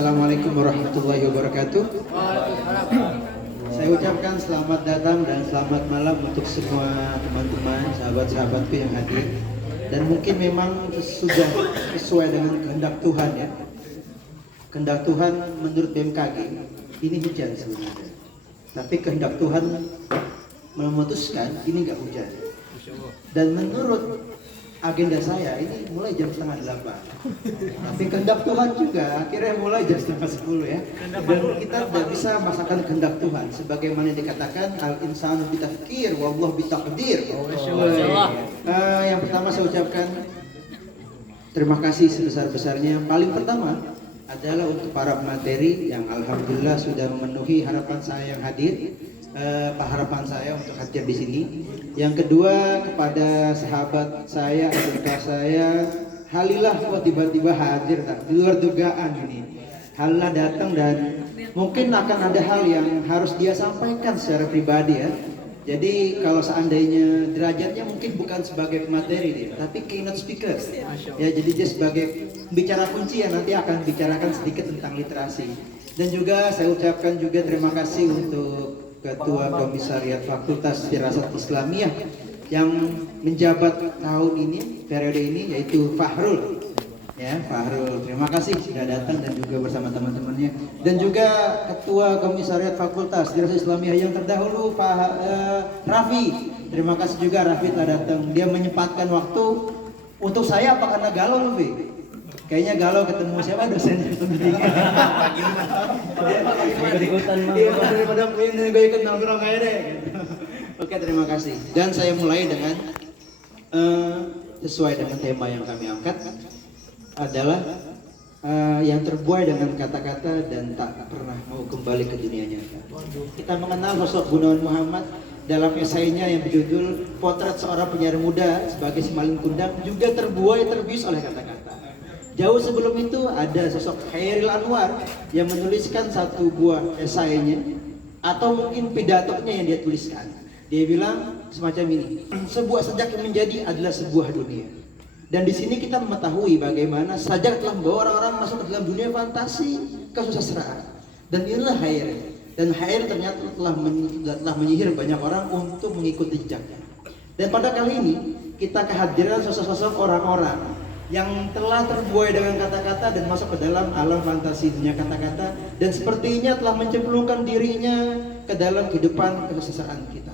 Assalamualaikum warahmatullahi wabarakatuh. Saya ucapkan selamat datang dan selamat malam untuk semua teman-teman, sahabat-sahabatku yang hadir. Dan mungkin memang sudah sesuai dengan kehendak Tuhan ya. Kehendak Tuhan menurut BMKG ini hujan sebenarnya. Tapi kehendak Tuhan memutuskan ini nggak hujan. Dan menurut agenda saya ini mulai jam 7:30. Tapi kehendak Tuhan juga akhirnya mulai jam 9:30 ya. Dan kita tidak bisa memaksakan kehendak Tuhan. Sebagaimana dikatakan al-insanu bitafkir wallahu bitaqdir. Yang pertama saya ucapkan terima kasih sebesar-besarnya. Paling pertama adalah untuk para pemateri yang alhamdulillah sudah memenuhi harapan saya yang hadir. Harapan saya untuk hadir di sini. Yang kedua kepada sahabat saya, saudara saya, Halilah kok tiba-tiba hadir di luar dugaan ini. Halilah datang dan mungkin akan ada hal yang harus dia sampaikan secara pribadi ya. Jadi kalau seandainya derajatnya mungkin bukan sebagai pemateri dia, tapi keynote speaker. Ya, jadi dia sebagai bicara kunci yang nanti akan bicarakan sedikit tentang literasi. Dan juga saya ucapkan juga terima kasih untuk Ketua Komisariat Fakultas Dirasat Islamiyah yang menjabat tahun ini, periode ini, yaitu Fahrul. Ya, Fahrul, terima kasih sudah datang dan juga bersama teman-temannya. Dan juga Ketua Komisariat Fakultas Dirasat Islamiyah yang terdahulu, Pak Raffi. Terima kasih juga Raffi telah datang. Dia menyempatkan waktu untuk saya apa karena galau lebih. Kayaknya galau ketemu siapa dosen pendidikan. Pagi ikutan daripada gue ikut nongkrong aja deh. Oke, terima kasih. Dan saya mulai dengan sesuai dengan tema yang kami angkat adalah yang terbuai dengan kata-kata dan tak pernah mau kembali ke dunia nyata. Kita mengenal sosok Gunawan Muhammad dalam esainya yang berjudul Potret Seorang Penyair Muda sebagai Simalin Kundang juga terbuai terbius oleh kata-kata. Jauh sebelum itu ada sosok Khairil Anwar yang menuliskan satu buah esainya atau mungkin pidatonya yang dia tuliskan. Dia bilang semacam ini, sebuah sajak yang menjadi adalah sebuah dunia. Dan di sini kita mengetahui bagaimana sajak telah membawa orang-orang masuk ke dalam dunia fantasi, kesusastraan. Dan inilah Khair. Dan Khair ternyata telah menyihir banyak orang untuk mengikuti jejaknya. Dan pada kali ini kita kehadiran sosok-sosok orang-orang yang telah terbuai dengan kata-kata dan masuk ke dalam alam fantasi dunia kata-kata dan sepertinya telah mencemplungkan dirinya ke dalam kehidupan kesesaraan kita.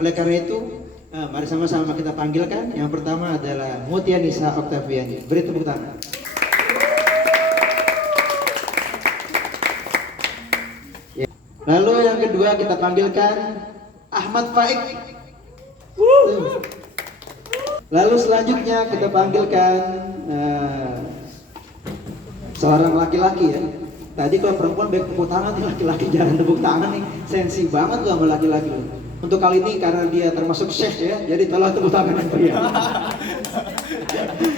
Oleh karena itu, mari sama-sama kita panggilkan. Yang pertama adalah Mutia Nisa Oktaviani. Beri tepuk tangan. Lalu yang kedua kita panggilkan Ahmad Faik. Lalu selanjutnya kita panggilkan seorang laki-laki ya. Tadi kalau perempuan baik tepuk tangan, nih laki-laki jangan tepuk tangan nih. Sensi banget loh sama laki-laki. Untuk kali ini karena dia termasuk syekh ya, jadi tolong tepuk tangan yang pria.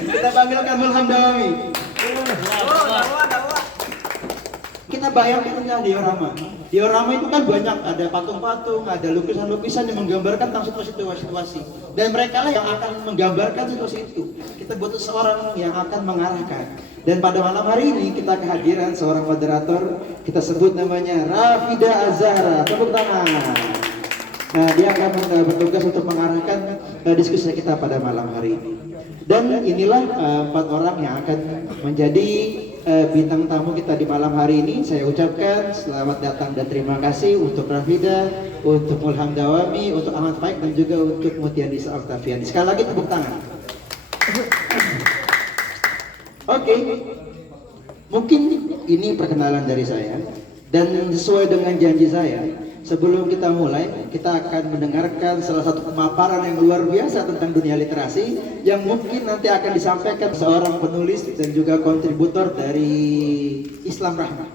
Kita panggilkan Mulham Dawami. Kita bayangkan diorama. Diorama itu kan banyak, ada patung-patung, ada lukisan-lukisan yang menggambarkan tentang situasi-situasi. Dan mereka lah yang akan menggambarkan situasi itu. Kita butuh seorang yang akan mengarahkan. Dan pada malam hari ini kita kehadiran seorang moderator, kita sebut namanya Rafida Azhara. Tepuk tangan. Nah, dia akan bertugas untuk mengarahkan diskusi kita pada malam hari ini. Dan inilah 4 orang yang akan menjadi bintang tamu kita di malam hari ini. Saya ucapkan selamat datang dan terima kasih untuk Rafida, untuk Mulham Dawami, untuk Ahmad Faik dan juga untuk Mutia Nisa Oktaviani. Sekali lagi tepuk tangan. Oke, mungkin ini perkenalan dari saya dan sesuai dengan janji saya. Sebelum kita mulai, kita akan mendengarkan salah satu pemaparan yang luar biasa tentang dunia literasi yang mungkin nanti akan disampaikan seorang penulis dan juga kontributor dari Islam Rahmah.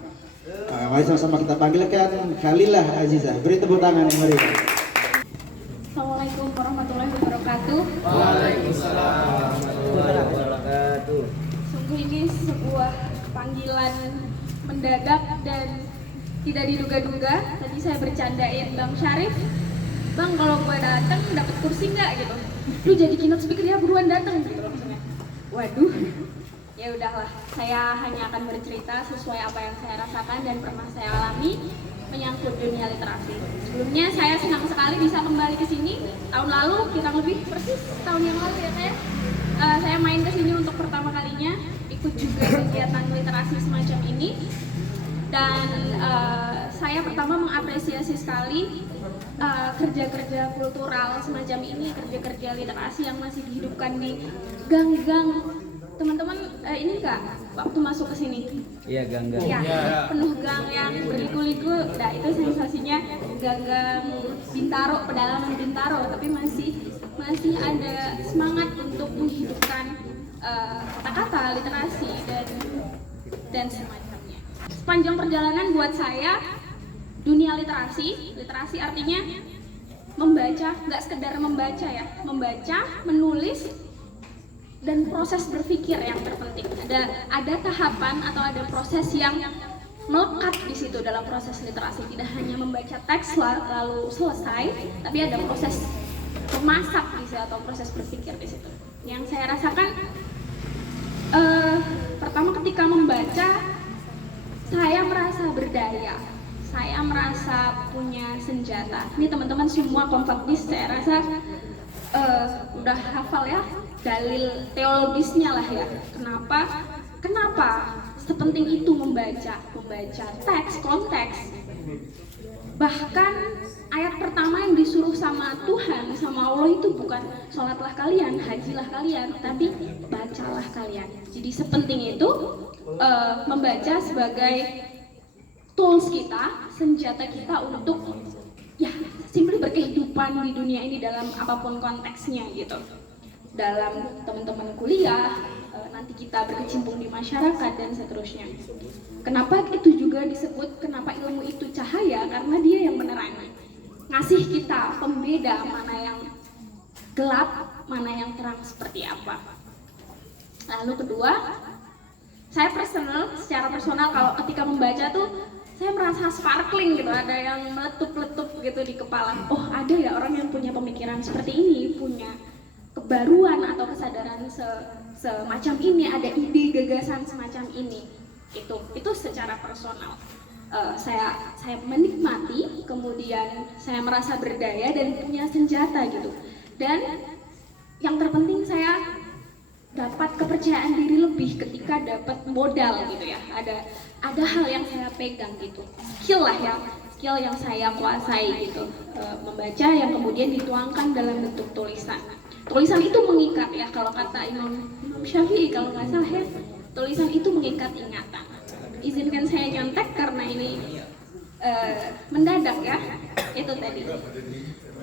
Mari sama-sama kita panggilkan Khalilah Azizah. Beri tepuk tangan yang meriah. Assalamualaikum warahmatullahi wabarakatuh. Waalaikumsalam warahmatullahi wabarakatuh. Sungguh ini sebuah panggilan mendadak dan tidak diduga-duga. Tadi saya bercandain Bang Syarif, Bang kalau gue datang dapat kursi nggak gitu. Lu jadi keynote speaker ya, buruan datang gitu langsungnya. Waduh, Ya udahlah, saya hanya akan bercerita sesuai apa yang saya rasakan dan pernah saya alami menyangkut dunia literasi. Sebelumnya saya senang sekali bisa kembali ke sini. Tahun lalu, kurang lebih persis tahun yang lalu ya saya main ke sini untuk pertama kalinya, ikut juga kegiatan literasi semacam ini. Dan saya pertama mengapresiasi sekali kerja-kerja kultural semacam ini, kerja-kerja literasi yang masih dihidupkan di gang-gang. Teman-teman ini enggak waktu masuk ke sini? Iya, gang-gang. Iya, penuh gang yang berliku-liku. Nah, itu sensasinya gang-gang Bintaro, pedalaman Bintaro, tapi masih ada semangat untuk menghidupkan kata-kata, literasi dan semacamnya. Sepanjang perjalanan buat saya, dunia literasi artinya membaca, nggak sekedar membaca ya, membaca, menulis, dan proses berpikir yang terpenting. Ada tahapan atau ada proses yang melekat di situ dalam proses literasi. Tidak hanya membaca teks lalu selesai, tapi ada proses memasak di situ atau proses berpikir di situ. Yang saya rasakan pertama ketika membaca, saya merasa berdaya. Saya merasa punya senjata. Ini teman-teman semua kompak bis, saya rasa udah hafal ya dalil teologisnya lah ya. Kenapa sepenting itu membaca teks, konteks. Bahkan ayat pertama yang disuruh sama Tuhan, sama Allah itu bukan sholatlah kalian, hajilah kalian, tapi bacalah kalian. Jadi sepenting itu membaca sebagai tools kita, senjata kita untuk ya simply berkehidupan di dunia ini dalam apapun konteksnya gitu. Dalam teman-teman kuliah, nanti kita berkecimpung di masyarakat dan seterusnya. Kenapa itu juga disebut, kenapa ilmu itu cahaya? Karena dia yang menerangi, ngasih kita pembeda mana yang gelap, mana yang terang seperti apa. Lalu kedua, saya secara personal kalau ketika membaca tuh saya merasa sparkling gitu, ada yang meletup-letup gitu di kepala. Oh, ada ya orang yang punya pemikiran seperti ini, punya kebaruan atau kesadaran semacam ini, ada ide gagasan semacam ini. Itu secara personal. Saya menikmati, kemudian saya merasa berdaya dan punya senjata gitu. Dan yang terpenting saya dapat kepercayaan diri lebih ketika dapat modal gitu ya. Ada hal yang saya pegang gitu, skill yang saya kuasai gitu, membaca yang kemudian dituangkan dalam bentuk tulisan. Tulisan itu mengikat ya, kalau kata Imam Syafi'i kalau nggak salah ya, tulisan itu mengikat ingatan. Izinkan saya nyontek karena ini mendadak ya, itu tadi.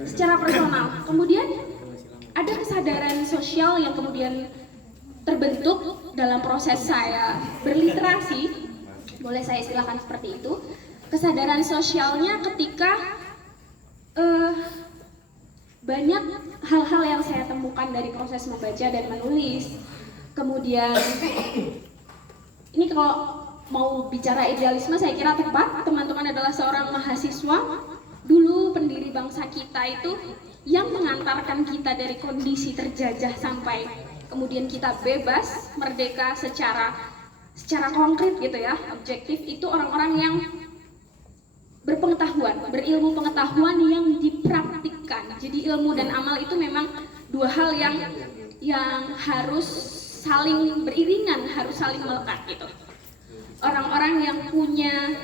Secara personal, kemudian ada kesadaran sosial yang kemudian terbentuk dalam proses saya berliterasi, boleh saya istilahkan seperti itu. Kesadaran sosialnya ketika banyak hal-hal yang saya temukan dari proses membaca dan menulis. Kemudian ini kalau mau bicara idealisme saya kira tepat, teman-teman adalah seorang mahasiswa dulu pendiri bangsa kita itu yang mengantarkan kita dari kondisi terjajah sampai kemudian kita bebas, merdeka secara konkret gitu ya, objektif, itu orang-orang yang berpengetahuan, berilmu pengetahuan yang dipraktikkan. Jadi ilmu dan amal itu memang dua hal yang harus saling beriringan, harus saling melekat gitu. Orang-orang yang punya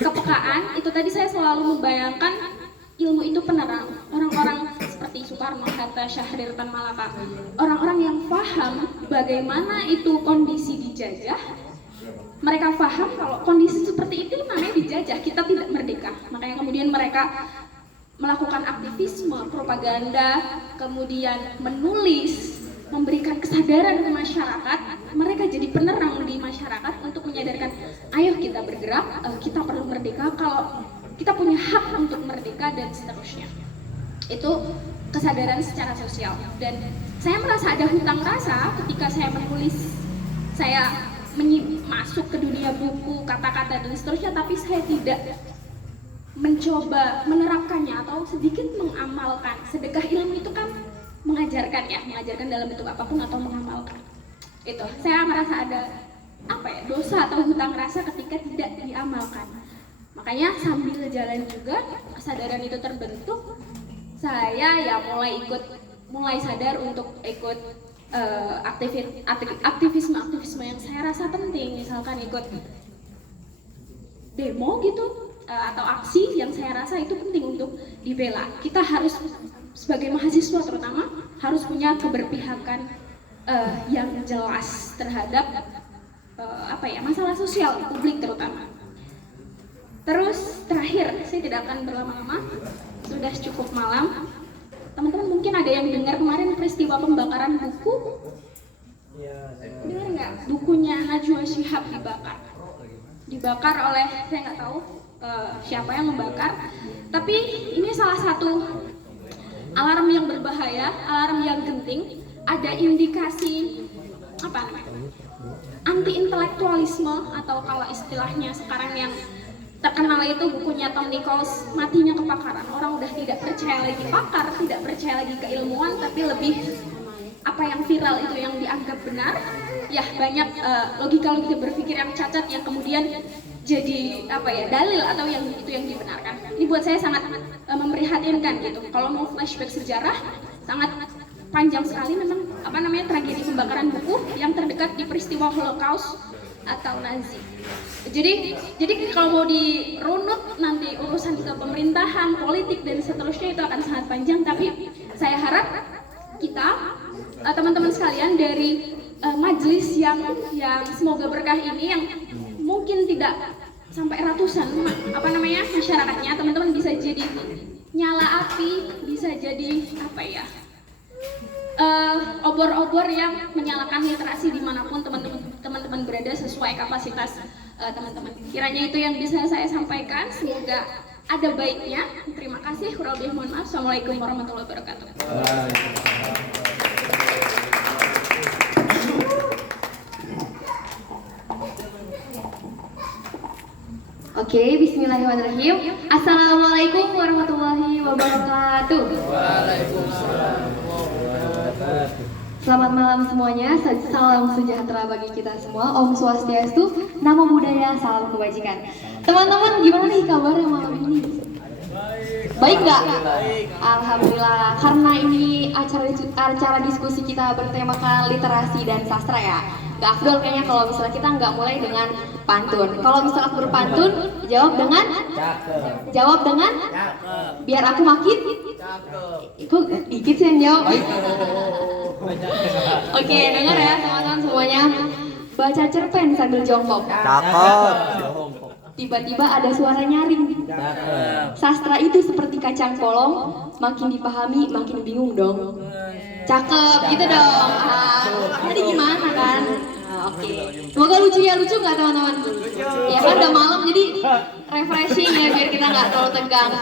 kepekaan, itu tadi saya selalu membayangkan ilmu itu penerang. Orang-orang seperti Soekarno, Hatta, Syahrir, Tan Malaka, orang-orang yang paham bagaimana itu kondisi dijajah. Mereka paham kalau kondisi seperti itu namanya dijajah, kita tidak merdeka. Makanya kemudian mereka melakukan aktivisme, propaganda, kemudian menulis, memberikan kesadaran ke masyarakat. Mereka jadi penerang di masyarakat untuk menyadarkan, ayo kita bergerak, kita perlu merdeka, kalau kita punya hak untuk merdeka dan seterusnya. Itu kesadaran secara sosial. Dan saya merasa ada hutang rasa ketika saya menulis, saya masuk ke dunia buku, kata-kata dan seterusnya, tapi saya tidak mencoba menerapkannya atau sedikit mengamalkan. Sedekah ilmu itu kan mengajarkan ya, mengajarkan dalam bentuk apapun atau mengamalkan. Itu saya merasa ada dosa atau hutang rasa ketika tidak diamalkan. Makanya sambil jalan juga kesadaran itu terbentuk, saya ya mulai sadar untuk ikut aktivisme yang saya rasa penting, misalkan ikut demo gitu atau aksi yang saya rasa itu penting untuk dibela. Kita harus sebagai mahasiswa terutama harus punya keberpihakan yang jelas terhadap masalah sosial publik terutama. Terus terakhir, saya tidak akan berlama-lama, sudah cukup malam. Teman-teman mungkin ada yang dengar kemarin peristiwa pembakaran buku? Dengar nggak? Bukunya Najwa Shihab dibakar oleh, saya nggak tahu siapa yang membakar. Tapi ini salah satu alarm yang berbahaya, alarm yang genting. Ada indikasi anti-intelektualisme, atau kalau istilahnya sekarang yang terkenal itu bukunya Tom Nichols, Matinya Kepakaran. Orang udah tidak percaya lagi pakar, tidak percaya lagi keilmuan, tapi lebih apa yang viral itu yang dianggap benar. Ya banyak logika-logika berpikir yang cacat yang kemudian jadi dalil atau yang itu yang dibenarkan. Ini buat saya sangat memprihatinkan gitu. Kalau mau flashback sejarah, sangat panjang sekali memang tragedi pembakaran buku yang terdekat di peristiwa Holocaust atau Nazi. Jadi kalau mau dirunut nanti urusan ke pemerintahan, politik dan seterusnya itu akan sangat panjang. Tapi saya harap kita teman-teman sekalian dari majelis yang semoga berkah ini, yang mungkin tidak sampai ratusan masyarakatnya, teman-teman bisa jadi nyala api, bisa jadi obor-obor yang menyalakan literasi dimanapun teman-teman berada sesuai kapasitas teman-teman. Kiranya itu yang bisa saya sampaikan, semoga ada baiknya. Terima kasih, kurang lebih mohon maaf. Assalamualaikum warahmatullahi wabarakatuh. Oke, bismillahirrahmanirrahim. Assalamualaikum warahmatullahi wabarakatuh. Waalaikumsalam. Selamat malam semuanya, salam sejahtera bagi kita semua. Om Swastiastu, Namo Buddhaya, salam kebajikan. Teman-teman, gimana nih kabarnya malam ini? Baik nggak? Alhamdulillah, karena ini acara diskusi kita bertemakan literasi dan sastra ya. Gak afdol kayaknya kalau misalnya kita nggak mulai dengan pantun. Kalau misalnya berpantun, jawab dengan biar aku makin kok dikit sih yang jawab. Oke, dengar ya teman-teman semuanya. Baca cerpen sambil jongkok. Cakep. Tiba-tiba ada suara nyaring. Sastra itu seperti kacang polong, makin dipahami makin bingung dong. Cakep, gitu dong. Tadi gimana kan? Oke. Semoga lucu nggak teman-teman? Ya kan udah malam jadi refreshing ya biar kita nggak terlalu tegang.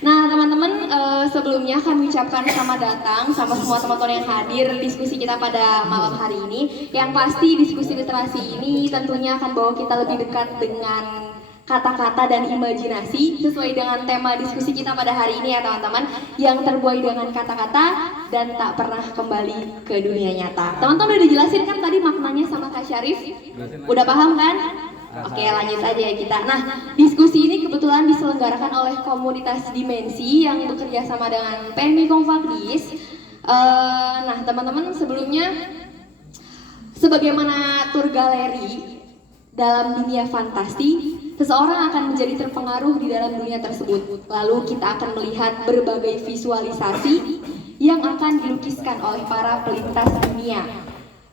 Nah teman-teman, sebelumnya kami ucapkan selamat datang sama semua teman-teman yang hadir diskusi kita pada malam hari ini. Yang pasti diskusi literasi ini tentunya akan bawa kita lebih dekat dengan kata-kata dan imajinasi sesuai dengan tema diskusi kita pada hari ini ya teman-teman, yang terbuai dengan kata-kata dan tak pernah kembali ke dunia nyata. Teman-teman udah dijelasin kan tadi maknanya sama Kak Syarif? Udah paham kan? Oke, lanjut aja ya kita. Nah, diskusi ini kebetulan diselenggarakan oleh komunitas Dimensi yang bekerja sama dengan PMI Komfakdis. Nah, teman-teman sebelumnya, sebagaimana tur galeri dalam dunia fantasi, seseorang akan menjadi terpengaruh di dalam dunia tersebut. Lalu kita akan melihat berbagai visualisasi yang akan dilukiskan oleh para pelintas dunia.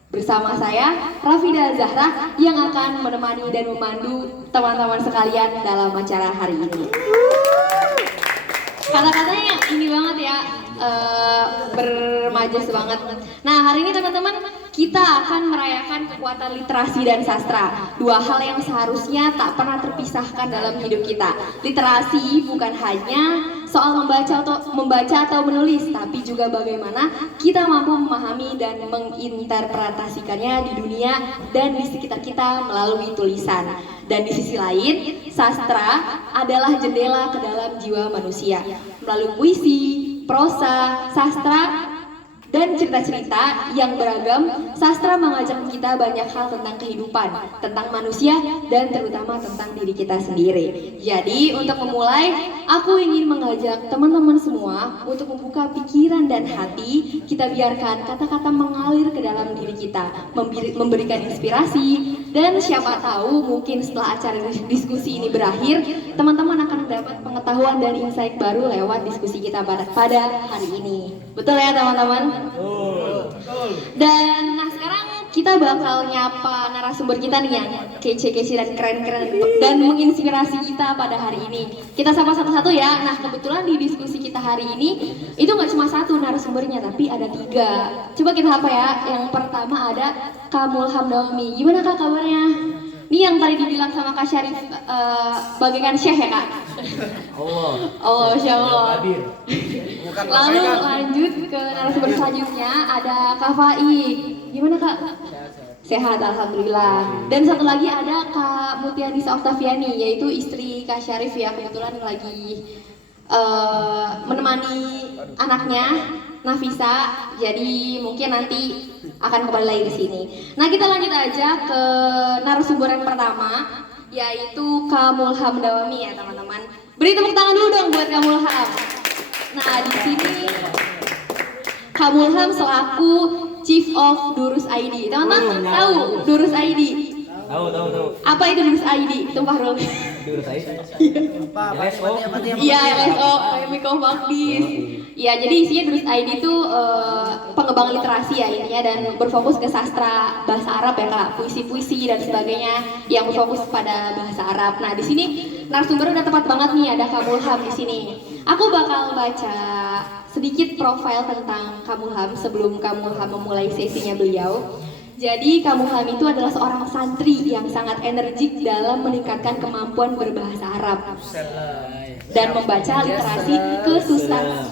Bersama saya, Rafida Zahra, yang akan menemani dan memandu teman-teman sekalian dalam acara hari ini. Kata-katanya ini banget ya, bermajas banget. Nah, hari ini teman-teman, kita akan merayakan kekuatan literasi dan sastra. Dua hal yang seharusnya tak pernah terpisahkan dalam hidup kita. Literasi bukan hanya soal membaca atau menulis, tapi juga bagaimana kita mampu memahami dan menginterpretasikannya di dunia dan di sekitar kita melalui tulisan. Dan di sisi lain, sastra adalah jendela ke dalam jiwa manusia. Melalui puisi, prosa, sastra, dan cerita-cerita yang beragam. Sastra mengajak kita banyak hal tentang kehidupan, tentang manusia, dan terutama tentang diri kita sendiri. Jadi untuk memulai, aku ingin mengajak teman-teman semua untuk membuka pikiran dan hati. Kita biarkan kata-kata mengalir ke dalam diri kita, memberikan inspirasi, dan siapa tahu mungkin setelah acara diskusi ini berakhir, teman-teman akan mendapat pengetahuan dan insight baru lewat diskusi kita pada hari ini. Betul ya teman-teman? Dan nah sekarang kita bakal nyapa narasumber kita nih yang kece-kece dan keren-keren dan menginspirasi kita pada hari ini. Kita sapa satu-satu ya. Nah kebetulan di diskusi kita hari ini itu nggak cuma satu narasumbernya tapi ada 3. Coba kita apa ya? Yang pertama ada Kak Mulham Dawami. Gimana Kak kabarnya? Ini yang tadi dibilang sama Kak Syarif bagaikan syekh ya Kak? Allah, Masya Allah. Lalu lanjut ke narasumber selanjutnya ada Kak Faik. Gimana Kak? Sehat, alhamdulillah. Dan satu lagi ada Kak Mutianisa Oktaviani, yaitu istri Kak Syarif ya, kebetulan lagi menemani anaknya Nafisa. Jadi mungkin nanti akan kembali lagi ke sini. Nah kita lanjut aja ke narasumber yang pertama, yaitu Kak Mulham Dawami ya teman-teman. Beri tepuk tangan dulu dong buat Kak Mulham. Nah di sini Kak Mulham selaku Chief of Durus ID. Teman-teman tahu Durus ID? Tahu. Apa itu Durus ID? Tumpah Rul. Durus ID? Iya, LSO, Miko Fakdis. Iya, jadi isinya Durus ID itu pengembangan literasi ya intinya dan berfokus ke sastra bahasa Arab ya Kak, puisi-puisi dan sebagainya yang berfokus pada bahasa Arab. Nah, di sini narasumber udah tepat banget nih ada Kak Mulham di sini. Aku bakal baca sedikit profil tentang Kak Mulham sebelum Kak Mulham memulai sesinya beliau. Jadi Kak Mulham itu adalah seorang santri yang sangat energik dalam meningkatkan kemampuan berbahasa Arab dan membaca literasi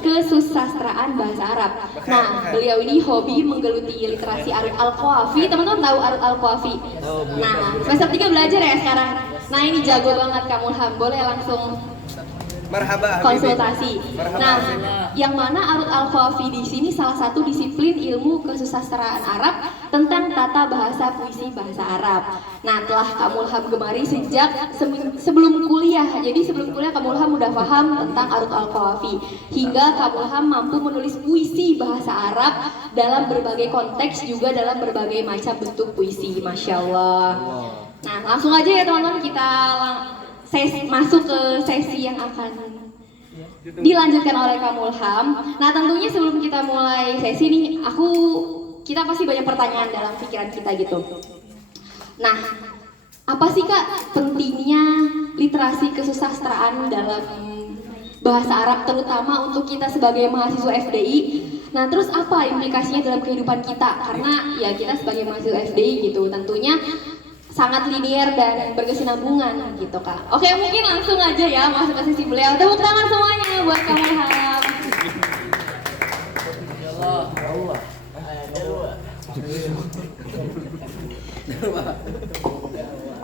kesusastraan bahasa Arab. Nah, beliau ini hobi menggeluti literasi Arut Al-Qawafi. Teman-teman tahu Arut Al-Qawafi? Nah, semester 3 belajar ya sekarang. Nah, ini jago banget Kak Mulham. Boleh langsung konsultasi. Nah, yang mana Arut Al-Qawafi di sini salah satu disiplin ilmu kesusastraan Arab tentang tata bahasa puisi bahasa Arab. Nah, telah Kak Mulham gemari sejak sebelum kuliah. Jadi sebelum kuliah Kak Mulham udah paham tentang Arut Al-Qawafi hingga Kak Mulham mampu menulis puisi bahasa Arab dalam berbagai konteks juga dalam berbagai macam bentuk puisi. Masya Allah. Nah, langsung aja ya teman-teman kita masuk ke sesi yang akan dilanjutkan oleh Kak Mulham. Nah tentunya sebelum kita mulai sesi nih, kita pasti banyak pertanyaan dalam pikiran kita gitu. Nah, apa sih Kak pentingnya literasi kesusastraan dalam bahasa Arab terutama untuk kita sebagai mahasiswa FDI? Nah terus apa implikasinya dalam kehidupan kita? Karena ya kita sebagai mahasiswa FDI gitu tentunya sangat linear dan berkesinambungan gitu Kak. Oke mungkin langsung aja ya masuk ke sesi beliau. Tepuk tangan semuanya buat Kak Mulham.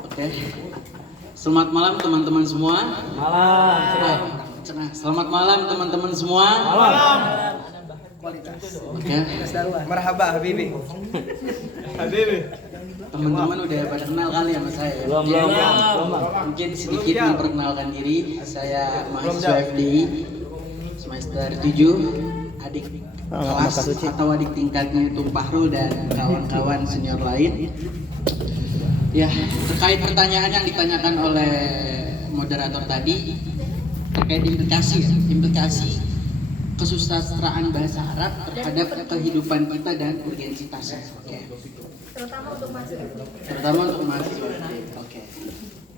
Oke. Selamat malam teman-teman semua. Selamat malam teman-teman semua. Oke. Marhaba Habibi. Teman-teman udah pada kenal kali sama saya ya? Belum. Mungkin sedikit memperkenalkan diri. Saya mahasiswa FDI semester 7, adik kelas atau adik tingkatnya itu Pahrul dan kawan-kawan senior lain. Ya, terkait pertanyaan yang ditanyakan oleh moderator tadi terkait implikasi kesusastraan bahasa Arab terhadap kehidupan kita dan urgensitasnya. Oke. Terutama untuk mahasiswa. Oke.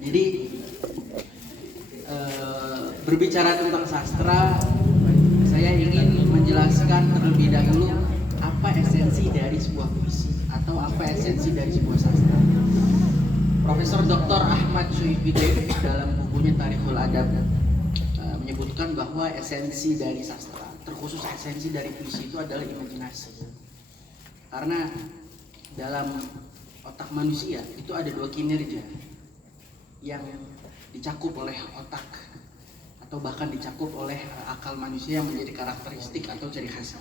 Jadi berbicara tentang sastra, saya ingin menjelaskan terlebih dahulu apa esensi dari sebuah puisi atau apa esensi dari sebuah sastra. Profesor Dr. Ahmad Syuibidin dalam bukunya Tarikhul Adab menyebutkan bahwa esensi dari sastra, terkhusus esensi dari puisi itu adalah imajinasi. Karena dalam otak manusia itu ada 2 kinerja yang dicakup oleh otak atau bahkan dicakup oleh akal manusia yang menjadi karakteristik atau ciri khas.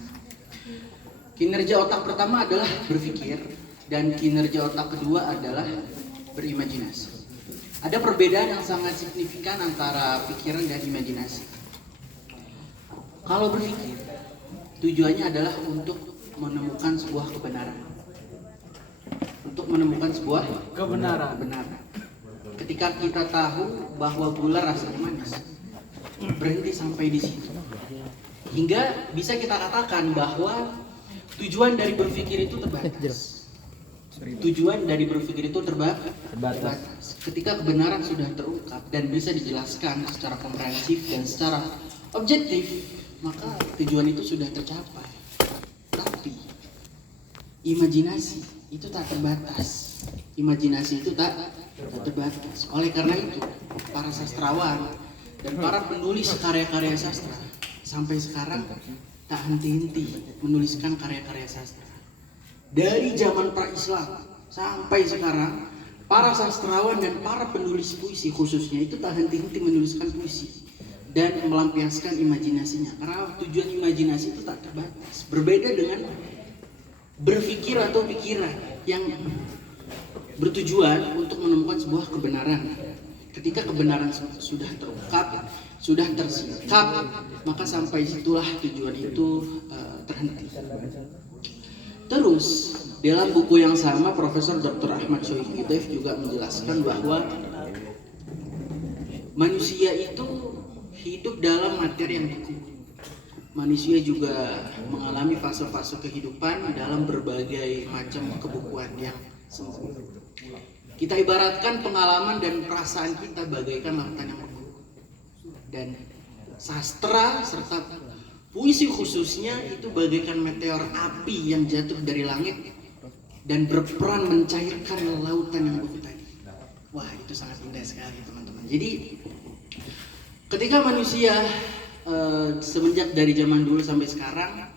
Kinerja otak pertama adalah berpikir dan kinerja otak kedua adalah berimajinasi. Ada perbedaan yang sangat signifikan antara pikiran dan imajinasi. Kalau berpikir, tujuannya adalah untuk menemukan sebuah kebenaran. Untuk menemukan sebuah kebenaran. Ketika kita tahu bahwa gula rasanya manis, berhenti sampai di situ. Hingga bisa kita katakan bahwa tujuan dari berpikir itu terbatas. Tujuan dari berpikir itu terbatas. Ketika kebenaran sudah terungkap dan bisa dijelaskan secara komprehensif dan secara objektif, maka tujuan itu sudah tercapai. Tapi imajinasi itu tak terbatas. Imajinasi itu tak terbatas. Oleh karena itu, para sastrawan dan para penulis karya-karya sastra sampai sekarang tak henti-henti menuliskan karya-karya sastra. Dari zaman pra-Islam sampai sekarang, para sastrawan dan para penulis puisi khususnya itu tak henti-henti menuliskan puisi dan melampiaskan imajinasinya. Karena tujuan imajinasi itu tak terbatas. Berbeda dengan berpikir atau pikiran yang bertujuan untuk menemukan sebuah kebenaran. Ketika kebenaran sudah terungkap, sudah tersingkap, maka sampai situlah tujuan itu terhenti. Terus dalam buku yang sama Profesor Dr. Ahmad Syaiq Hidayat juga menjelaskan bahwa manusia itu hidup dalam materi yang beku. Manusia juga mengalami fase-fase kehidupan dalam berbagai macam kebukuan yang sempit. Kita ibaratkan pengalaman dan perasaan kita bagaikan lautan yang beku. Dan sastra serta puisi khususnya itu bagaikan meteor api yang jatuh dari langit dan berperan mencairkan lautan yang beku tadi. Wah, itu sangat indah sekali teman-teman. Jadi ketika manusia semenjak dari zaman dulu sampai sekarang,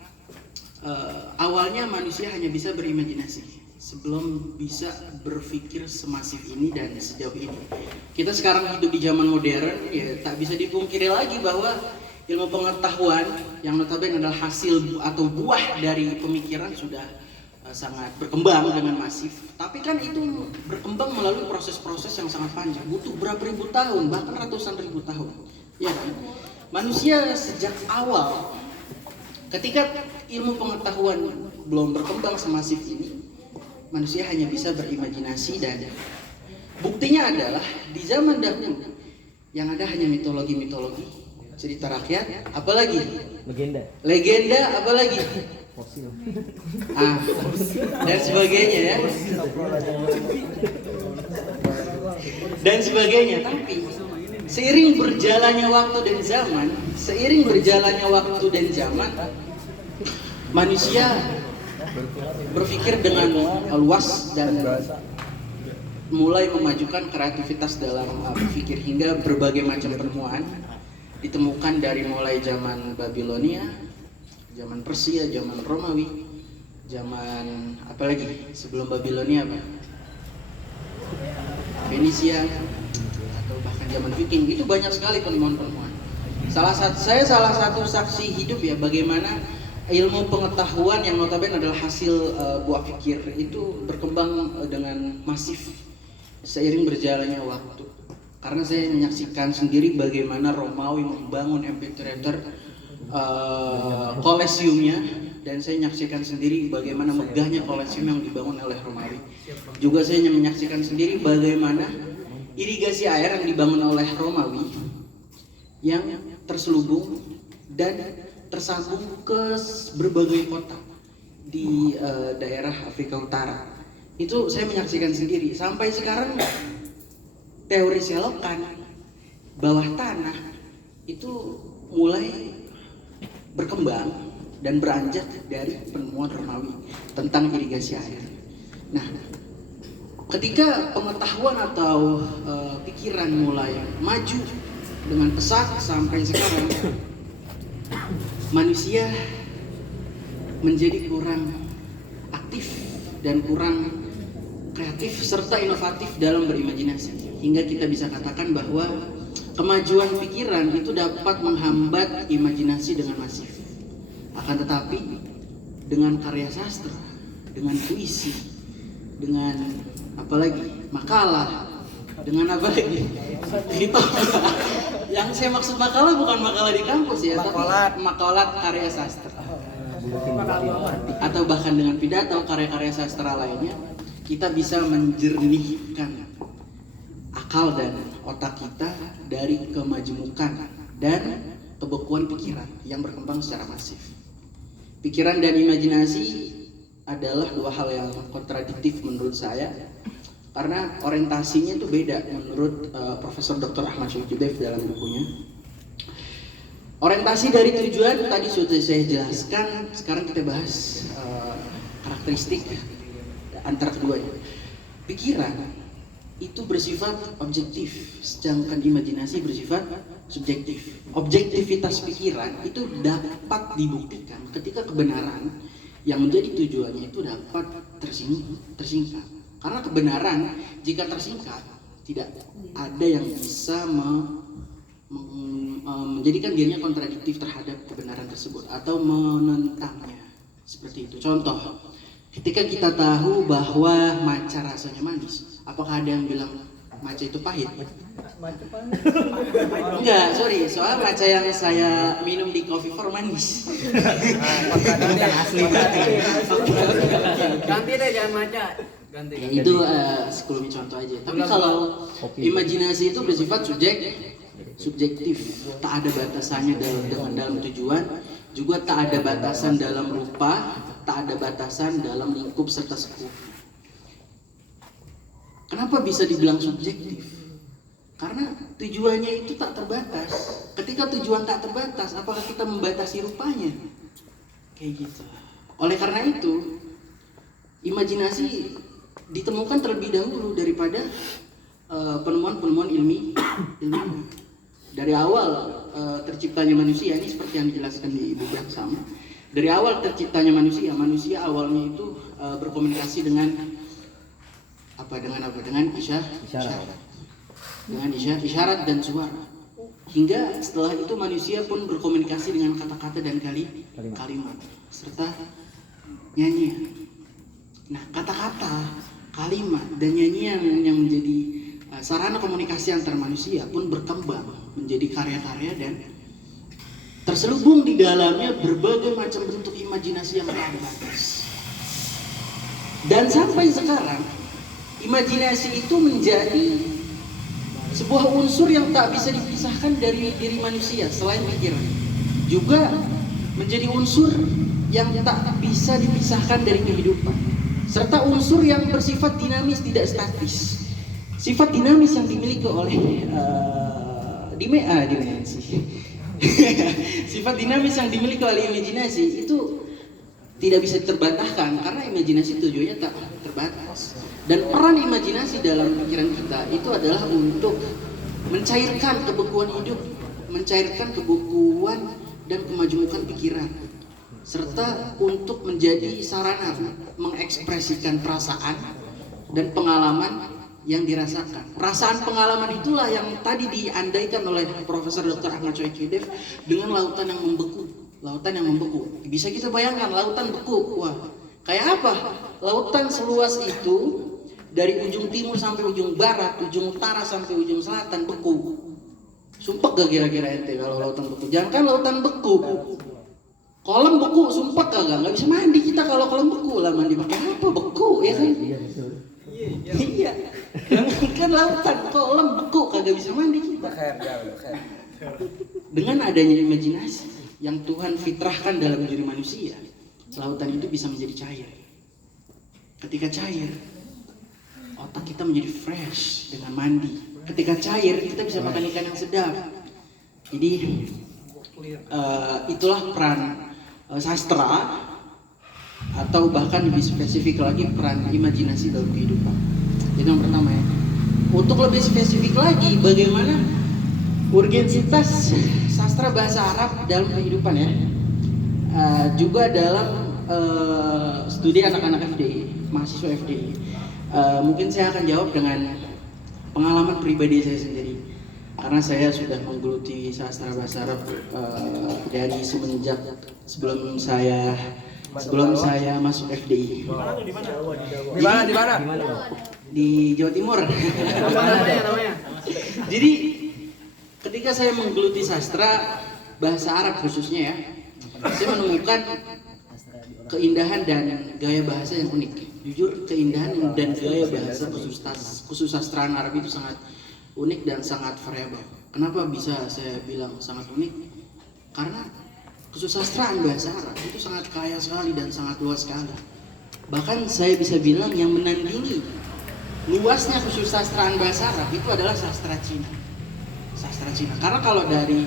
awalnya manusia hanya bisa berimajinasi sebelum bisa berpikir semasif ini dan sejauh ini. Kita sekarang hidup di zaman modern, ya tak bisa dipungkiri lagi bahwa ilmu pengetahuan yang notabene adalah hasil atau buah dari pemikiran sudah sangat berkembang dengan masif. Tapi kan itu berkembang melalui proses-proses yang sangat panjang, butuh berapa ribu tahun, bahkan ratusan ribu tahun. Ya kan? Manusia sejak awal, ketika ilmu pengetahuan belum berkembang semasif ini, manusia hanya bisa berimajinasi dan buktinya adalah di zaman dahulu yang ada hanya mitologi-mitologi, cerita rakyat, apalagi legenda, apalagi dan sebagainya ya, dan sebagainya. Tapi seiring berjalannya waktu dan zaman, manusia berpikir dengan luas dan mulai memajukan kreativitas dalam berpikir hingga berbagai macam penemuan ditemukan dari mulai zaman Babilonia, zaman Persia, zaman Romawi, zaman apalagi sebelum Babilonia apa? Venesia atau bahkan zaman Viking. Itu banyak sekali penemuan-penemuan. Saya salah satu saksi hidup ya bagaimana ilmu pengetahuan yang notabene adalah hasil buah pikir itu berkembang dengan masif seiring berjalannya waktu. Karena saya menyaksikan sendiri bagaimana Romawi membangun amphitheater Kolosiumnya, dan saya menyaksikan sendiri bagaimana megahnya Kolosium yang dibangun oleh Romawi. Juga saya menyaksikan sendiri bagaimana irigasi air yang dibangun oleh Romawi yang terselubung dan tersambung ke berbagai kota di daerah Afrika Utara. Itu saya menyaksikan sendiri. Sampai sekarang teori selokan bawah tanah itu mulai berkembang dan beranjak dari penemuan Romawi tentang irigasi air. Nah, ketika pengetahuan atau pikiran mulai maju dengan pesat sampai sekarang, manusia menjadi kurang aktif dan kurang kreatif serta inovatif dalam berimajinasi, hingga kita bisa katakan bahwa kemajuan pikiran itu dapat menghambat imajinasi dengan masif. Akan tetapi dengan karya sastra, dengan puisi, dengan apalagi makalah, dengan apa lagi? Gitu. Yang saya maksud makalah bukan makalah di kampus ya, tapi makalat karya sastra. Atau bahkan dengan pidato karya-karya sastra lainnya, kita bisa menjernihkan akal dan otak kita dari kemajemukan dan kebekuan pikiran yang berkembang secara masif. Pikiran dan imajinasi adalah dua hal yang kontradiktif menurut saya, karena orientasinya itu beda menurut Profesor Dr. Ahmad Syaikhuddev dalam bukunya. Orientasi dari tujuan tadi sudah saya jelaskan. Sekarang kita bahas karakteristik antara keduanya. Pikiran itu bersifat objektif, sedangkan imajinasi bersifat subjektif. Objektivitas pikiran itu dapat dibuktikan ketika kebenaran yang menjadi tujuannya itu dapat tersingkat. Karena kebenaran jika tersingkat, tidak ada yang bisa menjadikan dirinya kontradiktif terhadap kebenaran tersebut atau menentangnya. Seperti itu. Contoh, ketika kita tahu bahwa matcha rasanya manis, apakah ada yang bilang matcha itu pahit? Enggak, sorry, soal matcha yang saya minum di Coffee for manis. Bukan asli. Ganti deh, jangan matcha. Ganti. Ya, itu sekelumit contoh aja. Tapi kalau imajinasi itu bersifat subjektif, tak ada batasannya dalam tujuan, juga tak ada batasan dalam rupa, tak ada batasan dalam lingkup serta sekup. Kenapa bisa dibilang subjektif? Karena tujuannya itu tak terbatas. Ketika tujuan tak terbatas, apakah kita membatasi rupanya? Kayak gitu. Oleh karena itu, imajinasi ditemukan terlebih dahulu daripada penemuan-penemuan ilmiah. Dari awal terciptanya manusia, ini seperti yang dijelaskan di buku yang sama. Dari awal terciptanya manusia awalnya itu berkomunikasi dengan isyarat dan suara. Hingga setelah itu manusia pun berkomunikasi dengan kata-kata dan kalimat serta nyanyian. Nah, kata-kata, kalimat dan nyanyian yang menjadi sarana komunikasi antar manusia pun berkembang menjadi karya-karya dan terselubung di dalamnya berbagai macam bentuk imajinasi yang tak terbatas. Dan sampai sekarang imajinasi itu menjadi sebuah unsur yang tak bisa dipisahkan dari diri manusia selain pikiran. Juga menjadi unsur yang tak bisa dipisahkan dari kehidupan, serta unsur yang bersifat dinamis, tidak statis. Sifat dinamis yang dimiliki oleh dimensi. Sifat dinamis yang dimiliki oleh imajinasi itu tidak bisa terbantahkan karena imajinasi tujuannya tak terbatas. Dan peran imajinasi dalam pikiran kita itu adalah untuk mencairkan kebekuan hidup, mencairkan kebekuan dan kemajemukan pikiran, serta untuk menjadi sarana mengekspresikan perasaan dan pengalaman yang dirasakan. Perasaan pengalaman itulah yang tadi diandaikan oleh Profesor Dr. Ahmad Syaikhuddev dengan lautan yang membeku. Lautan yang membeku. Bisa kita bayangkan lautan beku. Wah, kayak apa? Lautan seluas itu dari ujung timur sampai ujung barat, ujung utara sampai ujung selatan beku. Sumpah gak kira-kira ente kalau lautan beku? Jangan kan lautan beku. Kolam beku, sumpah kagak? Gak bisa mandi kita kalau kolam beku lah, mandi pakai apa? Beku ya kan? Iya. Kan lautan, kolam beku kagak bisa mandi kita. Dengan adanya imajinasi yang Tuhan fitrahkan dalam diri manusia, lautan itu bisa menjadi cair. Ketika cair, otak kita menjadi fresh dengan mandi. Ketika cair, kita bisa makan ikan yang sedap. Jadi itulah peran sastra, atau bahkan lebih spesifik lagi peran imajinasi dalam kehidupan. Itu yang pertama ya. Untuk lebih spesifik lagi, bagaimana urgensitas sastra bahasa Arab dalam kehidupan ya. Juga dalam studi anak-anak FDI, mahasiswa FDI. Mungkin saya akan jawab dengan pengalaman pribadi saya sendiri, karena saya sudah menggeluti sastra bahasa Arab dari semenjak sebelum saya sebelum saya masuk FDI. Di mana? Di Jawa Timur. Namanya. Jadi ketika saya menggeluti sastra bahasa Arab khususnya ya, saya menemukan keindahan dan gaya bahasa yang unik. Jujur, keindahan dan gaya bahasa khusus sastraan Arab itu sangat unik dan sangat variabel. Kenapa bisa saya bilang sangat unik? Karena khusus sastraan bahasa Arab itu sangat kaya sekali dan sangat luas sekali. Bahkan saya bisa bilang yang menandingi luasnya khusus sastraan bahasa Arab itu adalah sastra Cina. Sastra Cina. Karena kalau dari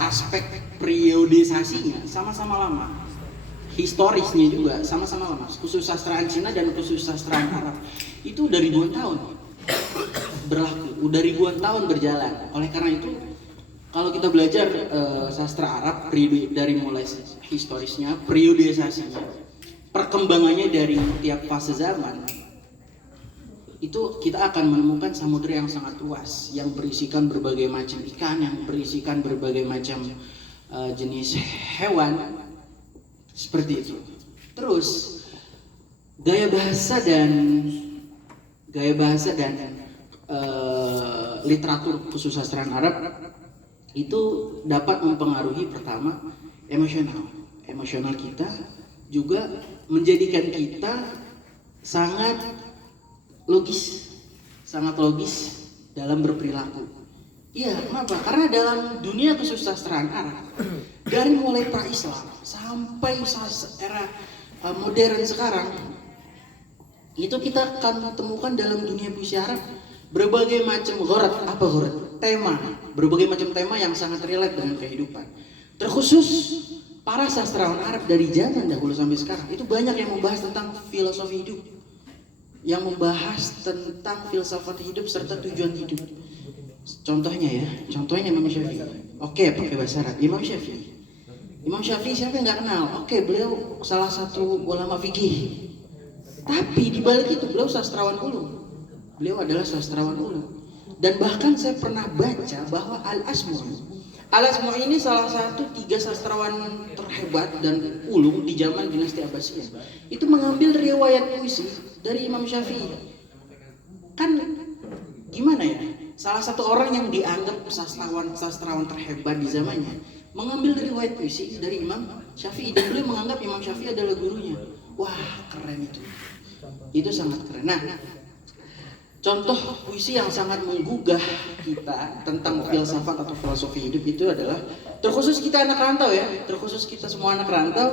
aspek periodisasinya sama-sama lama. Historisnya juga sama-sama lama. Khusus sastraan Cina dan khusus sastraan Arab itu udah ribuan tahun berlaku, udah ribuan tahun berjalan. Oleh karena itu, kalau kita belajar sastra Arab dari mulai historisnya, periodisasinya, perkembangannya dari tiap fase zaman, itu kita akan menemukan samudera yang sangat luas, yang berisikan berbagai macam ikan, yang berisikan berbagai macam jenis hewan. Seperti itu. Terus gaya bahasa dan literatur khusus sastraan Arab itu dapat mempengaruhi pertama emosional kita, juga menjadikan kita sangat logis dalam berperilaku. Iya, kenapa? Karena dalam dunia kesusastraan Arab, dari mulai pra-Islam sampai era modern sekarang, itu kita akan temukan dalam dunia puisi Arab berbagai macam berbagai macam tema yang sangat relate dengan kehidupan. Terkhusus para sastrawan Arab dari zaman dahulu sampai sekarang, itu banyak yang membahas tentang filosofi hidup, yang membahas tentang filsafat hidup serta tujuan hidup. Contohnya Imam Syafi'i. Oke, pakai bahasa Arab. Imam Syafi'i siapa yang nggak kenal? Oke, beliau salah satu ulama fikih. Tapi di balik itu beliau sastrawan ulum. Beliau adalah sastrawan ulum. Dan bahkan saya pernah baca bahwa Al-Asma'i ini salah satu 3 sastrawan terhebat dan ulum di zaman dinasti Abbasiyah. Itu mengambil riwayat puisi dari Imam Syafi'i. Kan gimana ya? Salah satu orang yang dianggap sastrawan terhebat di zamannya mengambil riwayat puisi dari Imam Syafi'i, dan beliau menganggap Imam Syafi'i adalah gurunya. Wah, keren itu. Itu sangat keren. Nah, contoh puisi yang sangat menggugah kita tentang filsafat atau filosofi hidup itu adalah, terkhusus kita anak rantau ya, terkhusus kita semua anak rantau.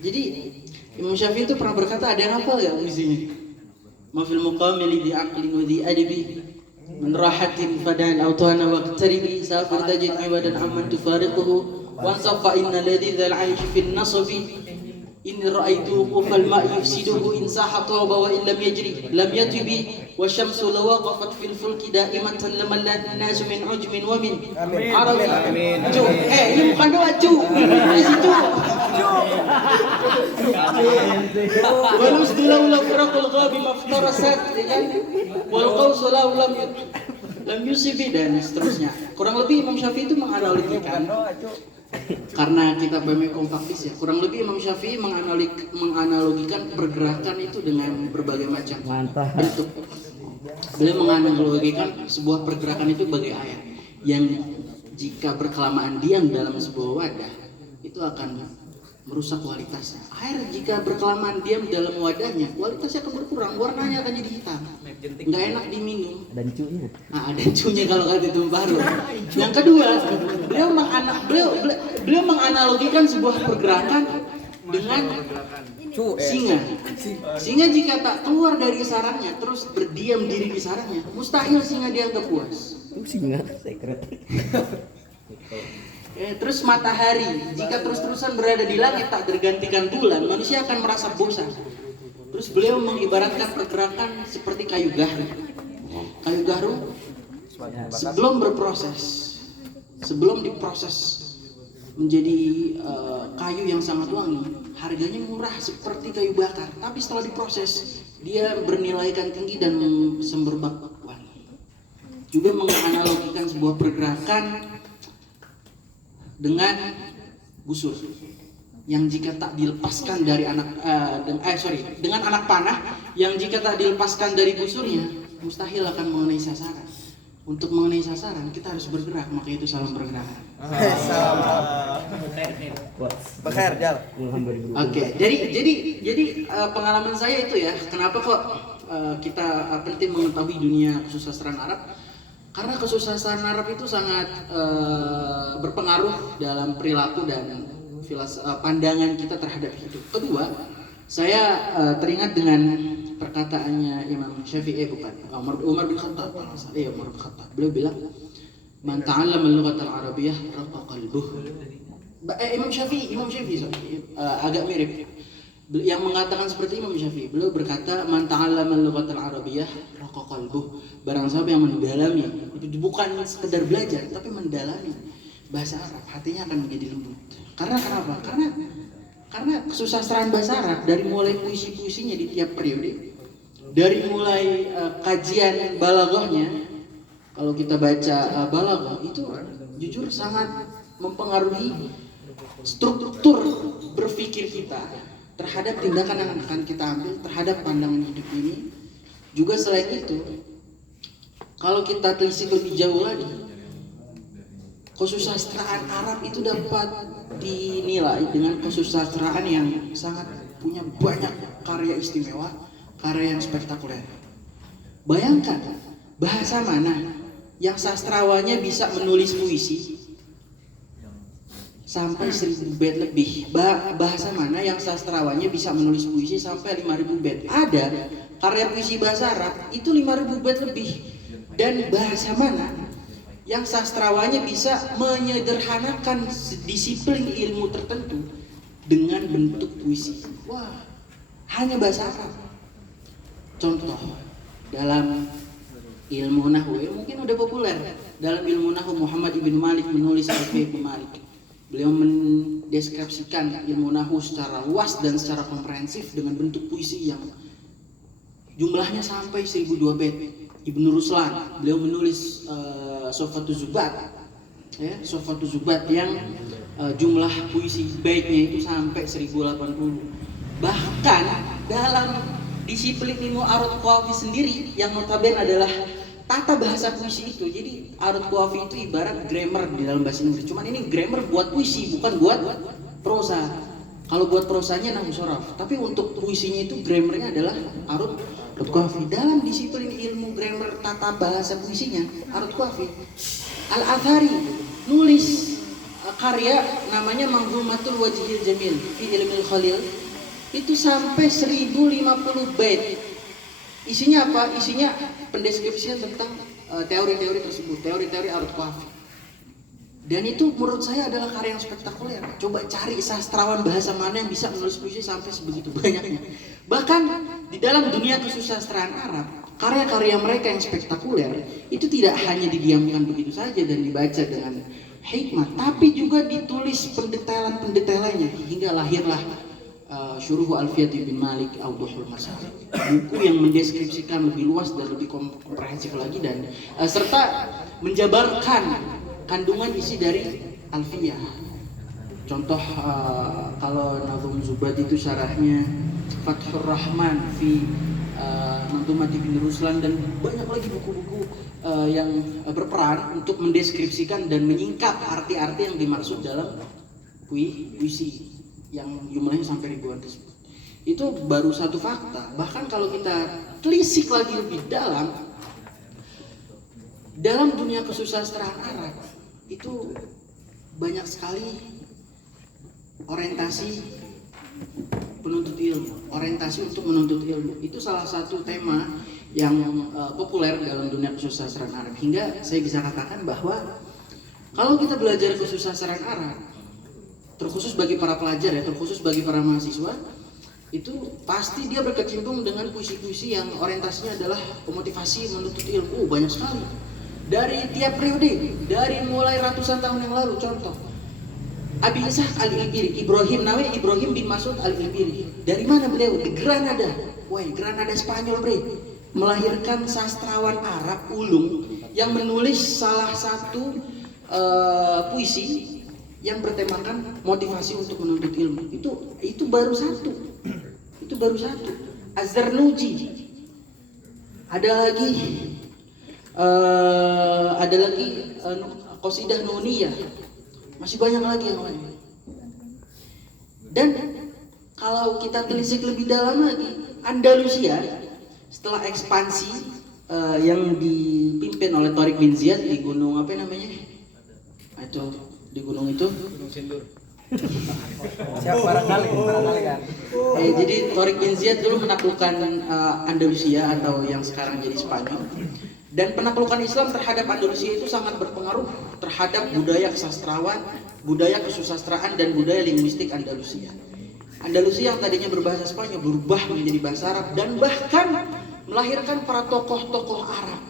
Jadi Imam Syafi'i itu pernah berkata, ada yang hafal ya puisinya? Ma fil muqamili di aqlin wa di adabi من راحة فدان أوطان واقتربي سافر تجد عبدا عمن تفارقه وانصف إن لذيذ العيش في النصب إن رأيت وقوف الماء يفسده إن ساح طاب وإن لم يجري لم يطب والشمس لو وقفت في الفلك دائمة لملأ الناس من عجم ومن عربي جو ini bukan doa cu والأسد لولا فرق الغاب ما افترست والقوس لو لم يصب dan seterusnya. Kurang lebih Imam Syafi'i itu menganalogikan, karena kita BMI kompaktis ya, kurang lebih Imam Syafi'i menganalogikan pergerakan itu dengan berbagai macam bentuk. Beliau menganalogikan sebuah pergerakan itu bagai air yang jika berkelamaan diam dalam sebuah wadah itu akan merusak kualitasnya. Air jika berkelamaan diam dalam wadahnya, kualitasnya akan berkurang, warnanya akan jadi hitam, nggak enak diminum. Dan cunya. Nah, ada cunya kalau kata itu baru. Yang kedua, beliau menganalogikan sebuah pergerakan dengan singa. Singa jika tak keluar dari sarangnya, terus berdiam diri di sarangnya, mustahil singa dianggap puas. Singa sekret. Terus matahari, jika terus-terusan berada di langit tak tergantikan bulan, manusia akan merasa bosan. Terus beliau mengibaratkan pergerakan seperti kayu garu. Kayu garu sebelum diproses menjadi kayu yang sangat wangi, harganya murah seperti kayu bakar. Tapi setelah diproses, dia bernilaikan tinggi dan semberbak wangi. Juga menganalogikan sebuah pergerakan dengan busur. yang jika tak dilepaskan dari dengan anak panah yang jika tak dilepaskan dari busurnya mustahil akan mengenai sasaran. Untuk mengenai sasaran kita harus bergerak, maka itu salam bergerak. Bekher, Jal. Oke, jadi pengalaman saya itu ya, kenapa kok kita penting mengetahui dunia kesusastraan Arab? Karena kesusastraan Arab itu sangat berpengaruh dalam perilaku dan pandangan kita terhadap hidup. Kedua, saya teringat dengan perkataannya Imam Syafi'i, Umar bin Khattab. Umar bin Khattab. Beliau bilang, "Man ta'allama al-lughata al-arabiyyah raqqa qalbuhu." Imam Syafi'i agak mirip. Yang mengatakan seperti Imam Syafi'i, beliau berkata, "Man ta'allama al-lughata al-arabiyyah raqqa qalbuhu." Barang siapa yang mendalami, bukan sekedar belajar, tapi mendalami bahasa Arab, hatinya akan menjadi lembut. Karena kenapa? Karena kesusastraan bahasa Arab dari mulai puisi-puisinya di tiap periode, dari mulai kajian balaghahnya, kalau kita baca balaghah itu jujur sangat mempengaruhi struktur berpikir kita terhadap tindakan yang akan kita ambil terhadap pandangan hidup ini. Juga selain itu, kalau kita telisik lebih jauh lagi, kesusastraan Arab itu dapat dinilai dengan kesusastraan yang sangat punya banyak karya istimewa, karya yang spektakuler. Bayangkan bahasa mana yang sastrawannya bisa menulis puisi sampai 1000 bait lebih. Bahasa mana yang sastrawannya bisa menulis puisi sampai 5000 bait. Ada karya puisi bahasa Arab itu 5000 bait lebih. Dan bahasa mana yang sastrawannya bisa menyederhanakan disiplin ilmu tertentu dengan bentuk puisi. Wah, hanya bahasa Arab. Contoh, dalam ilmu nahwu mungkin udah populer. Dalam ilmu nahwu Muhammad ibn Malik menulis Alfiyah ibn Malik. Beliau mendeskripsikan ilmu nahwu secara luas dan secara komprehensif dengan bentuk puisi yang jumlahnya sampai 1002 bait. Ibnu Ruslan, beliau menulis Sofatul Zubat, ya, Sofatul Zubat yang jumlah puisi baitnya itu sampai 1080. Bahkan dalam disiplin ilmu arut qawafi sendiri yang notabene adalah tata bahasa puisi itu. Jadi arut qawafi itu ibarat grammar di dalam bahasa Inggris. Cuman ini grammar buat puisi, bukan buat prosa. Kalau buat prosanya nahwu sharaf, tapi untuk puisinya itu grammarnya adalah arut qawafi. Dalam disiplin ilmu grammar tata bahasa puisinya arut qawafi, Al-Athari nulis karya namanya Manzumatul Wajhil Jamil fi Ilmil Khalil, itu sampai 1050 bait. Isinya apa? Isinya pendeskripsian tentang teori-teori tersebut, teori-teori arut qawafi. Dan itu menurut saya adalah karya yang spektakuler. Coba cari sastrawan bahasa mana yang bisa menulis puisi sampai sebegitu banyaknya. Bahkan di dalam dunia kesusastraan Arab, karya-karya mereka yang spektakuler itu tidak hanya didiamkan begitu saja dan dibaca dengan hikmah, tapi juga ditulis pendetailan-pendetailannya hingga lahirlah Syuruh Alfiyah bin Malik Awduhul Masalik, buku yang mendeskripsikan lebih luas dan lebih komprehensif lagi dan serta menjabarkan kandungan isi dari Alfiyah. Contoh kalau Nazum Zubat itu syarahnya Fathur Rahman fi Manzumat Ibn Ruslan dan banyak lagi buku-buku yang berperan untuk mendeskripsikan dan menyingkap arti-arti yang dimaksud dalam puisi yang jumlahnya sampai ribuan tersebut. Itu baru satu fakta. Bahkan kalau kita telisik lagi lebih dalam dunia kesusastraan Arab itu banyak sekali orientasi penuntut ilmu, orientasi untuk menuntut ilmu. Itu salah satu tema yang populer dalam dunia kesusastraan Arab. Hingga saya bisa katakan bahwa kalau kita belajar kesusastraan Arab, terkhusus bagi para pelajar ya, terkhusus bagi para mahasiswa, itu pasti dia berkecimpung dengan puisi-puisi yang orientasinya adalah memotivasi menuntut ilmu. Banyak sekali. Dari tiap periode, dari mulai ratusan tahun yang lalu. Contoh, Abi Ishaq Al-Ilbiri, Ibrahim bin Mas'ud Al-Ilbiri. Dari mana beliau? Di Granada. Woi, Granada Spanyol, bre. Melahirkan sastrawan Arab ulung yang menulis salah satu puisi yang bertemakan motivasi untuk menuntut ilmu. Itu baru satu. Itu baru satu. Az-Zarnuji. Ada lagi Qasidah Nuniyah. Masih banyak lagi yang lain. Dan kalau kita telisik lebih dalam lagi, Andalusia setelah ekspansi yang dipimpin oleh Tariq bin Ziyad di gunung apa namanya? Itu di gunung itu. Gunung Sindur. Siap barangkali kan. Jadi Tariq bin Ziyad dulu menaklukkan Andalusia atau yang sekarang jadi Spanyol. Dan penaklukan Islam terhadap Andalusia itu sangat berpengaruh terhadap budaya kesastrawan, budaya kesusastraan dan budaya linguistik Andalusia. Andalusia yang tadinya berbahasa Spanyol berubah menjadi bahasa Arab dan bahkan melahirkan para tokoh-tokoh Arab,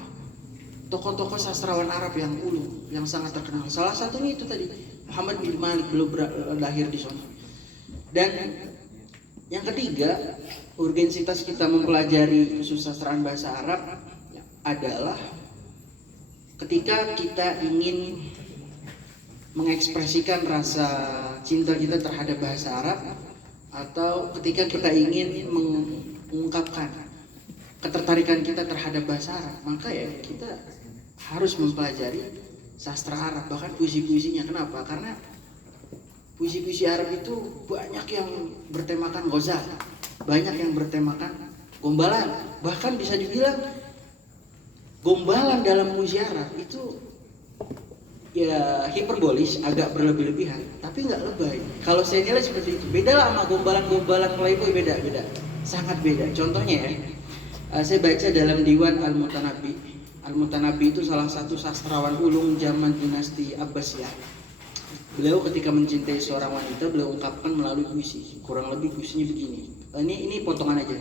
tokoh-tokoh sastrawan Arab yang ulung, yang sangat terkenal. Salah satunya itu tadi Muhammad bin Malik, belum lahir di sana. Dan yang ketiga, urgensitas kita mempelajari kesusastraan bahasa Arab adalah ketika kita ingin mengekspresikan rasa cinta kita terhadap bahasa Arab, atau ketika kita ingin mengungkapkan ketertarikan kita terhadap bahasa Arab, maka ya kita harus mempelajari sastra Arab, bahkan puisi-puisinya. Kenapa? Karena puisi-puisi Arab itu banyak yang bertemakan ghazal, banyak yang bertemakan gombalan, bahkan bisa dibilang gombalan dalam puisi Arab itu ya hiperbolis, agak berlebih-lebihan, tapi nggak lebay. Kalau saya nilai seperti itu. Beda lah sama gombalan-gombalan playboy, beda, sangat beda. Contohnya ya, saya baca dalam Diwan Al-Mutanabbi. Al-Mutanabbi itu salah satu sastrawan ulung zaman dinasti Abbasiyah. Beliau ketika mencintai seorang wanita, beliau ungkapkan melalui puisi. Kurang lebih puisinya begini. Ini potongan aja.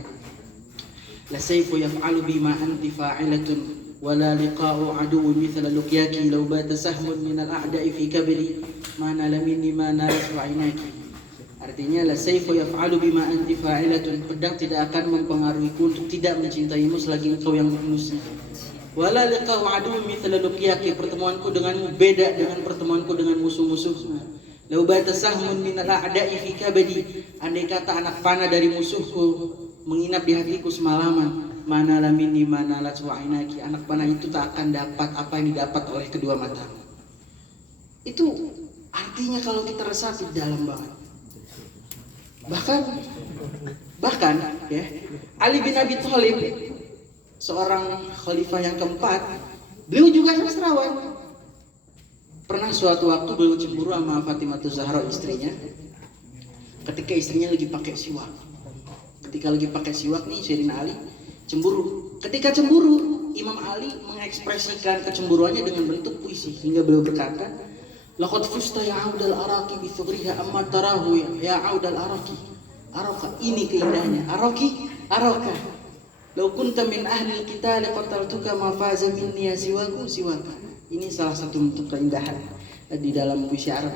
La sayfu yaf'alu bima anti fa'ilatun wala liqa'u aduwwin mithla luqyaki law bata sahmun min al-a'da'i fi kabri ma nala minni ma nalat wa'inaki. Artinya la sayfu yaf'alu bima anti fa'ilatun, pedang tidak akan mempengaruhiku untuk tidak mencintaimu selagi engkau yang memusnah. Wala liqa'u aduwwin mithla luqyaki, pertemuanku denganmu beda dengan pertemuanku dengan musuh-musuhmu. Law bata sahmun min al-a'da'i fi kabri, andai kata anak panah dari musuhku menginap di hatiku semalaman, mana lamini mana latwainaki, anak panah itu tak akan dapat apa yang didapat oleh kedua matamu. Itu artinya kalau kita resapi dalam banget. Bahkan ya, Ali bin Abi Thalib, seorang khalifah yang keempat, beliau juga sastrawan. Pernah suatu waktu beliau cemburu sama Fatimah Zahra, istrinya, ketika istrinya lagi pakai siwak. Ketika lagi pakai siwak nih, Sayyidina Ali cemburu. Ketika cemburu, Imam Ali mengekspresikan kecemburuannya dengan bentuk puisi hingga beliau berkata, laqad fusta ya audal araki bi thughriha amma tarahu ya audal araki. Araka, ini keindahannya. Araki, araka. Law kunta min ahli al-qital qataltuka ma faza minni ya siwaku siwaka. Ini salah satu bentuk keindahan di dalam puisi Arab.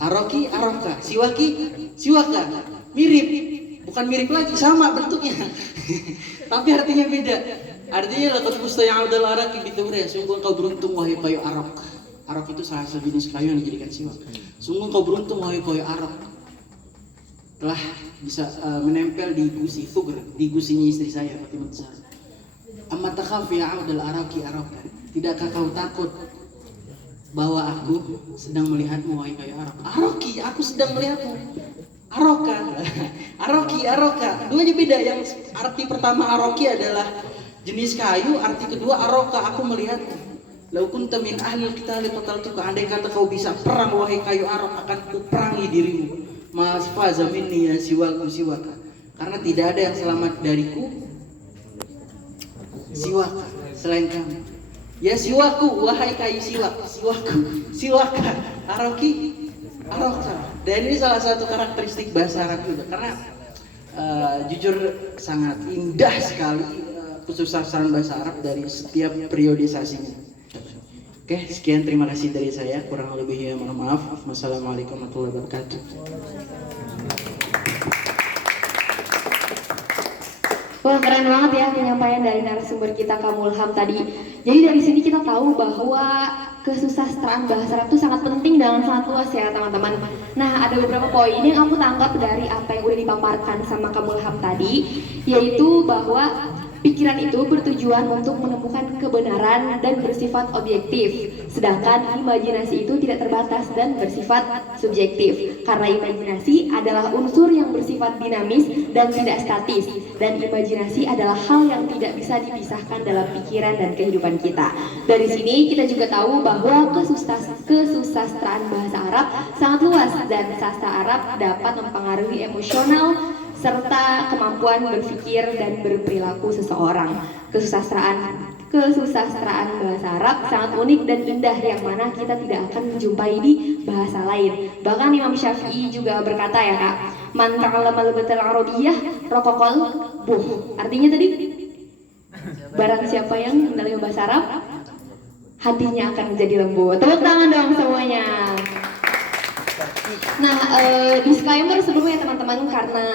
Araki, araka, siwaki, siwaka. Mirip. Bukan mirip lagi, sama bentuknya. Tapi artinya beda. Artinya laqad fusta ya audal araki bi thughriha, sungguh engkau beruntung wahai kayu arak. Arak itu salah satu jenis kayu yang dijadikan siwak. Sungguh engkau beruntung wahai kayu arak, telah bisa menempel di gusi Thugr, di gusinya istri saya Fatimah Zahra. Amma takhaf ya audal araki araka, tidakkah kau takut bahwa aku sedang melihatmu wahai kayu arak? Araki, aku sedang melihatmu. Aroka, aroki, aroka, duanya beda. Yang arti pertama aroki adalah jenis kayu, arti kedua aroka, aku melihatmu. Lau kunta min ahli qitali qataltuka, andai kata kau bisa perang wahai kayu arok, akan kuperangi dirimu. Mas faza minni ya siwaku siwaka, karena tidak ada yang selamat dariku siwaka selain kamu. Ya siwaku, wahai kayu siwak, siwaku, siwaka, aroki, aroka. Dan ini salah satu karakteristik bahasa Arab juga, karena jujur sangat indah sekali kesusastraan bahasa Arab dari setiap periodisasinya. Oke, sekian, terima kasih dari saya. Kurang lebihnya mohon maaf. Wassalamualaikum warahmatullahi wabarakatuh. Wah, keren banget ya penyampaian dari narasumber kita Kak Mulham tadi. Jadi dari sini kita tahu bahwa kesusastraan bahasa Arab itu sangat penting dan sangat luas ya teman-teman. Nah, ada beberapa poin yang aku tangkap dari apa yang udah dipaparkan sama Kamu Ilham tadi, yaitu bahwa pikiran itu bertujuan untuk menemukan kebenaran dan bersifat objektif, sedangkan imajinasi itu tidak terbatas dan bersifat subjektif. Karena imajinasi adalah unsur yang bersifat dinamis dan tidak statis, dan imajinasi adalah hal yang tidak bisa dipisahkan dalam pikiran dan kehidupan kita. Dari sini kita juga tahu bahwa kesusastraan bahasa Arab sangat luas dan sastra Arab dapat mempengaruhi emosional serta kemampuan berpikir dan berperilaku seseorang. Kesusastraan bahasa Arab sangat unik dan indah yang mana kita tidak akan menjumpai di bahasa lain. Bahkan Imam Syafi'i juga berkata ya Kak, man ta'allama al-batal arabiyyah raqaqal buh. Artinya tadi, barang siapa yang mendalami bahasa Arab, hatinya akan menjadi lembut. Tepuk tangan dong semuanya. Nah, disclaimer sebelumnya teman-teman, karena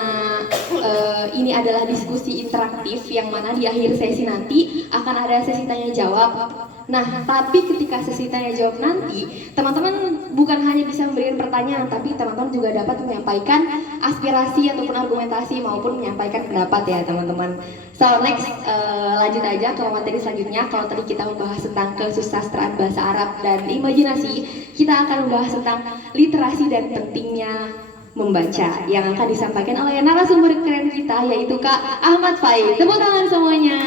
ini adalah diskusi interaktif yang mana di akhir sesi nanti akan ada sesi tanya jawab. Nah, tapi ketika sesi tanya jawab nanti, teman-teman bukan hanya bisa memberikan pertanyaan, tapi teman-teman juga dapat menyampaikan aspirasi ataupun argumentasi maupun menyampaikan pendapat ya teman-teman. So next, lanjut aja ke materi selanjutnya. Kalau tadi kita membahas tentang kesusastraan bahasa Arab dan imajinasi, kita akan membahas tentang literasi dan pentingnya membaca yang akan disampaikan oleh narasumber keren kita, yaitu Kak Ahmad Faik. Tepuk tangan semuanya.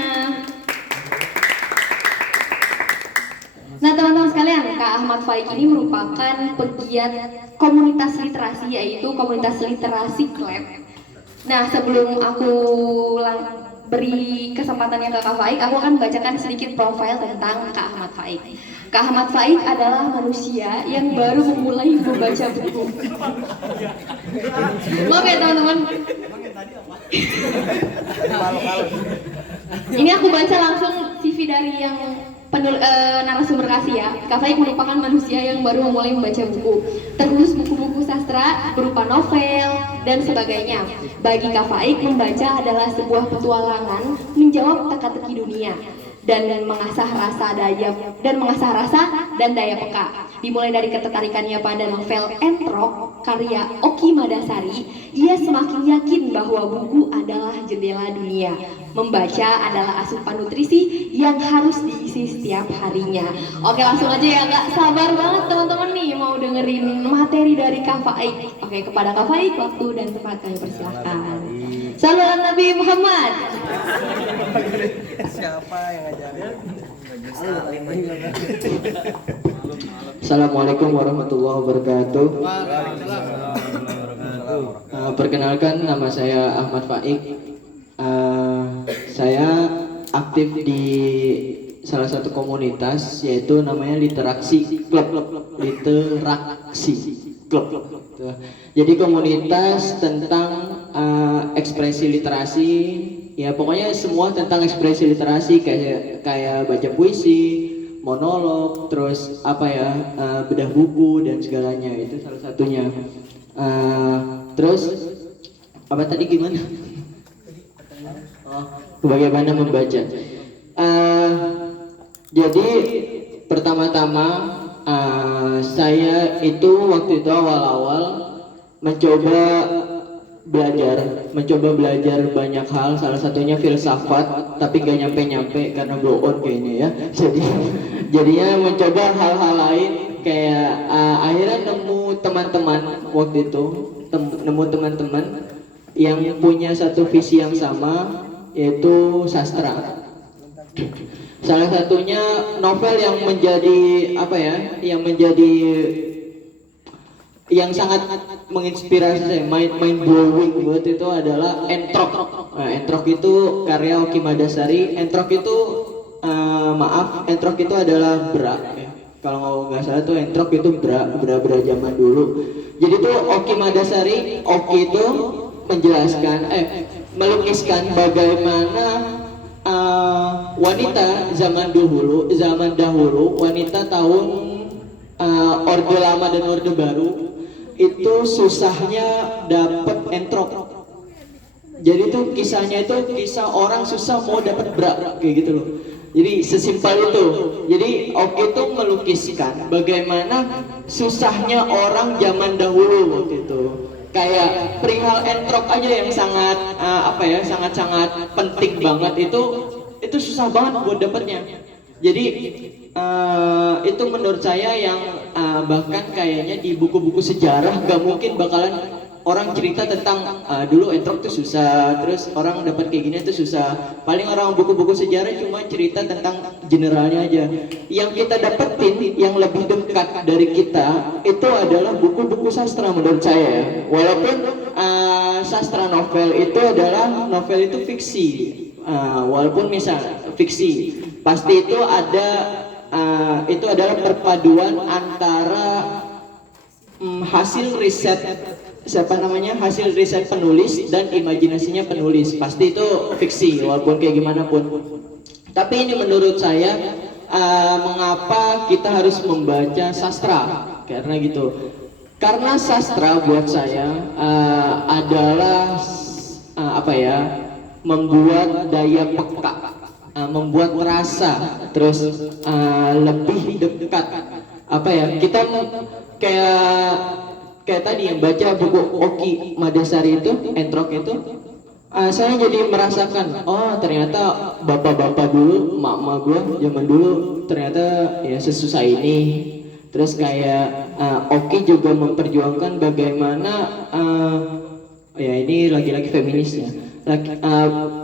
Nah teman-teman sekalian, Kak Ahmad Faik ini merupakan pegiat komunitas literasi, yaitu komunitas literasi Klep. Nah sebelum aku beri kesempatannya ke Kak Faik, aku akan bacakan sedikit profil tentang Kak Ahmad Faik. Kak Ahmad Faik adalah manusia yang baru memulai membaca buku. Maaf ya teman-teman. Ini aku baca langsung CV dari yang narasumber kasih ya. Kak Faik merupakan manusia yang baru memulai membaca buku, terkhusus buku-buku sastra berupa novel dan sebagainya. Bagi Kak Faik, membaca adalah sebuah petualangan menjawab teka-teki dunia dan mengasah rasa dan daya peka. Dimulai dari ketertarikannya pada novel Entrok karya Oki Madasari, ia semakin yakin bahwa buku adalah jendela dunia. Membaca adalah asupan nutrisi yang harus diisi setiap harinya. Oke, langsung aja ya Kak. Sabar banget teman-teman nih mau dengerin materi dari Kak Faik. Oke, kepada Kak Faik, waktu dan tempat kami persilahkan. Salam Nabi Muhammad. Siapa yang ngajarin? Assalamualaikum warahmatullahi wabarakatuh. Perkenalkan, nama saya Ahmad Faik. Saya aktif di salah satu komunitas, yaitu namanya Literaksi Klub. Literaksi Klub. Jadi komunitas tentang ekspresi literasi, ya pokoknya semua tentang ekspresi literasi, kayak baca puisi, monolog, terus bedah buku dan segalanya, itu salah satunya. Terus apa tadi gimana? Bagaimana membaca? Jadi pertama-tama saya itu waktu itu awal-awal mencoba belajar banyak hal, salah satunya filsafat, tapi gak nyampe karena blow on kayaknya ya. Jadinya mencoba hal-hal lain, kayak akhirnya nemu teman-teman waktu itu, yang punya satu visi yang sama, yaitu sastra. Salah satunya novel yang yang sangat menginspirasi saya, mind blowing buat itu adalah Entrok. Nah, Entrok itu karya Oki Madasari. Entrok itu Entrok itu adalah bra ya. Kalau nggak salah tuh Entrok itu bra zaman dulu. Jadi tuh Oki Madasari, Oki itu menjelaskan melukiskan bagaimana wanita zaman dahulu, wanita tahun Orde Lama dan Orde Baru itu susahnya dapat entrok. Jadi tuh kisahnya itu kisah orang susah mau dapat bra kayak gitu loh. Jadi sesimpel itu. Jadi Oki itu melukiskan bagaimana susahnya orang zaman dahulu waktu itu. Kayak perihal entrok aja yang sangat sangat penting banget itu susah banget buat dapatnya. Jadi itu menurut saya yang bahkan kayaknya di buku-buku sejarah gak mungkin bakalan orang cerita tentang dulu entrok tuh susah, terus orang dapat kayak gini tuh susah. Paling orang buku-buku sejarah cuma cerita tentang generalnya aja. Yang kita dapetin yang lebih dekat dari kita itu adalah buku-buku sastra menurut saya. Walaupun sastra novel itu adalah novel itu fiksi, walaupun misal fiksi, pasti itu ada itu adalah perpaduan antara hasil riset hasil riset penulis dan imajinasinya penulis. Pasti itu fiksi walaupun kayak gimana pun. Tapi ini menurut saya mengapa kita harus membaca sastra, karena gitu. Karena sastra buat saya adalah membuat daya peka, membuat rasa, terus lebih dekat. Kita kayak tadi yang baca buku Oki Madasari itu, entrok itu, saya jadi merasakan, oh ternyata bapak-bapak dulu, mak-mak gue zaman dulu ternyata ya sesusah ini. Terus kayak Oki juga memperjuangkan bagaimana ya ini lagi-lagi feminisnya,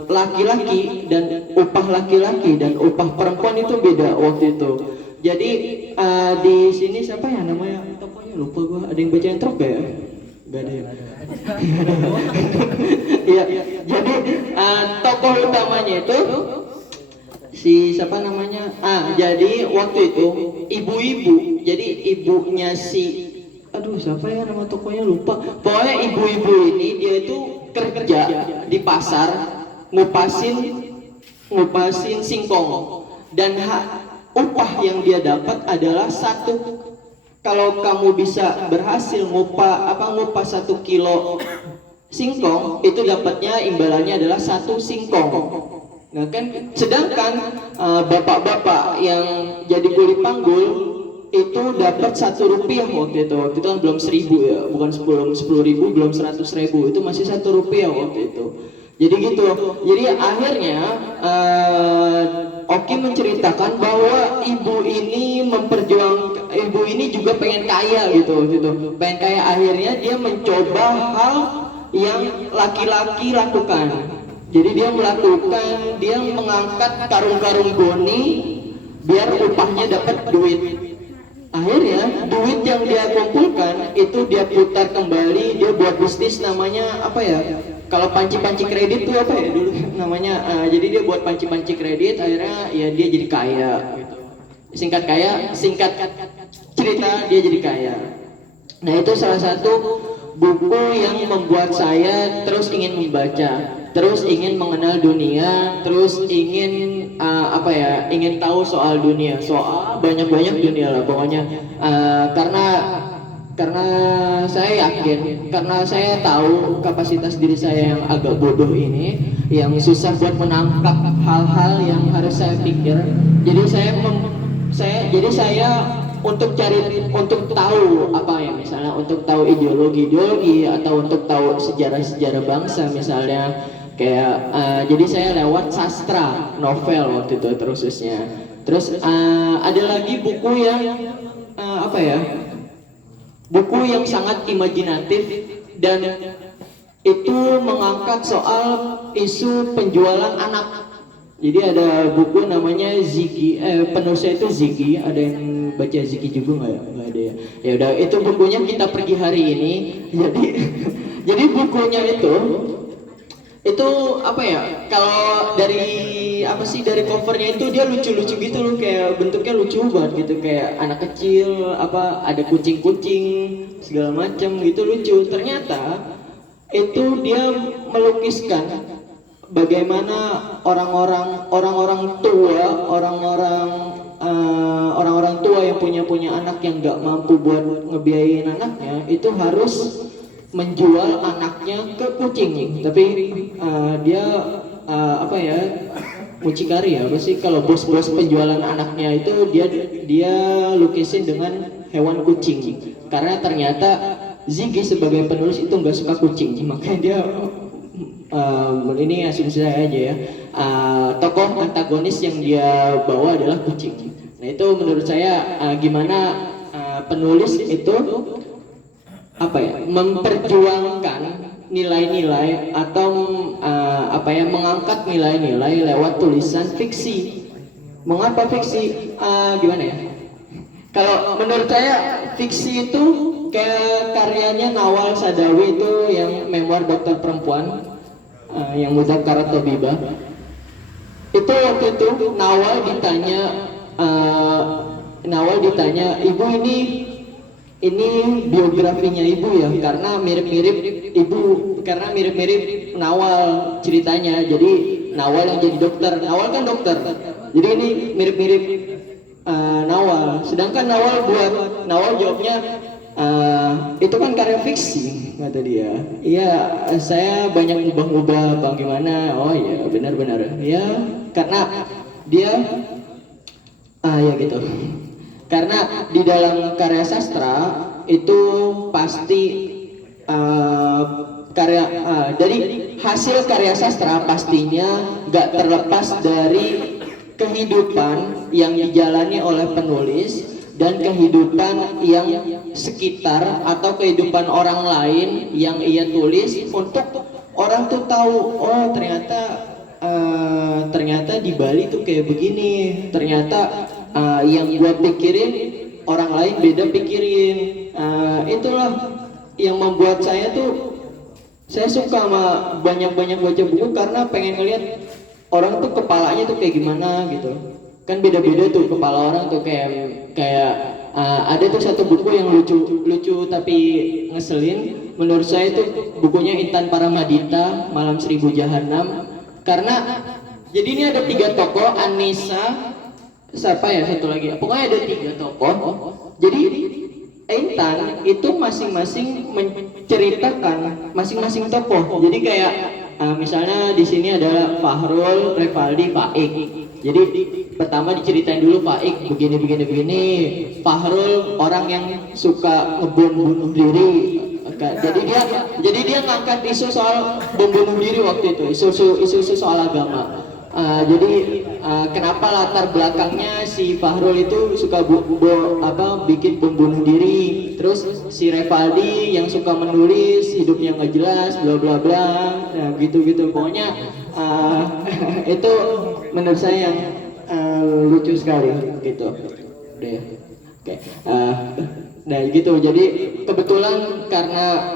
laki-laki dan upah perempuan itu beda waktu itu. Jadi di sini siapa ya namanya? Tokohnya lupa gua. Ada yang baca entrok gak ya? Gak ada ya. Iya. Jadi tokoh utamanya itu si siapa namanya? Jadi waktu itu ibu-ibu. Jadi ibunya siapa ya nama tokohnya lupa. Pokoknya ibu-ibu ini dia itu kerja di pasar ngupasin singkong dan upah yang dia dapat adalah kalau kamu bisa berhasil ngupah 1 kilo singkong, itu dapatnya imbalannya adalah 1 singkong. Nah kan, sedangkan bapak-bapak yang jadi kuli panggul itu dapat 1 rupiah waktu itu kan belum 1.000 ya, bukan 10.000, belum 100.000, itu masih 1 rupiah waktu itu. Jadi gitu. Jadi akhirnya Oki menceritakan bahwa ibu ini juga pengen kaya gitu. Pengen kaya, akhirnya dia mencoba hal yang laki-laki lakukan. Jadi dia mengangkat karung-karung goni biar upahnya dapat duit. Akhirnya duit yang dia kumpulkan itu dia putar kembali, dia buat bisnis namanya kalau panci-panci kredit tuh dulu namanya. Jadi dia buat panci-panci kredit, akhirnya ya dia jadi kaya gitu. Singkat cerita dia jadi kaya. Nah itu salah satu buku yang membuat saya terus ingin membaca, terus ingin mengenal dunia, terus ingin ingin tahu soal dunia, soal banyak dunia lah pokoknya. Karena saya yakin, karena saya tahu kapasitas diri saya yang agak bodoh ini, yang susah buat menangkap hal-hal yang harus saya pikir. Jadi saya untuk tahu misalnya untuk tahu ideologi atau untuk tahu sejarah bangsa misalnya, kayak jadi saya lewat sastra novel waktu itu khususnya. Terus ada lagi buku yang buku yang sangat imajinatif dan itu mengangkat soal isu penjualan anak. Jadi ada buku namanya Ziggy, penulisnya itu Ziggy. Ada yang baca Ziggy juga nggak ya? Nggak ada ya. Ya udah, itu bukunya Kita Pergi Hari Ini. Jadi bukunya itu kalau dari covernya itu dia lucu-lucu gitu loh, kayak bentuknya lucu banget gitu, kayak anak kecil ada kucing-kucing segala macam gitu, lucu. Ternyata itu dia melukiskan bagaimana orang-orang tua yang punya anak yang nggak mampu buat ngebiayain anaknya itu harus menjual anaknya ke kucing. Tapi dia mucikari ya, apa sih kalau bos-bos penjualan anaknya itu dia lukisin dengan hewan kucing, karena ternyata Ziggy sebagai penulis itu nggak suka kucing, makanya dia ini asumsi saya aja ya, tokoh antagonis yang dia bawa adalah kucing. Nah itu menurut saya gimana penulis itu apa ya, memperjuangkan nilai-nilai atau mengangkat nilai-nilai lewat tulisan fiksi. Mengapa fiksi? Gimana ya? Kalau menurut saya fiksi itu kayak karyanya Nawal Sadawi itu yang memoir dokter perempuan yang Mudzakarat Thabibah. Itu waktu itu Nawal ditanya, ibu ini biografinya ibu ya, karena mirip-mirip ibu, karena mirip-mirip Nawal ceritanya. Jadi Nawal yang jadi dokter, Nawal kan dokter, jadi ini mirip-mirip Nawal. Sedangkan Nawal jawabnya itu kan karya fiksi, kata dia. Iya, saya banyak ubah-ubah bang, gimana? Oh iya, benar-benar ya, karena dia ya gitu. Karena di dalam karya sastra itu pasti dari hasil karya sastra pastinya gak terlepas dari kehidupan yang dijalani oleh penulis dan kehidupan yang sekitar atau kehidupan orang lain yang ia tulis, untuk orang tuh tahu, oh ternyata di Bali tuh kayak begini, ternyata yang gua pikirin orang lain beda pikirin. Itulah yang membuat saya suka sama banyak-banyak baca buku, karena pengen ngeliat orang tuh kepalanya tuh kayak gimana gitu. Kan beda-beda tuh kepala orang tuh, kayak ada tuh satu buku yang lucu tapi ngeselin menurut saya itu, bukunya Intan Paramadita, Malam Seribu Jahanam. Karena jadi ini ada 3 tokoh, Anissa, siapa ya satu lagi, pokoknya ada 3 tokoh. Jadi Intan itu masing-masing menceritakan masing-masing tokoh. Jadi kayak misalnya di sini adalah Fahrul, Revaldi, Faik. Jadi pertama diceritain dulu Faik begini. Fahrul orang yang suka bunuh diri. Jadi dia ngangkat isu soal bom bunuh diri waktu itu, isu soal agama. Jadi kenapa latar belakangnya si Fahrul itu suka bikin bom bunuh diri, terus si Revaldi yang suka menulis, hidupnya nggak jelas, bla bla bla, nah gitu pokoknya itu menurut saya yang lucu sekali gitu deh. Oke. Nah gitu, jadi kebetulan karena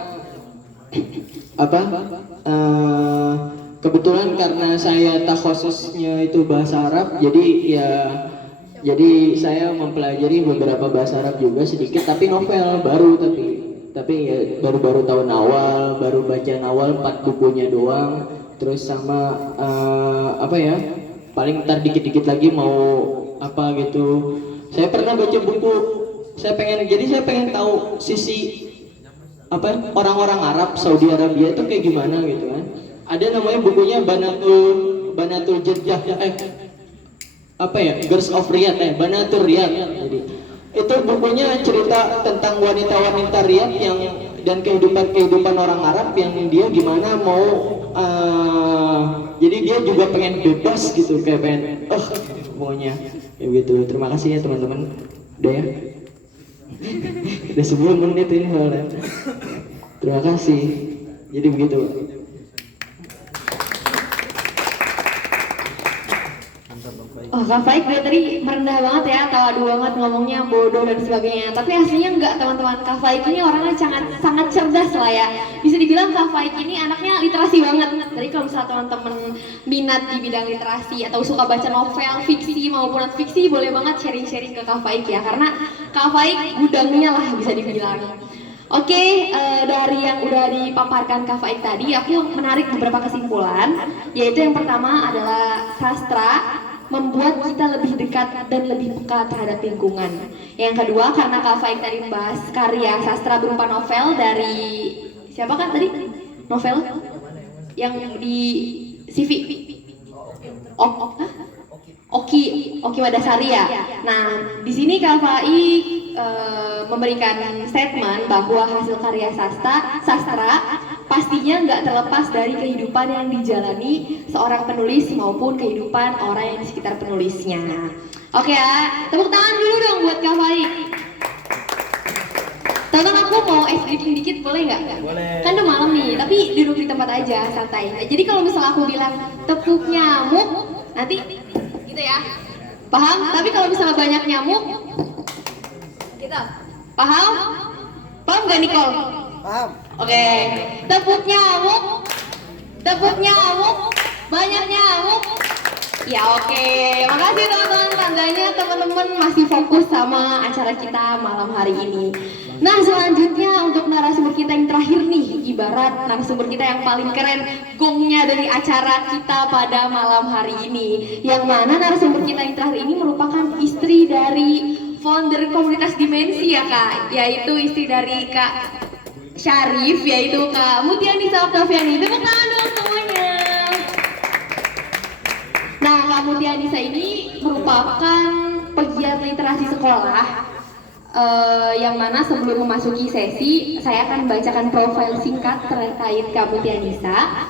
karena saya takhususnya itu bahasa Arab, jadi saya mempelajari beberapa bahasa Arab juga sedikit, tapi novel baru, tapi ya baru tahun awal, baru baca Nawal 4 bukunya doang, terus sama paling ntar dikit-dikit lagi mau apa gitu. Saya pernah baca buku, saya pengen tahu sisi orang-orang Arab Saudi Arabia itu kayak gimana gitu kan. Ada namanya bukunya Banatul Jeddah, Girls of Riyadh, Banatul Riyadh. Jadi itu bukunya cerita tentang wanita-wanita Riyadh dan kehidupan orang Arab yang dia gimana mau jadi dia juga pengen bebas gitu, kayak pengen pokoknya ya gitu. Terima kasih ya teman-teman. Udah ya. Udah 10 menit ini soalnya. Terima kasih. Jadi begitu. Oh, Kak Faik dari tadi merendah banget ya, tawadu banget, ngomongnya bodoh dan sebagainya. Tapi aslinya enggak teman-teman, Kak Faik ini orangnya sangat cerdas lah ya. Bisa dibilang Kak Faik ini anaknya literasi banget. Jadi kalau misalnya teman-teman minat di bidang literasi atau suka baca novel, fiksi maupun non fiksi, boleh banget sharing-sharing ke Kak Faik ya. Karena Kak Faik gudangnya lah bisa dibilang. Oke, dari yang udah dipaparkan Kak Faik tadi, aku menarik beberapa kesimpulan. Yaitu yang pertama adalah sastra membuat kita lebih dekat dan lebih peka terhadap lingkungan. Yang kedua, karena Kak Faik tadi membahas karya sastra berupa novel dari siapa kan tadi? Novel yang di CV Oki Wadasari ya. Nah, di sini KFAI memberikan statement bahwa hasil karya sastra pastinya nggak terlepas dari kehidupan yang dijalani seorang penulis maupun kehidupan orang yang di sekitar penulisnya. Oke ya, tepuk tangan dulu dong buat KFAI. Teman aku mau briefing dikit boleh nggak? Boleh. Kan udah malam nih, tapi duduk di tempat aja santai. Jadi kalau misalnya aku bilang tepuk nyamuk, nanti gitu ya. Paham? Tapi kalau misalnya banyak nyamuk, gitu. Paham? Paham nggak Nicole? Paham. Oke. Tepuk nyamuk, banyak nyamuk. Ya oke. Makasih teman-teman, tandanya teman-teman masih fokus sama acara kita malam hari ini. Nah selanjutnya untuk narasumber kita yang terakhir nih, ibarat narasumber kita yang paling keren, gongnya dari acara kita pada malam hari ini. Yang mana narasumber kita yang terakhir ini merupakan istri dari founder komunitas Dimensi ya Kak, yaitu istri dari Kak Syarif, yaitu Kak Mutia Nisa Oktaviani. Tepuk tangan dong semuanya. Nah Kak Mutia Nisa ini merupakan pegiat literasi sekolah. Yang mana sebelum memasuki sesi, saya akan bacakan profil singkat terkait Kak Mutia Nisa.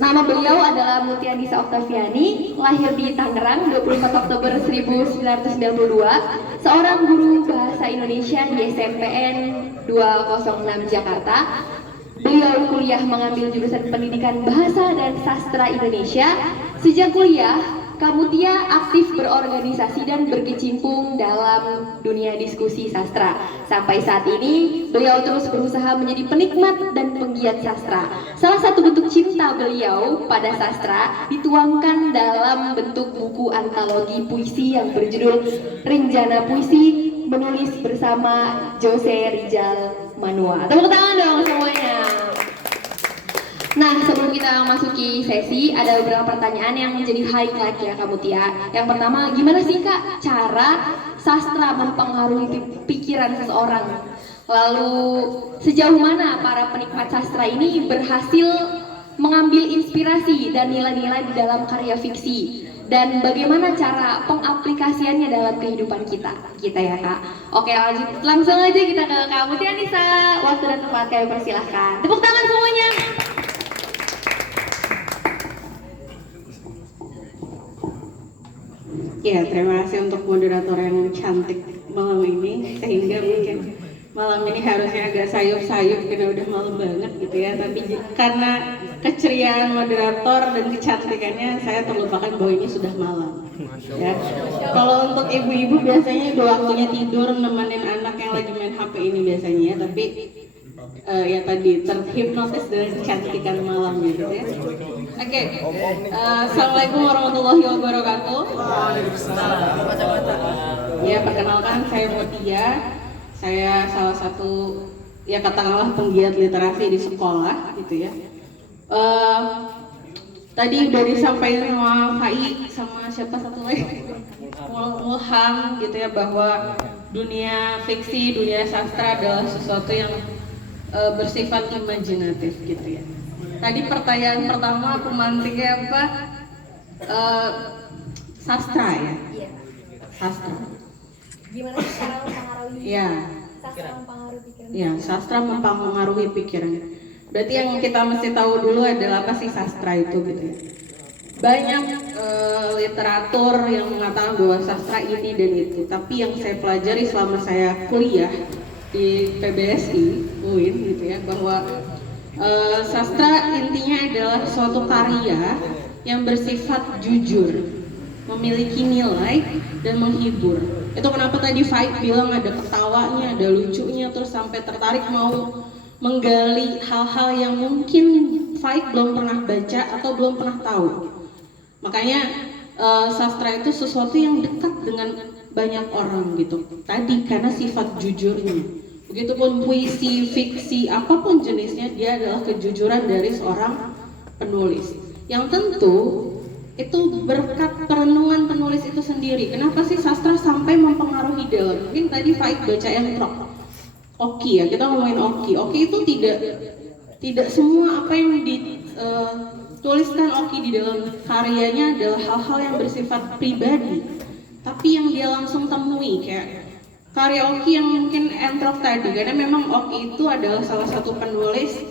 Nama beliau adalah Mutia Nisa Oktaviani, lahir di Tangerang 24 Oktober 1992, seorang guru bahasa Indonesia di SMPN 206 Jakarta. Beliau kuliah mengambil jurusan pendidikan bahasa dan sastra Indonesia. Sejak kuliah, Kak Mutia aktif berorganisasi dan berkecimpung dalam dunia diskusi sastra. Sampai saat ini, beliau terus berusaha menjadi penikmat dan penggiat sastra. Salah satu bentuk cinta beliau pada sastra dituangkan dalam bentuk buku antologi puisi yang berjudul Rinjana Puisi, menulis bersama Jose Rizal Manua. Tepuk tangan dong semuanya. Nah, sebelum kita masuki sesi, ada beberapa pertanyaan yang menjadi highlight ya Kak Mutia. Yang pertama, gimana sih Kak cara sastra mempengaruhi pikiran seseorang? Lalu, sejauh mana para penikmat sastra ini berhasil mengambil inspirasi dan nilai-nilai di dalam karya fiksi? Dan bagaimana cara pengaplikasiannya dalam kehidupan kita ya Kak? Oke, lanjut langsung aja kita ke Kak Mutia Nisa. Waktu dan tempat kami persilahkan. Tepuk tangan semuanya. Ya, terima kasih untuk moderator yang cantik malam ini, sehingga mungkin malam ini harusnya agak sayup-sayup karena udah malam banget gitu ya, tapi karena keceriaan moderator dan kecantikannya saya terlupakan bahwa ini sudah malam ya. Kalau untuk ibu-ibu biasanya udah waktunya tidur nemenin anak yang lagi main HP ini biasanya ya, tapi ya tadi terhipnotis dengan kecantikan malam gitu ya. Oke, Assalamualaikum warahmatullahi wabarakatuh. Ya, perkenalkan saya Mutia. Saya salah satu ya katakanlah penggiat literasi di sekolah gitu ya. Tadi udah disampaikan sama Fai sama siapa satu lagi, Mulham gitu ya, bahwa dunia fiksi, dunia sastra adalah sesuatu yang bersifat imajinatif gitu ya. Tadi pertanyaan pertama pemantiknya apa? Sastra ya? Iya. Sastra. Gimana sih cara mempengaruhi Ya. sastra mempengaruhi pikiran? Ya, sastra mempengaruhi pikiran. Berarti yang kita mesti tahu dulu adalah apa sih sastra itu gitu ya. Banyak literatur yang mengatakan bahwa sastra ini dan itu, tapi yang saya pelajari selama saya kuliah di PBSI UIN gitu ya, bahwa sastra intinya adalah suatu karya yang bersifat jujur, memiliki nilai dan menghibur. Itu kenapa tadi Faik bilang ada ketawanya, ada lucunya, terus sampai tertarik mau menggali hal-hal yang mungkin Faik belum pernah baca atau belum pernah tahu. Makanya sastra itu sesuatu yang dekat dengan banyak orang gitu. Tadi karena sifat jujurnya. Begitupun puisi, fiksi, apapun jenisnya, dia adalah kejujuran dari seorang penulis. Yang tentu itu berkat perenungan penulis itu sendiri. Kenapa sih sastra sampai mempengaruhi dalam? Mungkin tadi Faik baca entrok. Oki ya, kita ngomongin Oki. Oki itu tidak semua apa yang tuliskan Oki di dalam karyanya adalah hal-hal yang bersifat pribadi, tapi yang dia langsung temui, kayak karya Oki yang mungkin entrok tadi, karena memang Oki itu adalah salah satu penulis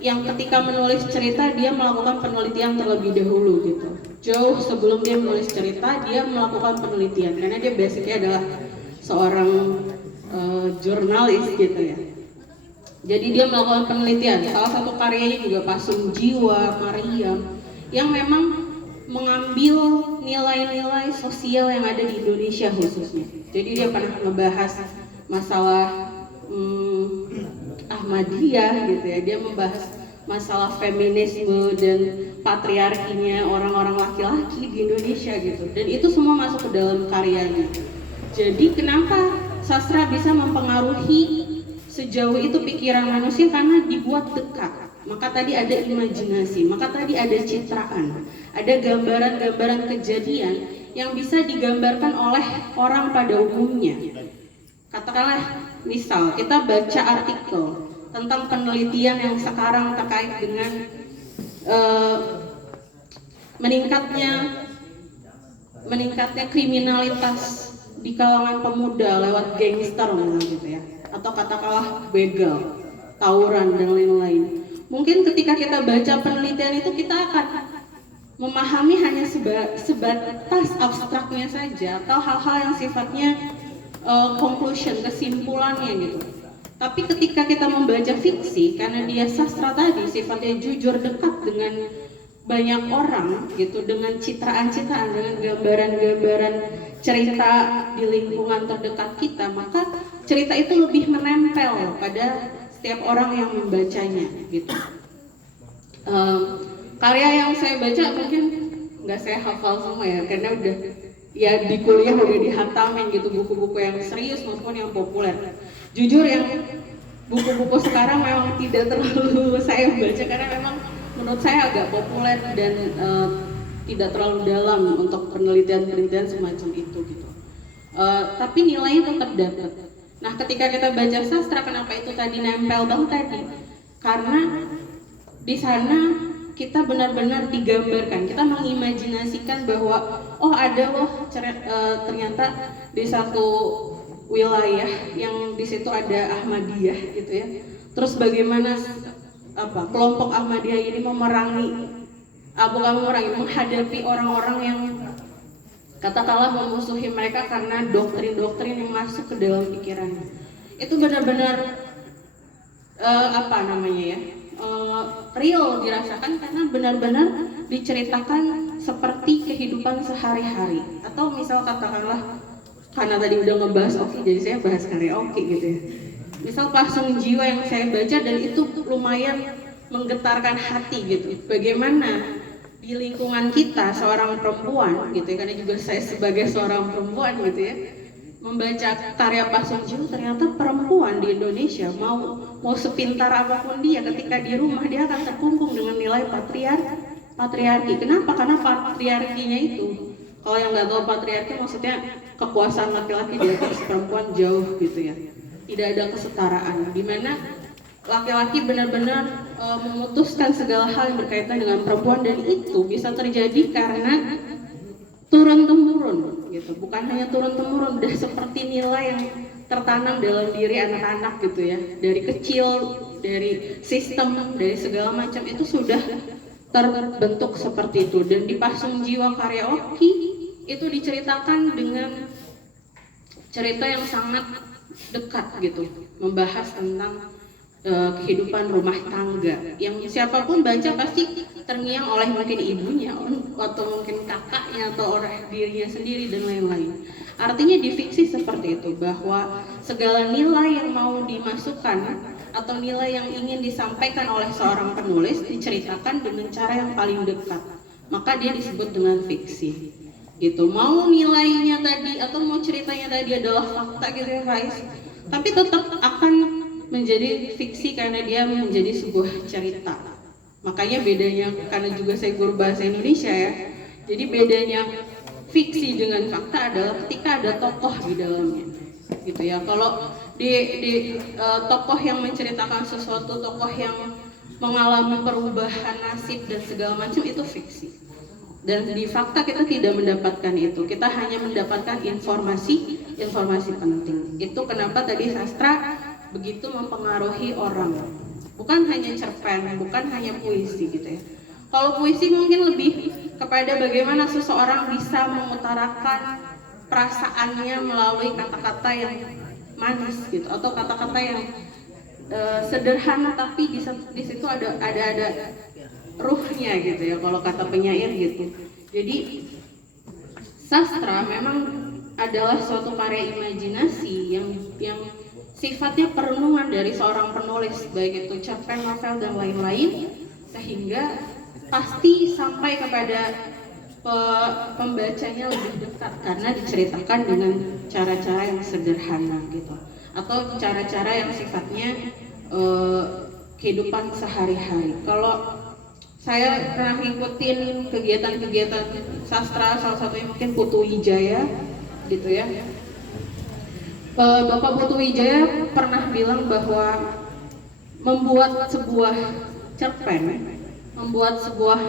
yang ketika menulis cerita dia melakukan penelitian terlebih dahulu gitu. Jauh sebelum dia menulis cerita dia melakukan penelitian, karena dia basicnya adalah seorang jurnalis gitu ya. Jadi dia melakukan penelitian. Salah satu karyanya juga Pasung Jiwa, Mariam, yang memang mengambil nilai-nilai sosial yang ada di Indonesia khususnya. Jadi dia pernah ngebahas masalah Ahmadiyah gitu ya. Dia membahas masalah feminisme dan patriarkinya orang-orang laki-laki di Indonesia gitu. Dan itu semua masuk ke dalam karyanya. Jadi kenapa sastra bisa mempengaruhi sejauh itu pikiran manusia? Karena dibuat dekat. Maka tadi ada imajinasi, maka tadi ada citraan, ada gambaran-gambaran kejadian yang bisa digambarkan oleh orang pada umumnya. Katakanlah misal kita baca artikel tentang penelitian yang sekarang terkait dengan meningkatnya kriminalitas di kalangan pemuda lewat gangster misalnya gitu ya, atau katakanlah begal, tawuran dan lain-lain. Mungkin ketika kita baca penelitian itu kita akan memahami hanya sebatas abstraknya saja atau hal-hal yang sifatnya conclusion, kesimpulannya gitu. Tapi ketika kita membaca fiksi, karena dia sastra tadi sifatnya jujur, dekat dengan banyak orang gitu, dengan citraan-citraan, dengan gambaran-gambaran cerita di lingkungan terdekat kita, maka cerita itu lebih menempel pada setiap orang yang membacanya gitu. Karya yang saya baca mungkin nggak saya hafal semua ya, karena udah ya di kuliah udah dihatamin gitu, buku-buku yang serius maupun yang populer. Jujur yang buku-buku sekarang memang tidak terlalu saya baca, karena memang menurut saya agak populer dan tidak terlalu dalam untuk penelitian-penelitian semacam itu gitu. Tapi nilainya tetap dapat. Nah, ketika kita baca sastra, kenapa itu tadi nempel banget tadi? Karena di sana kita benar-benar digambarkan, kita mengimajinasikan bahwa oh ada loh ternyata di satu wilayah yang di situ ada Ahmadiyah gitu ya. Terus bagaimana kelompok Ahmadiyah ini menghadapi orang-orang yang katakanlah memusuhi mereka karena doktrin-doktrin yang masuk ke dalam pikirannya. Itu benar-benar real dirasakan, karena benar-benar diceritakan seperti kehidupan sehari-hari. Atau misal katakanlah, karena tadi udah ngebahas Oki, jadi saya bahas karya Oki gitu ya. Misal Pasung Jiwa yang saya baca dan itu lumayan menggetarkan hati gitu. Bagaimana di lingkungan kita seorang perempuan gitu ya, karena juga saya sebagai seorang perempuan gitu ya, membaca karya Pasung Jiwa, ternyata perempuan di Indonesia mau sepintar apapun dia, ketika di rumah dia akan terkungkung dengan nilai patriarki. Kenapa? Karena patriarkinya itu, kalau yang nggak tahu patriarki maksudnya kekuasaan laki-laki di atas perempuan jauh gitu ya. Tidak ada kesetaraan, di mana laki-laki benar-benar memutuskan segala hal yang berkaitan dengan perempuan, dan itu bisa terjadi karena turun-temurun gitu. Bukan hanya turun-temurun, udah seperti nilai yang tertanam dalam diri anak-anak gitu ya. Dari kecil, dari sistem, dari segala macam itu sudah terbentuk seperti itu. Dan di Pasung Jiwa karya Oki itu diceritakan dengan cerita yang sangat dekat gitu, membahas tentang kehidupan rumah tangga yang siapapun baca pasti terngiang oleh mungkin ibunya atau mungkin kakaknya atau oleh dirinya sendiri dan lain-lain. Artinya di fiksi seperti itu, bahwa segala nilai yang mau dimasukkan atau nilai yang ingin disampaikan oleh seorang penulis diceritakan dengan cara yang paling dekat, maka dia disebut dengan fiksi gitu. Mau nilainya tadi atau mau ceritanya tadi adalah fakta gitu ya guys, tapi tetap akan menjadi fiksi karena dia menjadi sebuah cerita. Makanya bedanya, karena juga saya guru bahasa Indonesia ya, jadi bedanya fiksi dengan fakta adalah ketika ada tokoh di dalamnya gitu ya. Kalau di tokoh yang menceritakan sesuatu, tokoh yang mengalami perubahan nasib dan segala macam itu fiksi. Dan di fakta kita tidak mendapatkan itu. Kita hanya mendapatkan informasi penting. Itu kenapa tadi sastra begitu mempengaruhi orang. Bukan hanya cerpen, bukan hanya puisi gitu ya. Kalau puisi mungkin lebih kepada bagaimana seseorang bisa mengutarakan perasaannya melalui kata-kata yang manis gitu, atau kata-kata yang sederhana tapi di situ ada ruhnya gitu ya, kalau kata penyair gitu. Jadi sastra memang adalah suatu karya imajinasi yang sifatnya perenungan dari seorang penulis, baik itu cerpen, novel dan lain-lain, sehingga pasti sampai kepada pembacanya lebih dekat karena diceritakan dengan cara-cara yang sederhana gitu, atau cara-cara yang sifatnya kehidupan sehari-hari. Kalau saya pernah ngikutin kegiatan-kegiatan sastra, salah satunya mungkin Putu Wijaya gitu ya. Bapak Putu Wijaya pernah bilang bahwa membuat sebuah cerpen, membuat sebuah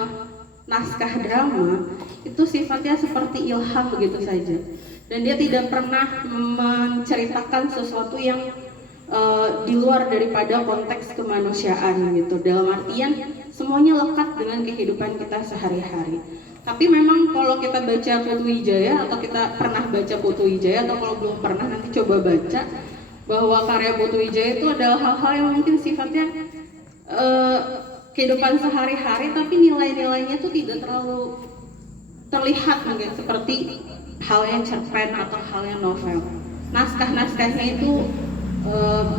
naskah drama itu sifatnya seperti ilham begitu saja, dan dia tidak pernah menceritakan sesuatu yang di luar daripada konteks kemanusiaan gitu, dalam artian semuanya lekat dengan kehidupan kita sehari-hari. Tapi memang kalau kita baca Putu Wijaya, atau kita pernah baca Putu Wijaya, atau kalau belum pernah nanti coba baca, bahwa karya Putu Wijaya itu adalah hal-hal yang mungkin sifatnya kehidupan sehari-hari, tapi nilai-nilainya itu tidak terlalu terlihat mungkin seperti hal yang cerpen atau hal yang novel. Naskah-naskahnya itu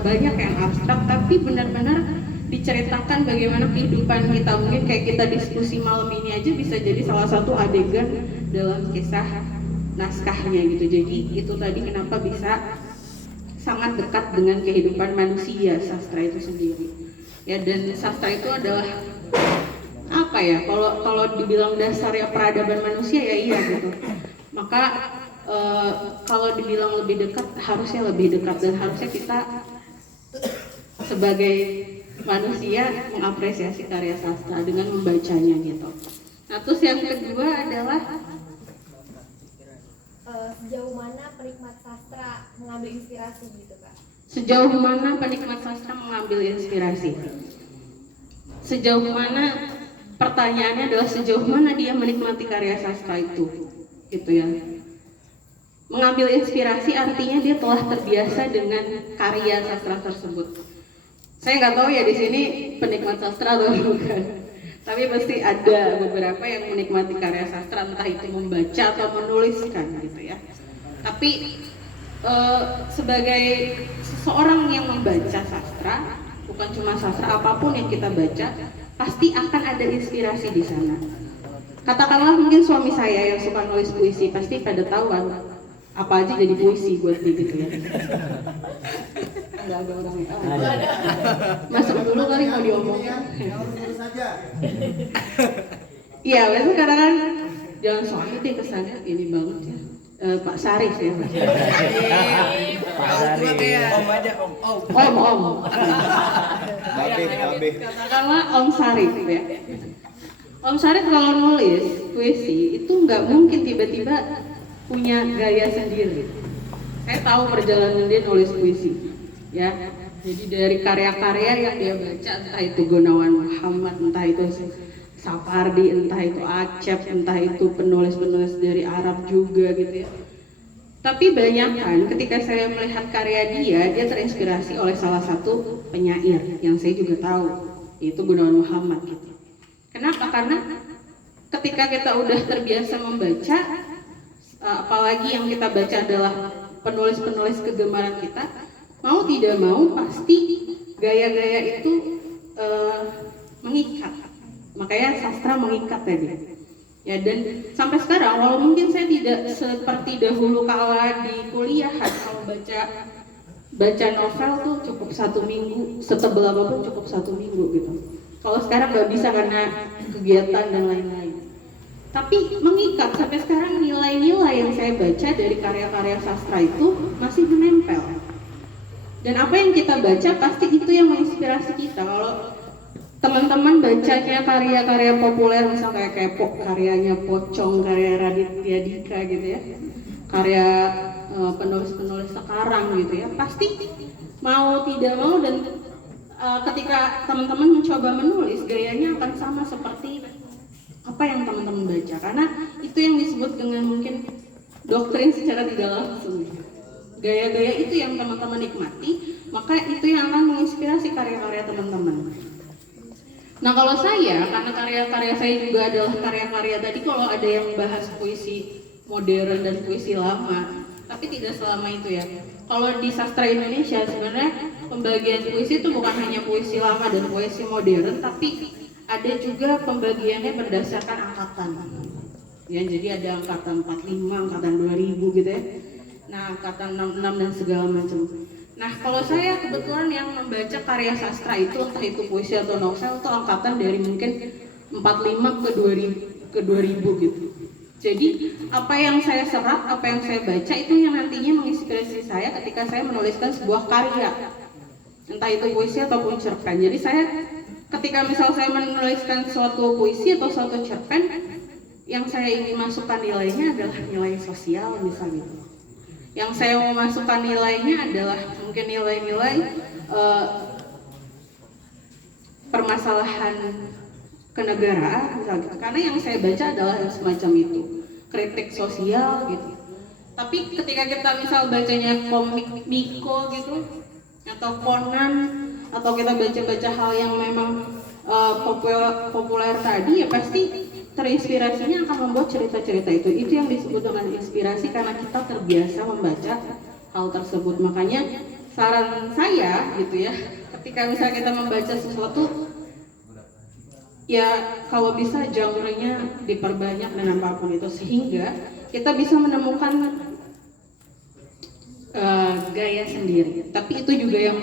banyak yang abstrak, tapi benar-benar diceritakan bagaimana kehidupan kita. Mungkin kayak kita diskusi malam ini aja bisa jadi salah satu adegan dalam kisah naskahnya gitu. Jadi itu tadi kenapa bisa sangat dekat dengan kehidupan manusia sastra itu sendiri. Ya, dan sastra itu adalah apa ya, kalau dibilang dasar ya peradaban manusia ya iya gitu. Maka kalau dibilang lebih dekat, harusnya lebih dekat, dan harusnya kita sebagai manusia mengapresiasi karya sastra dengan membacanya gitu. Nah, terus yang kedua adalah sejauh mana penikmat sastra mengambil inspirasi gitu Kak? Sejauh mana penikmat sastra mengambil inspirasi? Sejauh mana, pertanyaannya adalah sejauh mana dia menikmati karya sastra itu, gitu ya. Mengambil inspirasi artinya dia telah terbiasa dengan karya sastra tersebut. Saya nggak tahu ya di sini penikmat sastra atau bukan, tapi pasti ada beberapa yang menikmati karya sastra, entah itu membaca atau menuliskan gitu ya. Tapi sebagai seseorang yang membaca sastra, bukan cuma sastra, apapun yang kita baca pasti akan ada inspirasi di sana. Katakanlah mungkin suami saya yang suka nulis puisi, pasti pada tahu kan apa aja jadi puisi buat dia gitu ya. Nggak ada orang yang masuk dulu kali mau diomongin. Iya, biasanya katakan jangan suami deh kesannya ini banget ya. Pak Sarif ya. Pak Sarif. Om aja, om. Om. Babe. Katakanlah Om Sarif ya. Om Sarif kalau nulis puisi itu nggak mungkin tiba-tiba punya gaya sendiri. Saya tahu perjalanan dia nulis puisi, ya. Jadi dari karya-karya yang dia baca, entah itu Gunawan Muhammad, entah itu Sapardi, entah itu Acep, entah itu penulis-penulis dari Arab juga gitu ya. Tapi banyak kan ketika saya melihat karya dia terinspirasi oleh salah satu penyair yang saya juga tahu, yaitu Gunawan Muhammad gitu. Kenapa? Karena ketika kita udah terbiasa membaca, apalagi yang kita baca adalah penulis-penulis kegemaran kita, mau tidak mau pasti gaya-gaya itu mengikat. Makanya sastra mengikat tadi. Ya, dan sampai sekarang walau mungkin saya tidak seperti dahulu kala di kuliah, kalau baca novel tuh cukup 1 minggu, setebel apapun cukup 1 minggu gitu. Kalau sekarang nggak bisa karena kegiatan dan lain-lain. Tapi mengikat sampai sekarang, nilai-nilai yang saya baca dari karya-karya sastra itu masih menempel. Dan apa yang kita baca pasti itu yang menginspirasi kita. Kalau teman-teman bacanya karya-karya populer, misal kayak karyanya Pocong, karya Raditya Dika gitu ya, karya penulis-penulis sekarang gitu ya, pasti mau tidak mau dan ketika teman-teman mencoba menulis, gayanya akan sama seperti apa yang teman-teman baca, karena itu yang disebut dengan mungkin doktrin secara tidak langsung. Gaya-gaya itu yang teman-teman nikmati, maka itu yang akan menginspirasi karya-karya teman-teman. Nah kalau saya, karena karya-karya saya juga adalah karya-karya tadi, kalau ada yang bahas puisi modern dan puisi lama, tapi tidak selama itu ya. Kalau di sastra Indonesia sebenarnya pembagian puisi itu bukan hanya puisi lama dan puisi modern, tapi ada juga pembagiannya berdasarkan angkatan. Ya, jadi ada angkatan 45, angkatan 2000 gitu ya. Nah, angkatan 66 dan segala macam. Nah, kalau saya kebetulan yang membaca karya sastra itu, entah itu puisi atau novel, itu angkatan dari mungkin 45 ke 2000 gitu. Jadi, apa yang saya serap, apa yang saya baca, itu yang nantinya menginspirasi saya ketika saya menuliskan sebuah karya. Entah itu puisi ataupun cerpen. Jadi saya, ketika misal saya menuliskan suatu puisi atau suatu cerpen, yang saya ingin masukkan nilainya adalah nilai sosial misalnya gitu. Yang saya mau masukkan nilainya adalah mungkin nilai-nilai permasalahan kenegaraan misalnya gitu. Karena yang saya baca adalah semacam itu, kritik sosial gitu. Tapi ketika kita misal bacanya komik Miko gitu atau Conan, atau kita baca-baca hal yang memang populer tadi, ya pasti terinspirasinya akan membuat cerita-cerita itu. Itu yang disebut dengan inspirasi, karena kita terbiasa membaca hal tersebut. Makanya saran saya gitu ya, ketika misalnya kita membaca sesuatu, ya kalau bisa genre-nya diperbanyak dan apapun itu, sehingga kita bisa menemukan gaya sendiri. Tapi itu juga yang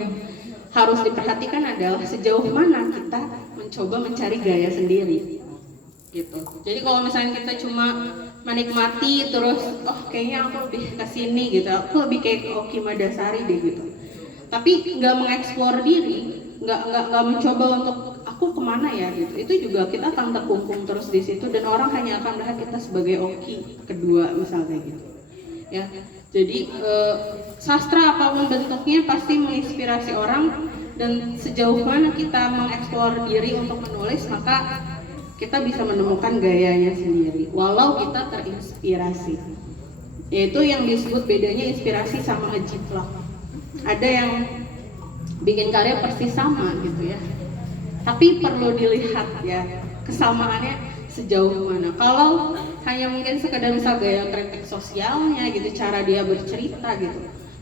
harus diperhatikan adalah sejauh mana kita mencoba mencari gaya sendiri gitu. Jadi kalau misalnya kita cuma menikmati terus, oh kayaknya aku lebih ke sini gitu, aku lebih kayak Oki Madasari deh gitu, tapi nggak mengeksplor diri, nggak mencoba untuk aku kemana ya gitu, itu juga kita akan terkungkung terus di situ, dan orang hanya akan melihat kita sebagai Oki kedua misalnya gitu ya. Jadi sastra apapun bentuknya pasti menginspirasi orang, dan sejauh mana kita mengeksplor diri untuk menulis, maka kita bisa menemukan gayanya sendiri walau kita terinspirasi. Yaitu yang disebut bedanya inspirasi sama ngejiplak. Ada yang bikin karya persis sama gitu ya, tapi perlu dilihat ya kesamaannya sejauh mana. Kalau hanya mungkin sekedar misal gaya kritik sosialnya gitu, cara dia bercerita gitu,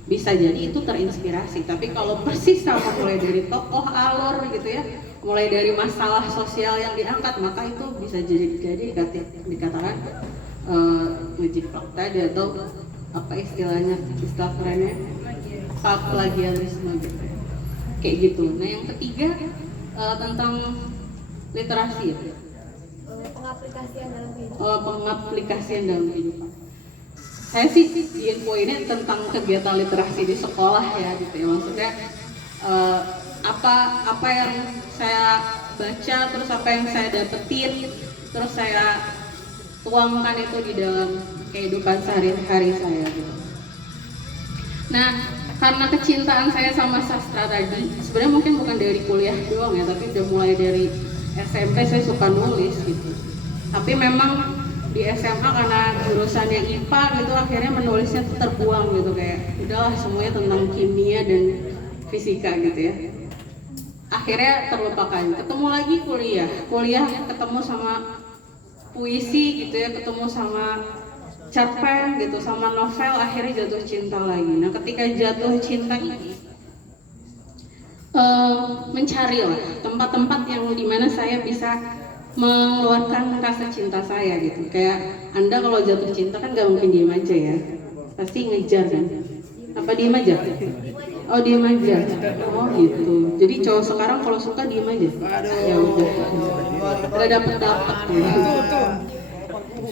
bisa jadi itu terinspirasi. Tapi kalau persis sama, mulai dari tokoh alur gitu ya, mulai dari masalah sosial yang diangkat, maka itu bisa jadi dikatakan ngejiplak tadi, atau apa istilahnya, istilah kerennya plagiarisme gitu ya. Kayak gitu. Nah yang ketiga tentang literasi ya. Pengaplikasian dalam kehidupan. Pengaplikasian dalam kehidupan. Saya sih di info ini tentang kegiatan literasi di sekolah ya gitu ya. Maksudnya apa yang saya baca, terus apa yang saya dapetin, terus saya tuangkan itu di dalam kehidupan sehari-hari saya gitu. Nah, karena kecintaan saya sama sastra tadi, sebenarnya mungkin bukan dari kuliah doang ya, tapi udah mulai dari SMP saya suka nulis gitu. Tapi memang di SMA karena jurusannya IPA gitu, akhirnya menulisnya tuh terbuang gitu, kayak udahlah semuanya tentang kimia dan fisika gitu ya. Akhirnya terlupakan. Ketemu lagi kuliah ketemu sama puisi gitu ya, ketemu sama cerpen gitu, sama novel, akhirnya jatuh cinta lagi. Nah ketika jatuh cinta ini mencarilah tempat-tempat yang dimana saya bisa mengeluarkan rasa cinta saya gitu. Kayak Anda kalau jatuh cinta kan gak mungkin diem aja ya, pasti ngejar kan. Apa diem aja? Oh diem aja. Oh gitu. Jadi cowok sekarang kalau suka diem aja. Ya udah. Udah dapet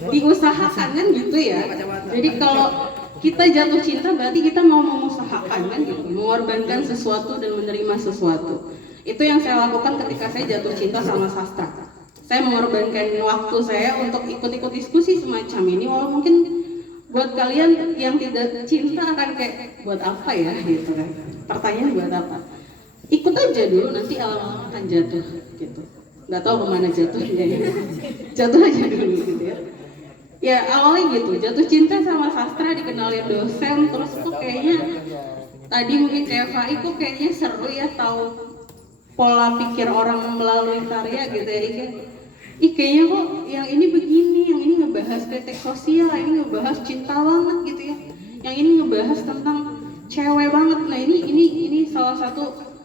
diusahakan kan gitu ya. Jadi kalau kita jatuh cinta berarti kita mau mengusahakan kan gitu, mengorbankan sesuatu dan menerima sesuatu. Itu yang saya lakukan ketika saya jatuh cinta sama sastra. Saya mengorbankan waktu saya untuk ikut-ikut diskusi semacam ini, walau mungkin buat kalian yang tidak cinta akan kayak buat apa ya gitu kan. Pertanyaan buat apa? Ikut aja dulu, nanti lama-lama akan jatuh gitu. Nggak tahu kemana jatuhnya ya. Jatuh aja dulu gitu ya. Ya awalnya gitu, jatuh cinta sama sastra, dikenalin dosen, terus kok kayaknya tadi mungkin kayak Fai kok kayaknya seru ya tahu pola pikir orang melalui karya gitu ya. Kayaknya kok yang ini begini, yang ini ngebahas kritik sosial, yang ini ngebahas cinta banget gitu ya. Yang ini ngebahas tentang cewek banget. Nah ini salah satu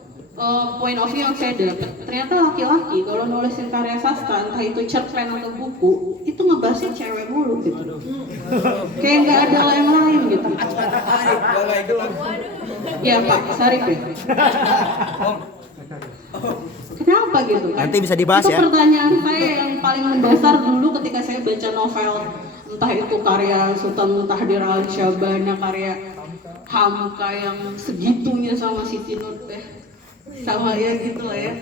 point of view yang saya dapat. Ternyata laki-laki kalau nulisin karya sastra, entah itu cerpen atau buku, itu ngebahasnya cewek mulu gitu. Kayak nggak ada yang lain gitu. Ya Pak Sarif ya. Kenapa gitu kan? Nanti bisa dibahas itu ya. Pertanyaan saya yang paling mendasar dulu ketika saya baca novel, entah itu karya Sultan Muhtahdir Al-Syabana, karya Hamka yang segitunya sama Siti Nur sama ya gitu lah ya.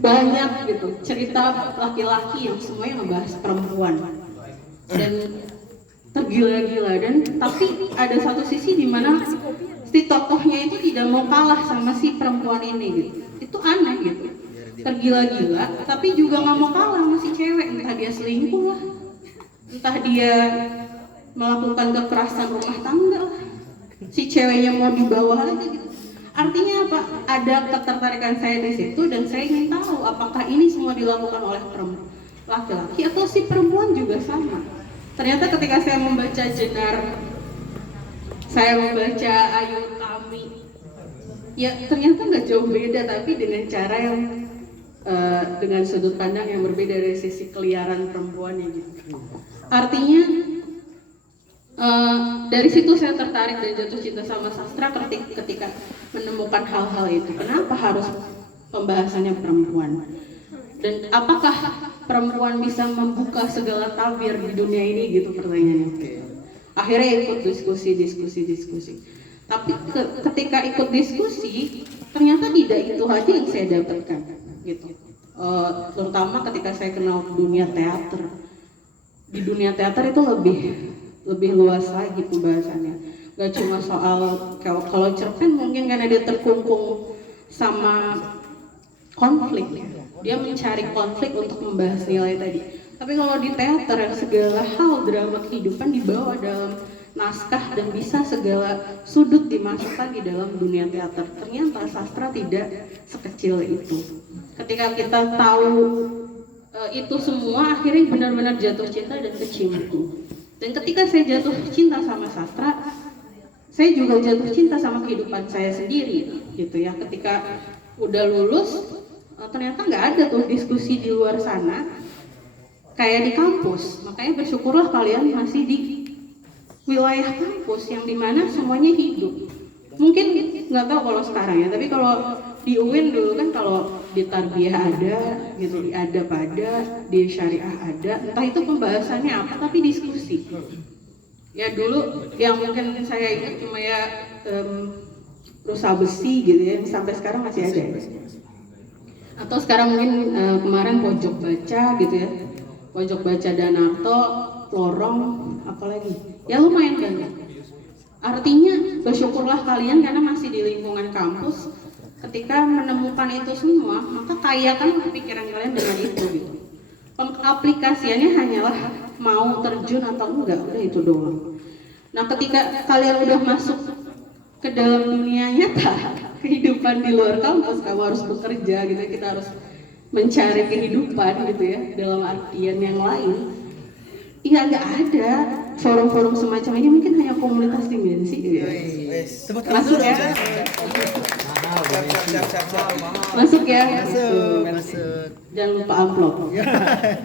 Banyak gitu cerita laki-laki yang semuanya ngebahas perempuan dan tergila-gila, dan tapi ada satu sisi di mana si tokohnya itu tidak mau kalah sama si perempuan ini gitu. Itu aneh gitu, tergila-gila tapi juga nggak mau kalah sama si cewek, entah dia selingkuh lah, entah dia melakukan kekerasan rumah tangga lah, si ceweknya mau dibawa aja gitu. Artinya apa? Ada ketertarikan saya di situ dan saya ingin tahu apakah ini semua dilakukan oleh laki-laki atau si perempuan juga sama. Ternyata ketika saya membaca Jenar, saya membaca Ayu Tami, ya ternyata nggak jauh beda, tapi dengan cara yang dengan sudut pandang yang berbeda dari sisi keliaran perempuannya gitu. Artinya dari situ saya tertarik dan jatuh cinta sama sastra ketika menemukan hal-hal itu. Kenapa harus pembahasannya perempuan? Dan apakah perempuan bisa membuka segala tabir di dunia ini gitu pertanyaannya. Akhirnya ikut diskusi. Tapi ketika ikut diskusi, ternyata tidak itu aja yang saya dapatkan gitu. Terutama ketika saya kenal dunia teater. Di dunia teater itu lebih luas lagi pembahasannya. Gak cuma soal kalau cerpen mungkin karena dia terkungkung sama konflik ya. Dia mencari konflik untuk membahas nilai tadi. Tapi kalau di teater yang segala hal drama kehidupan dibawa dalam naskah dan bisa segala sudut dimasukkan di dalam dunia teater. Ternyata sastra tidak sekecil itu. Ketika kita tahu itu semua, akhirnya benar-benar jatuh cinta dan kecimpung. Dan ketika saya jatuh cinta sama sastra, saya juga jatuh cinta sama kehidupan saya sendiri gitu ya. Ketika udah lulus, ternyata nggak ada tuh diskusi di luar sana kayak di kampus. Makanya bersyukurlah kalian masih di wilayah kampus yang dimana semuanya hidup. Mungkin nggak tahu kalau sekarang ya, tapi kalau di UIN dulu kan kalau di tarbiyah ada gitu, di adab ada, di syariah ada, entah itu pembahasannya apa tapi diskusi. Ya dulu yang mungkin saya ingat cuma ya rusa besi gitu ya, sampai sekarang masih ada. Atau sekarang mungkin kemarin pojok baca gitu ya, pojok baca Danarto, lorong, apalagi ya lumayan banyak. Artinya bersyukurlah kalian karena masih di lingkungan kampus. Ketika menemukan itu semua, maka kayakan pikiran kalian dengan itu gitu. Aplikasiannya hanyalah mau terjun atau enggak, udah itu doang. Nah ketika kalian udah masuk ke dalam dunia nyata, kehidupan di luar kampus, kamu harus bekerja gitu, kita harus mencari kehidupan gitu ya, dalam artian yang lain. Iya nggak ada forum-forum semacam ini, mungkin hanya komunitas dimensi gitu ya. Masuk ya? Masuk ya? Masuk. Jangan lupa amplop.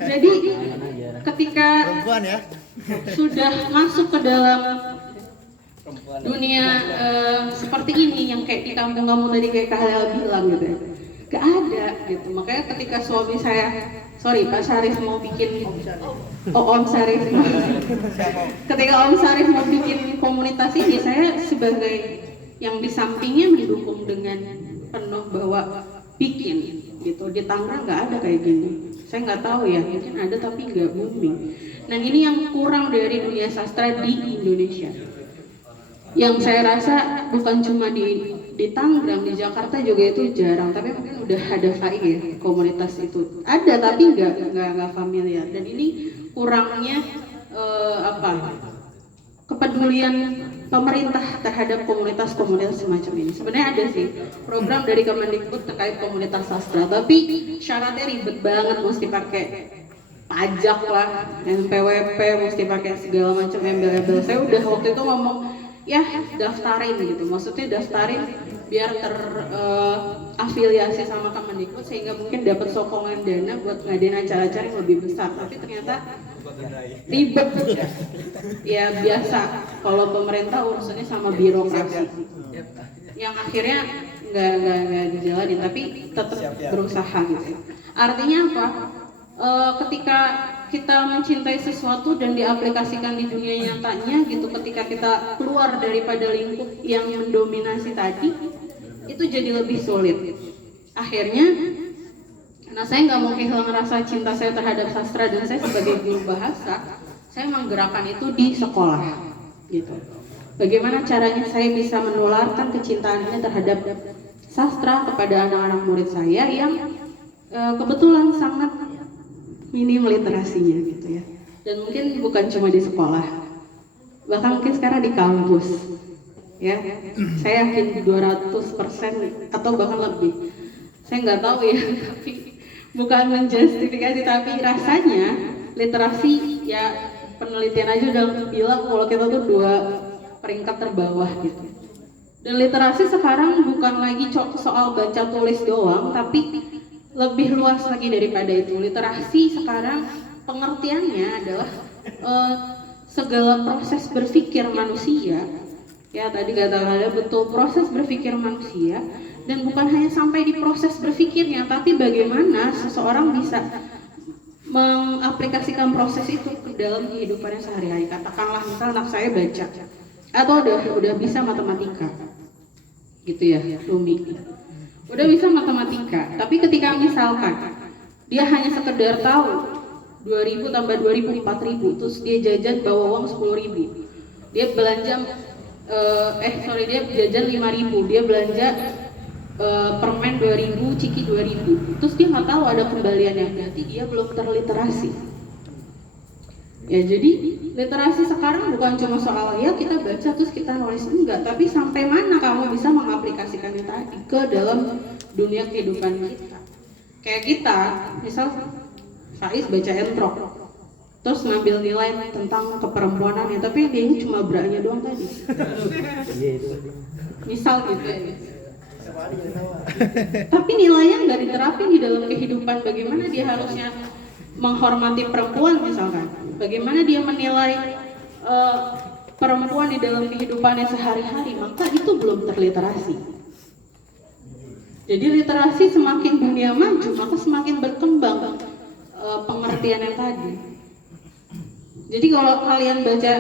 Jadi ketika sudah masuk ke dalam dunia seperti ini yang kayak di kampung kamu tadi kayak Kak Halil bilang gitu ya, gak ada gitu. Makanya ketika suami saya, Pak Syarif mau bikin Om Syarif ketika Om Syarif mau bikin komunitas ini, saya sebagai yang di sampingnya mendukung dengan penuh bahwa bikin gitu. Di Tangerang nggak ada kayak gini. Saya nggak tahu ya, mungkin ada tapi nggak booming. Dan ini yang kurang dari dunia sastra di Indonesia. Yang saya rasa bukan cuma di Tangerang, di Jakarta juga itu jarang. Tapi mungkin udah ada FAI ya, komunitas itu ada tapi nggak familiar. Dan ini kurangnya kepedulian pemerintah terhadap komunitas-komunitas semacam ini. Sebenarnya ada sih program dari Kemendikbud terkait komunitas sastra, tapi syaratnya ribet banget, mesti pakai pajak lah, NPWP, mesti pakai segala macam embel-embel. Saya udah waktu itu ngomong, ya daftarin gitu, maksudnya daftarin biar terafiliasi sama Kemendikbud sehingga mungkin dapat sokongan dana buat ngadain acara-acara yang lebih besar. Tapi ternyata ribet ya, biasa kalau pemerintah urusannya sama birokrasi yang akhirnya nggak dijalanin, tapi tetap berusaha gitu. Artinya apa? Ketika kita mencintai sesuatu dan diaplikasikan di dunia nyatanya gitu, ketika kita keluar daripada lingkup yang mendominasi tadi, itu jadi lebih sulit. Akhirnya, nah saya nggak mau kehilangan rasa cinta saya terhadap sastra, dan saya sebagai guru bahasa, saya menggerakkan itu di sekolah gitu. Bagaimana caranya saya bisa menularkan kecintaannya terhadap sastra kepada anak-anak murid saya yang kebetulan sangat minim literasinya gitu ya. Dan mungkin bukan cuma di sekolah, bahkan mungkin sekarang di kampus ya. Saya yakin 200% atau bahkan lebih. Saya nggak tahu ya, tapi bukan menjustifikasi, tapi rasanya literasi ya, penelitian aja udah bilang kalau kita tuh 2 peringkat terbawah gitu. Dan literasi sekarang bukan lagi soal baca tulis doang, tapi lebih luas lagi daripada itu. Literasi sekarang pengertiannya adalah segala proses berpikir manusia. Ya tadi kata-kata betul, proses berpikir manusia, dan bukan hanya sampai di proses berpikirnya, tapi bagaimana seseorang bisa mengaplikasikan proses itu ke dalam kehidupannya sehari-hari. Katakanlah misal anak saya baca atau udah bisa matematika gitu ya, Rumi udah bisa matematika, tapi ketika misalkan dia hanya sekedar tahu 2000 tambah 2000 4000, terus dia jajan bawa uang 10.000, dia belanja dia jajan 5.000, dia belanja permen 2.000, ciki 2.000, terus dia nggak tahu ada kembaliannya, berarti dia belum terliterasi. Ya jadi literasi sekarang bukan cuma soal ya kita baca terus kita nulis, enggak, tapi sampai mana kamu bisa mengaplikasikannya tadi ke dalam dunia kehidupan kita. Kayak kita, misal Faiz baca entrok, terus ngambil nilai tentang keperempuanannya, tapi dia ini cuma bra-nya doang tadi. Misal gitu ya. Tapi nilainya nggak diterapin di dalam kehidupan. Bagaimana dia harusnya menghormati perempuan misalkan, bagaimana dia menilai perempuan di dalam kehidupannya sehari-hari, maka itu belum terliterasi. Jadi literasi semakin dunia maju, maka semakin berkembang pengertian yang tadi. Jadi kalau kalian baca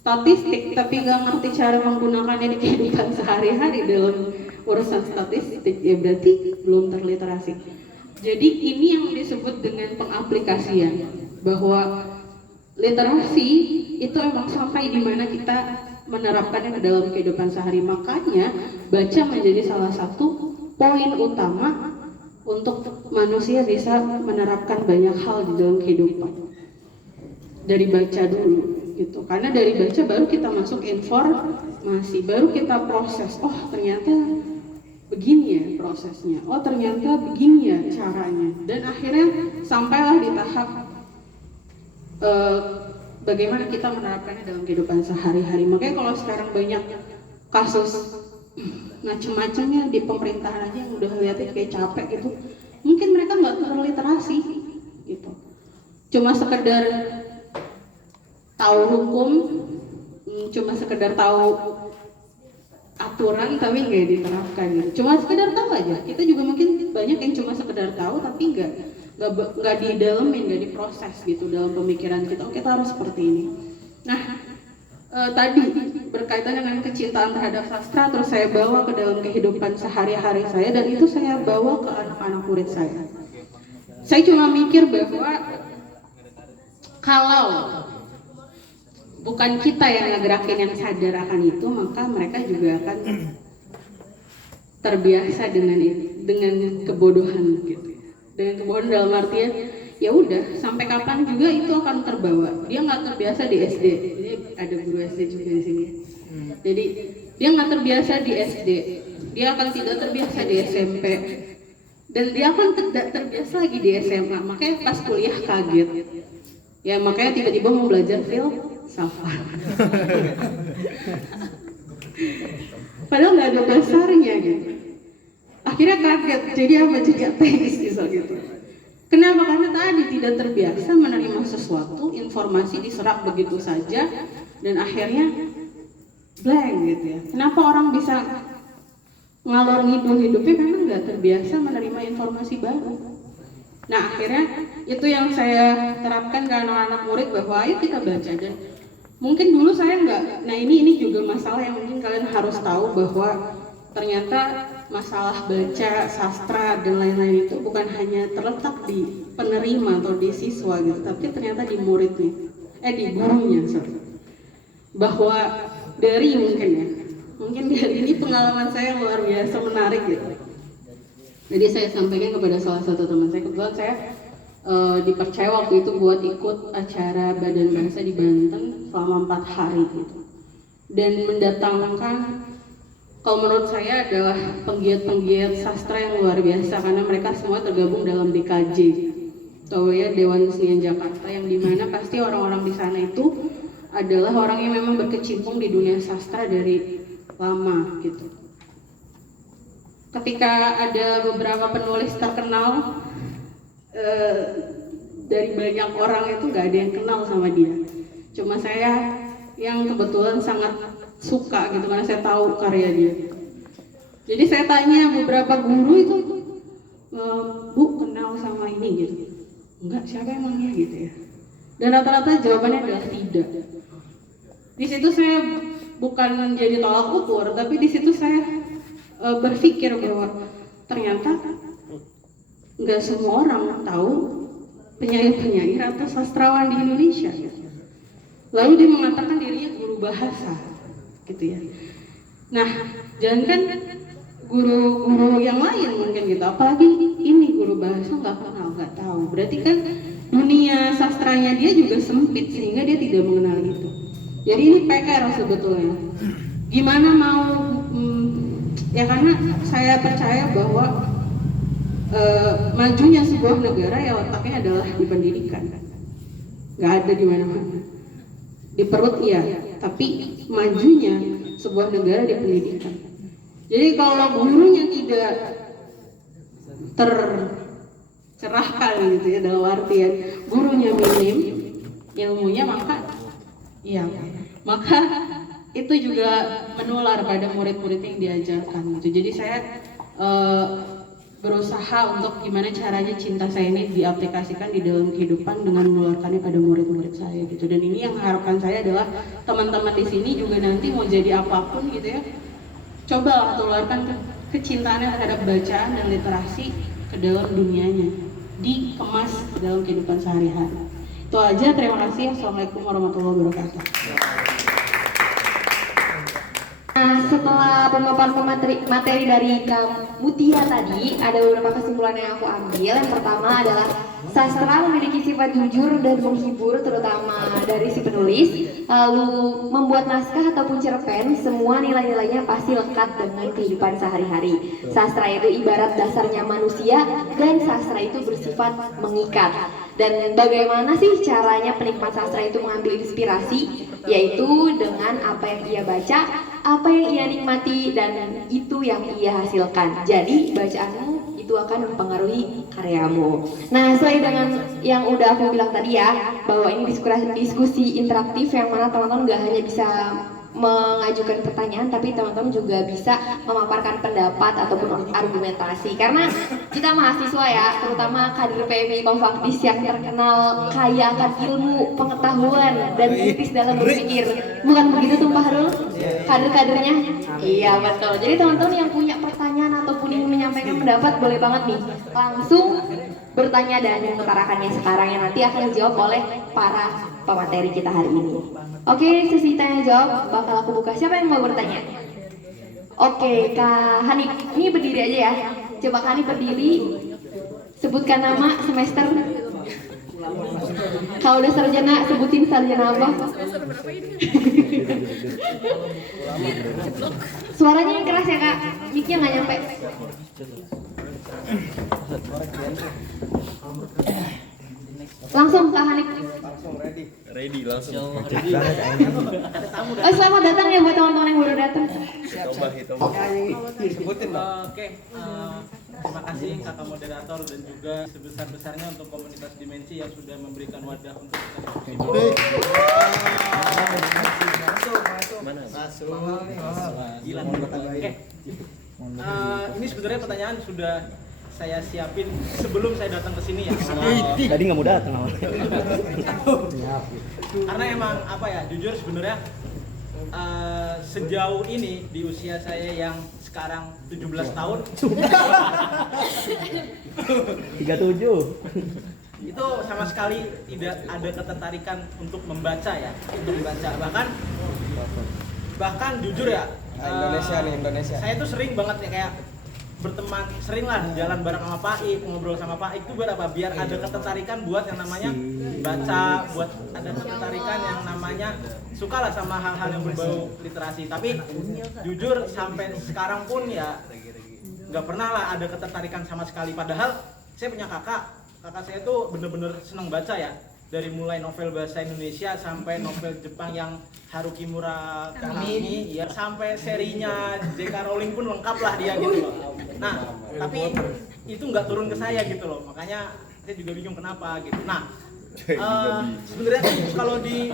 statistik tapi nggak ngerti cara menggunakannya di kehidupan sehari-hari dalam urusan statistik, ya berarti belum terliterasi. Jadi ini yang disebut dengan pengaplikasian, bahwa literasi itu emang sampai di mana kita menerapkannya ke dalam kehidupan sehari. Makanya baca menjadi salah satu poin utama untuk manusia bisa menerapkan banyak hal di dalam kehidupan. Dari baca dulu gitu, karena dari baca baru kita masuk informasi, baru kita proses, oh ternyata begini ya prosesnya, oh ternyata begini ya caranya, dan akhirnya sampailah di tahap bagaimana kita menerapkannya dalam kehidupan sehari-hari. Makanya kalau sekarang banyak kasus macam-macamnya di pemerintahan aja yang udah lihatnya kayak capek gitu, mungkin mereka nggak terliterasi gitu, cuma sekedar tahu hukum, cuma sekedar tahu aturan tapi nggak diterapkan gitu. Cuma sekedar tahu aja. Kita juga mungkin banyak yang cuma sekedar tahu tapi nggak didalemin, nggak diproses gitu dalam pemikiran kita. Oh kita harus seperti ini. Nah tadi berkaitan dengan kecintaan terhadap sastra, terus saya bawa ke dalam kehidupan sehari-hari saya, dan itu saya bawa ke anak-anak murid saya. Saya cuma mikir bahwa kalau bukan kita yang ngegerakin, yang sadar akan itu, maka mereka juga akan terbiasa dengan kebodohan gitu. Dengan kebodohan dalam artian ya udah sampai kapan juga itu akan terbawa. Dia nggak terbiasa di SD. Jadi ada guru SD juga di sini. Jadi dia nggak terbiasa di SD. Dia akan tidak terbiasa di SMP. Dan dia akan tidak terbiasa lagi di SMA. Makanya pas kuliah kaget. Ya makanya tiba-tiba mau belajar filsafat. Padahal nggak ada dasarnya gitu. Akhirnya kaget, jadi apa? Jadi ateis gitu. Kenapa? Karena tadi tidak terbiasa menerima sesuatu, informasi diserap begitu saja, dan akhirnya blank gitu ya. Kenapa orang bisa ngalor ngidul hidupnya? Karena nggak terbiasa menerima informasi baru. Nah akhirnya itu yang saya terapkan ke anak-anak murid, bahwa ayo kita baca. Dan mungkin dulu saya nggak, nah ini juga masalah yang mungkin kalian harus tahu, bahwa ternyata masalah baca, sastra, dan lain-lain itu bukan hanya terletak di penerima atau di siswa gitu, tapi ternyata di muridnya, di gurunya, bahwa dari mungkin dari ini pengalaman saya luar biasa menarik gitu. Jadi saya sampaikan kepada salah satu teman saya, kebetulan saya dipercaya waktu itu buat ikut acara Badan Bahasa di Banten selama 4 hari gitu, dan mendatangkan, kalau menurut saya adalah penggiat-penggiat sastra yang luar biasa, karena mereka semua tergabung dalam DKJ atau ya Dewan Kesenian Jakarta, yang dimana pasti orang-orang di sana itu adalah orang yang memang berkecimpung di dunia sastra dari lama gitu. Ketika ada beberapa penulis terkenal, dari banyak orang itu nggak ada yang kenal sama dia, cuma saya yang kebetulan sangat suka gitu, karena saya tahu karya dia. Jadi saya tanya beberapa guru itu, Bu kenal sama ini gitu? Enggak, siapa emangnya gitu ya? Dan rata-rata jawabannya adalah tidak. Di situ saya bukan menjadi tolak ukur, tapi di situ saya berpikir bahwa ternyata nggak semua orang tahu penyair-penyair atau sastrawan di Indonesia gitu. Lalu dia mengatakan dirinya guru bahasa gitu ya. Nah, jangankan guru-guru yang lain mungkin gitu, apalagi ini guru bahasa nggak tahu. Berarti kan dunia sastranya dia juga sempit, sehingga dia tidak mengenal itu. Jadi ini PR sebetulnya. Gimana mau ya, karena saya percaya bahwa majunya sebuah negara ya letaknya adalah di pendidikan. Nggak ada di mana-mana. Di perut iya, tapi majunya sebuah negara di pendidikan. Jadi kalau gurunya tidak tercerahkan gitu ya, dalam artian gurunya minim ilmunya, maka itu juga menular pada murid-murid yang diajarkan gitu. Jadi saya berusaha untuk gimana caranya cinta saya ini diaplikasikan di dalam kehidupan dengan menularkannya pada murid-murid saya gitu. Dan ini yang harapan saya adalah teman-teman di sini juga nanti mau jadi apapun gitu ya, cobalah tularkan kecintaannya terhadap bacaan dan literasi ke dalam dunianya, dikemas dalam kehidupan sehari-hari. Itu aja, terima kasih. Assalamualaikum warahmatullahi wabarakatuh. Nah, setelah pemaparan materi dari Kak Mutia tadi, ada beberapa kesimpulan yang aku ambil. Yang pertama adalah sastra memiliki sifat jujur dan menghibur, terutama dari si penulis. Lalu membuat naskah ataupun cerpen, semua nilai-nilainya pasti lekat dengan kehidupan sehari-hari. Sastra itu ibarat dasarnya manusia, dan sastra itu bersifat mengikat. Dan bagaimana sih caranya penikmat sastra itu mengambil inspirasi? Yaitu dengan apa yang ia baca, apa yang ia nikmati, dan itu yang ia hasilkan. Jadi bacaanmu itu akan mempengaruhi karyamu. Nah, sesuai dengan yang udah aku bilang tadi ya, bahwa ini diskusi interaktif yang mana teman-teman gak hanya bisa mengajukan pertanyaan, tapi teman-teman juga bisa memaparkan pendapat ataupun argumentasi. Karena kita mahasiswa ya, terutama kader PMI Komfakdis yang terkenal kaya akan ilmu, pengetahuan, dan kritis dalam berpikir. Bukan begitu tuh Pak Harul? Kader-kadernya? Iya betul. Jadi teman-teman yang punya pertanyaan ataupun ingin menyampaikan pendapat boleh banget nih langsung bertanya dan mengutarakannya sekarang yang nanti akan dijawab oleh para pemateri kita hari ini. Oke, sesi tanya jawab bakal aku buka. Siapa yang mau bertanya? Oke, Kak Hanif, ini berdiri aja ya. Coba Kak Hanif berdiri, sebutkan nama, semester. Kalau udah sarjana, sebutin sarjana apa? Suaranya yang keras ya Kak, mic-nya nggak nyampe. Langsung Kak Hanif. Ready langsung. Selamat datang ya buat teman-teman yang baru datang. Sebutin dong. Oke, terima kasih kakak moderator dan juga sebesar-besarnya untuk komunitas Dimensi yang sudah memberikan wadah untuk kita. Gila. Oke. Ini sebenarnya pertanyaan sudah saya siapin sebelum saya datang ke sini ya. Tadi nggak mau datang awal. Karena emang apa ya, jujur sebenarnya sejauh ini di usia saya yang sekarang 17 tahun 37. itu sama sekali tidak ada ketertarikan untuk membaca ya, untuk membaca. Bahkan jujur ya, Indonesia. saya tuh sering banget ya kayak berteman, sering lah jalan bareng sama Pak Ik, ngobrol sama Pak Ik tuh berapa biar ada ketertarikan buat yang namanya baca, buat ada ketertarikan yang namanya suka lah sama hal-hal yang berbau literasi. Tapi jujur sampai sekarang pun ya nggak pernah lah ada ketertarikan sama sekali. Padahal saya punya kakak saya tuh bener-bener seneng baca ya. Dari mulai novel bahasa Indonesia sampai novel Jepang yang Haruki Murakami ya, sampai serinya J.K. Rowling pun lengkap lah dia gitu loh. Nah, tapi itu nggak turun ke saya gitu loh. Makanya saya juga bingung kenapa gitu. Nah, sebenarnya kalau di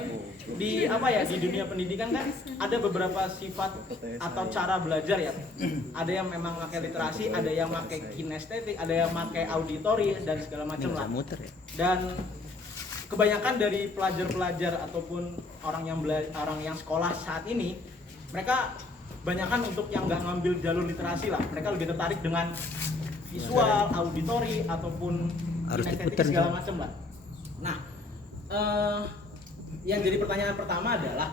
apa ya, di dunia pendidikan kan ada beberapa sifat atau cara belajar ya. Ada yang memang pakai literasi, ada yang pakai kinestetik, ada yang pakai auditori dan segala macam lah. Dan kebanyakan dari pelajar-pelajar ataupun orang yang sekolah saat ini, mereka kebanyakan untuk yang nggak ngambil jalur literasi lah, mereka lebih tertarik dengan visual, auditori ataupun kinestetik segala macam lah. Nah, yang jadi pertanyaan pertama adalah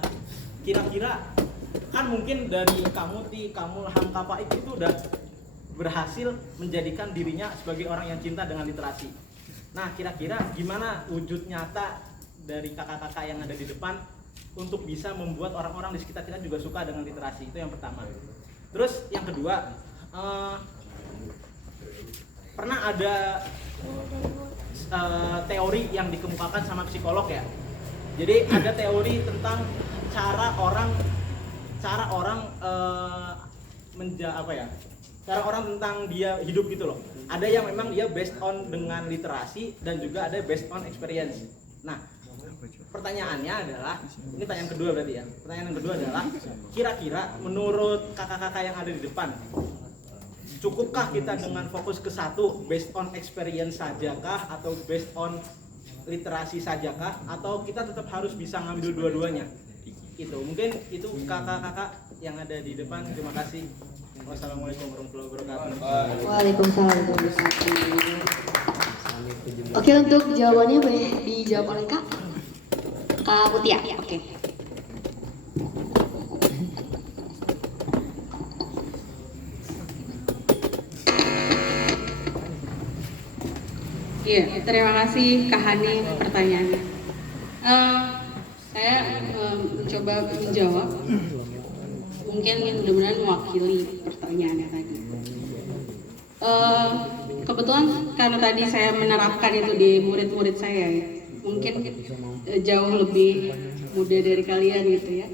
kira-kira kan mungkin dari kamu Hamka Pak itu udah berhasil menjadikan dirinya sebagai orang yang cinta dengan literasi. Nah, kira-kira gimana wujud nyata dari kakak-kakak yang ada di depan untuk bisa membuat orang-orang di sekitar kita juga suka dengan literasi? Itu yang pertama. Terus yang kedua, pernah ada teori yang dikemukakan sama psikolog ya. Jadi ada teori tentang cara orang cara orang tentang dia hidup gitu loh. Ada yang memang dia based on dengan literasi dan juga ada based on experience. Nah, pertanyaannya adalah, ini pertanyaan kedua berarti ya. Pertanyaan yang kedua adalah, kira-kira menurut kakak-kakak yang ada di depan, cukupkah kita dengan fokus ke satu based on experience sajakah atau based on literasi sajakah, atau kita tetap harus bisa ngambil dua-duanya? Itu mungkin itu kakak-kakak yang ada di depan. Terima kasih. Wassalamualaikum warahmatullahi wabarakatuh. Waalaikumsalam warahmatullahi wabarakatuh. Oke, untuk jawabannya boleh dijawab oleh Kak Mutia. Oke. Iya, terima kasih Kak Hani pertanyaannya. Saya mencoba menjawab, mungkin mudah-mudahan mewakili pertanyaannya tadi. Kebetulan karena tadi saya menerapkan itu di murid-murid saya ya, mungkin jauh lebih muda dari kalian gitu ya.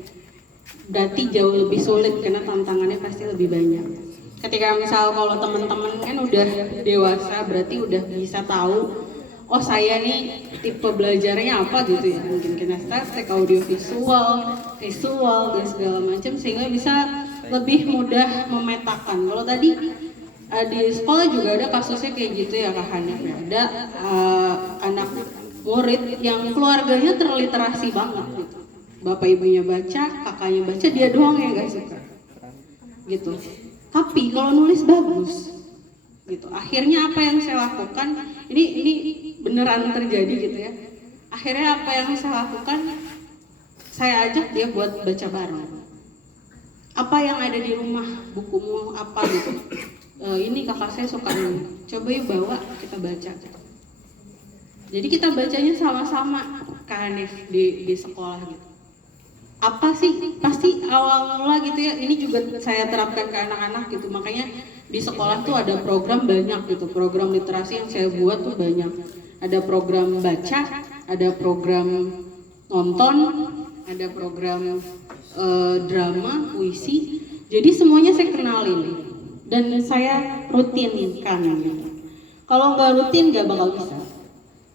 Berarti jauh lebih sulit karena tantangannya pasti lebih banyak. Ketika misal kalau teman-teman kan udah dewasa, berarti udah bisa tahu oh saya nih tipe belajarnya apa gitu ya, mungkin kinestetik, audiovisual, visual dan segala macam, sehingga bisa lebih mudah memetakan. Kalau tadi di sekolah juga ada kasusnya kayak gitu ya Kak Hanif, ada anak murid yang keluarganya terliterasi banget gitu, bapak ibunya baca, kakaknya baca, dia doang yang gak suka gitu. Tapi kalau nulis bagus gitu. Akhirnya apa yang saya lakukan, ini beneran terjadi gitu ya. Akhirnya apa yang saya lakukan, saya ajak dia buat baca bareng. Apa yang ada di rumah, bukumu apa gitu. Ini kakak saya suka ini. Coba yuk bawa kita baca. Jadi kita bacanya sama-sama Kak Hanif di sekolah gitu. Apa sih, pasti awal mula gitu ya, ini juga saya terapkan ke anak-anak gitu, makanya di sekolah tuh ada program banyak gitu, program literasi yang saya buat tuh banyak, ada program baca, ada program nonton, ada program drama, puisi, jadi semuanya saya kenalin dan saya rutinkan gitu. Kalau nggak rutin nggak bakal bisa,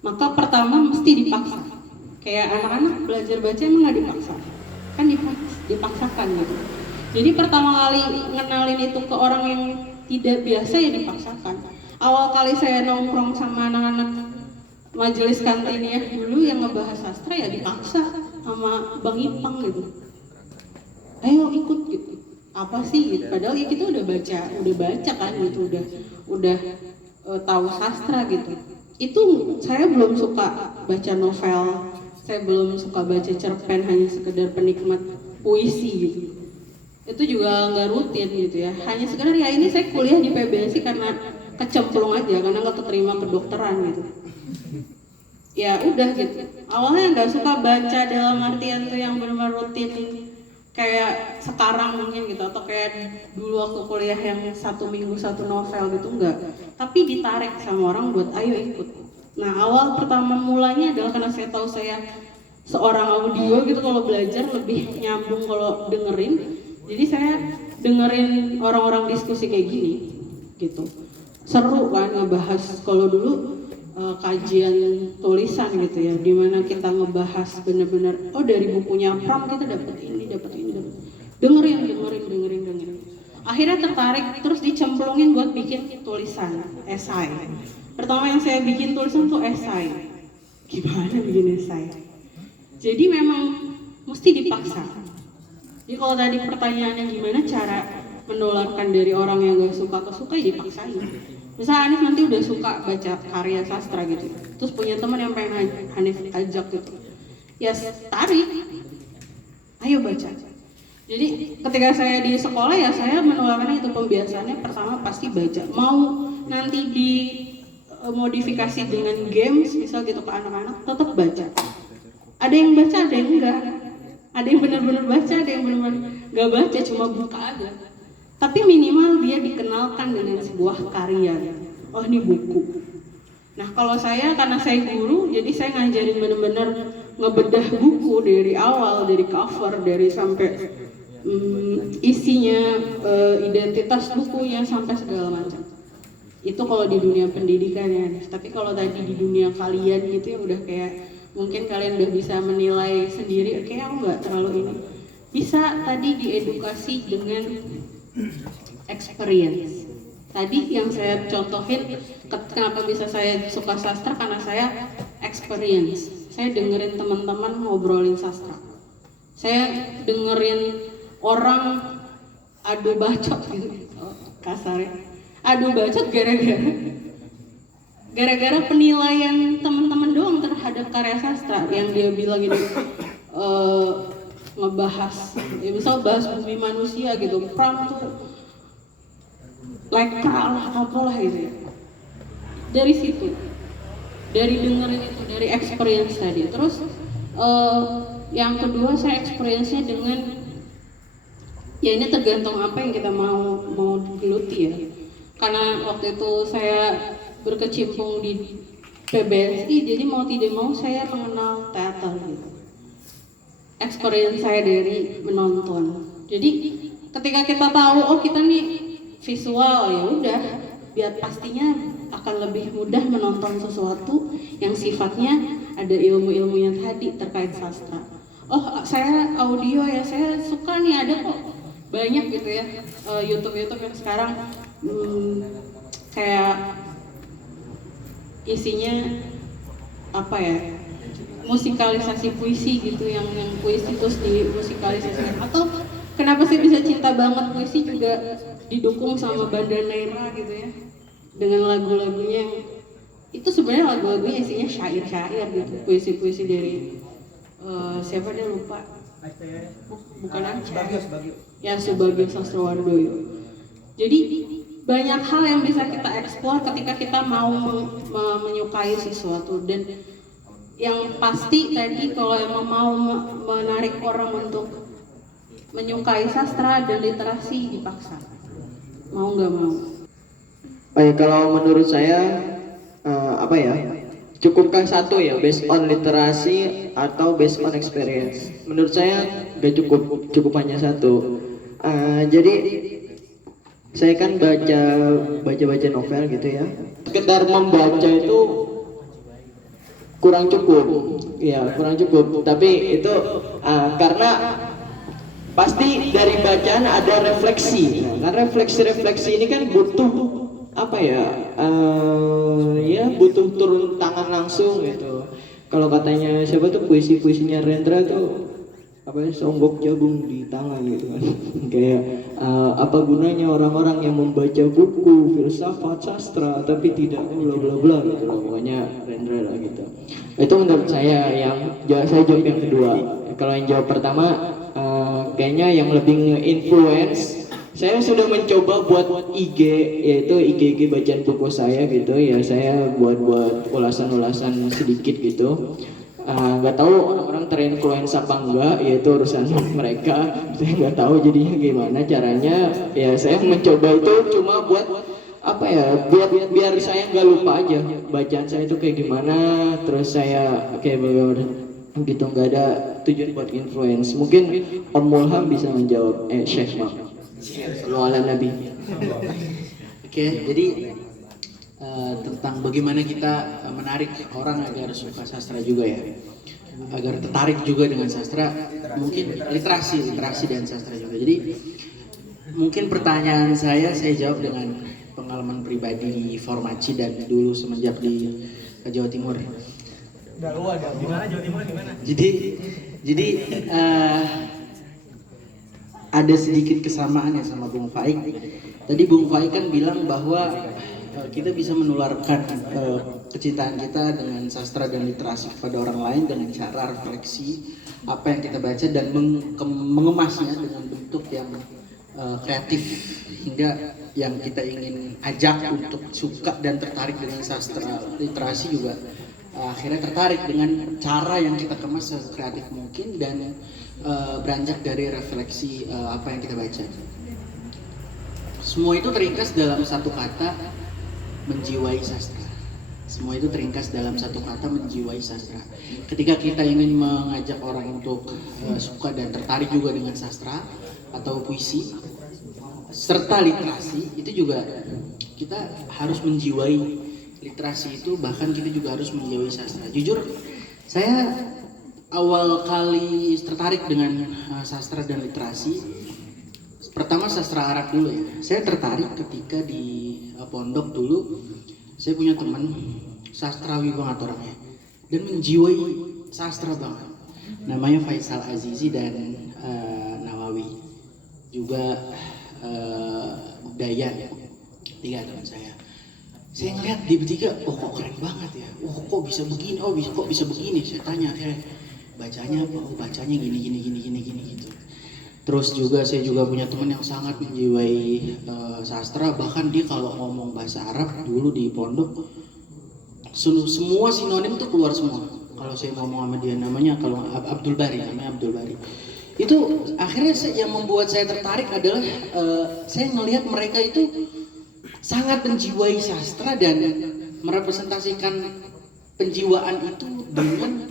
maka pertama mesti dipaksa, kayak anak-anak belajar baca emang nggak dipaksa, kan dipaksakan gitu. Jadi pertama kali ngenalin itu ke orang yang tidak biasa ya dipaksakan. Awal kali saya nongkrong sama anak-anak majelis kantin ya dulu yang ngebahas sastra ya dipaksa sama Bang Ipang gitu. Ayo ikut gitu. Apa sih gitu. Padahal ya kita udah baca kan gitu, udah tahu sastra gitu. Itu saya belum suka baca novel, saya belum suka baca cerpen, hanya sekedar penikmat puisi gitu. Itu juga nggak rutin gitu ya, hanya sekedar ya ini saya kuliah di PBSI karena kecemplung aja, karena nggak keterima kedokteran gitu. Ya udah gitu, awalnya nggak suka baca dalam artian tuh yang benar-benar rutin kayak sekarang mungkin gitu, atau kayak dulu waktu kuliah yang 1 minggu 1 novel gitu, enggak. Tapi ditarik sama orang buat ayo ikut. Nah awal pertama mulanya adalah karena saya tahu saya seorang audio gitu, kalau belajar lebih nyambung kalau dengerin. Jadi saya dengerin orang-orang diskusi kayak gini gitu. Seru kan ngebahas, kalau dulu kajian tulisan gitu ya, dimana kita ngebahas bener-bener dari bukunya Pram kita dapat ini. Dengerin. Akhirnya tertarik, terus dicemplungin buat bikin tulisan, esai. Pertama yang saya bikin tulisan tuh esai. Gimana bikin esai? Jadi memang mesti dipaksa. Jadi kalau tadi pertanyaannya gimana cara menularkan dari orang yang gak suka ke suka, ya dipaksain. Misal Hanif nanti udah suka baca karya sastra gitu, terus punya teman yang pengen Hanif ajak gitu, ya tarik, ayo baca. Jadi ketika saya di sekolah ya saya menularkan itu, pembiasaannya pertama pasti baca. Mau nanti di modifikasi dengan games misal gitu ke anak-anak, tetap baca. Ada yang baca, ada yang enggak. Ada yang benar-benar baca, ada yang benar-benar enggak baca, cuma buka aja. Tapi minimal dia dikenalkan dengan sebuah karya. Oh ini buku. Nah kalau saya, karena saya guru, jadi saya ngajarin benar-benar ngebedah buku dari awal, dari cover, dari sampai isinya, identitas bukunya sampai segala macam. Itu kalau di dunia pendidikan ya. Tapi kalau tadi di dunia kalian gitu ya udah kayak mungkin kalian udah bisa menilai sendiri, kayak aku nggak terlalu ini. Bisa tadi diedukasi dengan experience. Tadi yang saya contohin, kenapa bisa saya suka sastra, karena saya experience. Saya dengerin teman-teman ngobrolin sastra. Saya dengerin orang adu bacot gitu, kasarnya. Adu bacot gara-gara penilaian teman-teman doang terhadap karya sastra, yang dia bilang ini ngebahas, ya misal bahas bumi manusia gitu, Pram tuh lekra lah, apalah gitu ya. Dari situ, dari dengerin itu, dari experience tadi. Terus yang kedua saya experience-nya dengan, ya ini tergantung apa yang kita mau geluti ya. Karena waktu itu saya berkecimpung di PBSI, jadi mau tidak mau saya mengenal teater gitu. Experience saya dari menonton. Jadi ketika kita tahu, oh kita nih visual, ya udah biar pastinya akan lebih mudah menonton sesuatu yang sifatnya ada ilmu-ilmunya tadi terkait sastra. Oh, saya audio ya, saya suka nih, ada kok banyak gitu ya YouTube yang sekarang kayak isinya apa ya, musikalisasi puisi gitu, yang puisi terus dimusikalisasi. Atau kenapa saya bisa cinta banget puisi juga didukung sama Banda Neira gitu ya, dengan lagu-lagunya yang itu sebenarnya lagu-lagunya isinya syair-syair gitu, puisi-puisi dari siapa dia lupa, bukan Aceh ya, Subagio Sastrowardoyo. Jadi banyak hal yang bisa kita eksplor ketika kita mau menyukai sesuatu. Dan yang pasti tadi kalau emang mau menarik orang untuk menyukai sastra dan literasi, dipaksa, mau nggak mau. Kalau menurut saya apa ya, cukupkah satu ya, based on literasi atau based on experience? Menurut saya gak cukup hanya satu. Jadi saya kan baca novel gitu ya. Sekedar membaca itu kurang cukup. Tapi itu karena pasti dari bacaan ada refleksi. Nah, karena refleksi ini kan butuh apa ya? Ya butuh turun tangan langsung gitu. Kalau katanya siapa tuh, puisinya Rendra tuh apa ya, songgok jagung di tangan gitu kan. Kayak apa gunanya orang-orang yang membaca buku filsafat sastra tapi tidak bla bla bla gitu loh, pokoknya Rendra lah gitu. Itu menurut saya. Saya jawab yang kedua. Kalau yang jawab pertama kayaknya yang lebih nge-influence, saya sudah mencoba buat IG, yaitu IG bacaan buku saya gitu ya. Saya buat ulasan sedikit gitu. Nggak tahu orang-orang terinfluence apa enggak, yaitu urusan mereka. Saya nggak tahu jadinya gimana caranya. Ya saya mencoba itu cuma buat apa ya, biar saya nggak lupa aja bacaan saya itu kayak gimana. Terus saya kayak gitu, nggak ada tujuan buat influence. Mungkin Om Mulham bisa menjawab. Syekh Mam. Sallallahu ala Nabi. Oke, jadi tentang bagaimana kita menarik orang agar suka sastra juga ya, agar tertarik juga dengan sastra, mungkin literasi dan sastra juga. Jadi mungkin pertanyaan saya jawab dengan pengalaman pribadi di Formaci dan dulu semenjak di Jawa Timur. Gimana Jawa Timur gimana? Jadi ada sedikit kesamaan ya sama Bung Faik. Tadi Bung Faik kan bilang bahwa kita bisa menularkan kecintaan kita dengan sastra dan literasi kepada orang lain dengan cara refleksi apa yang kita baca dan mengemasnya dengan bentuk yang kreatif, hingga yang kita ingin ajak untuk suka dan tertarik dengan sastra literasi juga akhirnya tertarik dengan cara yang kita kemas sekreatif mungkin dan beranjak dari refleksi apa yang kita baca. Semua itu teringkas dalam satu kata, menjiwai sastra. Semua itu teringkas dalam satu kata, menjiwai sastra. Ketika kita ingin mengajak orang untuk suka dan tertarik juga dengan sastra atau puisi serta literasi, itu juga kita harus menjiwai literasi itu, bahkan kita juga harus menjiwai sastra. Jujur, saya awal kali tertarik dengan sastra dan literasi pertama sastra Arab dulu ya. Saya tertarik ketika di pondok dulu. Saya punya teman sastrawi banget orangnya dan menjiwai sastra banget. Namanya Faisal Azizi dan Nawawi. Juga Dayan, tiga teman saya. Saya ngeliat di bertiga, oh kok keren banget ya. Oh kok bisa begini, kok bisa begini. Saya tanya akhirnya, bacanya apa? Oh bacanya gini gitu. Terus juga saya juga punya teman yang sangat menjiwai sastra, bahkan dia kalau ngomong bahasa Arab dulu di pondok semua sinonim tuh keluar semua. Kalau saya ngomong sama dia namanya Abdul Bari. Itu akhirnya yang membuat saya tertarik adalah saya ngelihat mereka itu sangat menjiwai sastra dan merepresentasikan penjiwaan itu dengan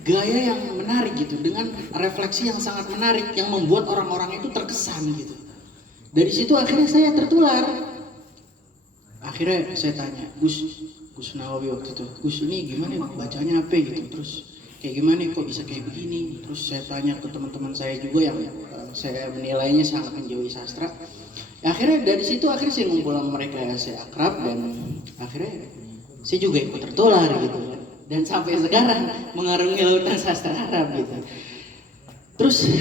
gaya yang menarik gitu, dengan refleksi yang sangat menarik yang membuat orang-orang itu terkesan gitu. Dari situ akhirnya saya tertular. Akhirnya saya tanya Gus Nawawi waktu itu, Gus ini gimana bacanya apa gitu, terus kayak gimana kok bisa kayak begini. Terus saya tanya ke teman-teman saya juga yang saya menilainya sangat menjauhi sastra. Akhirnya dari situ akhirnya saya ngumpul sama mereka, saya akrab, dan akhirnya saya juga ikut tertular gitu. Dan sampai sekarang mengarungi lautan sastra Arab gitu. Terus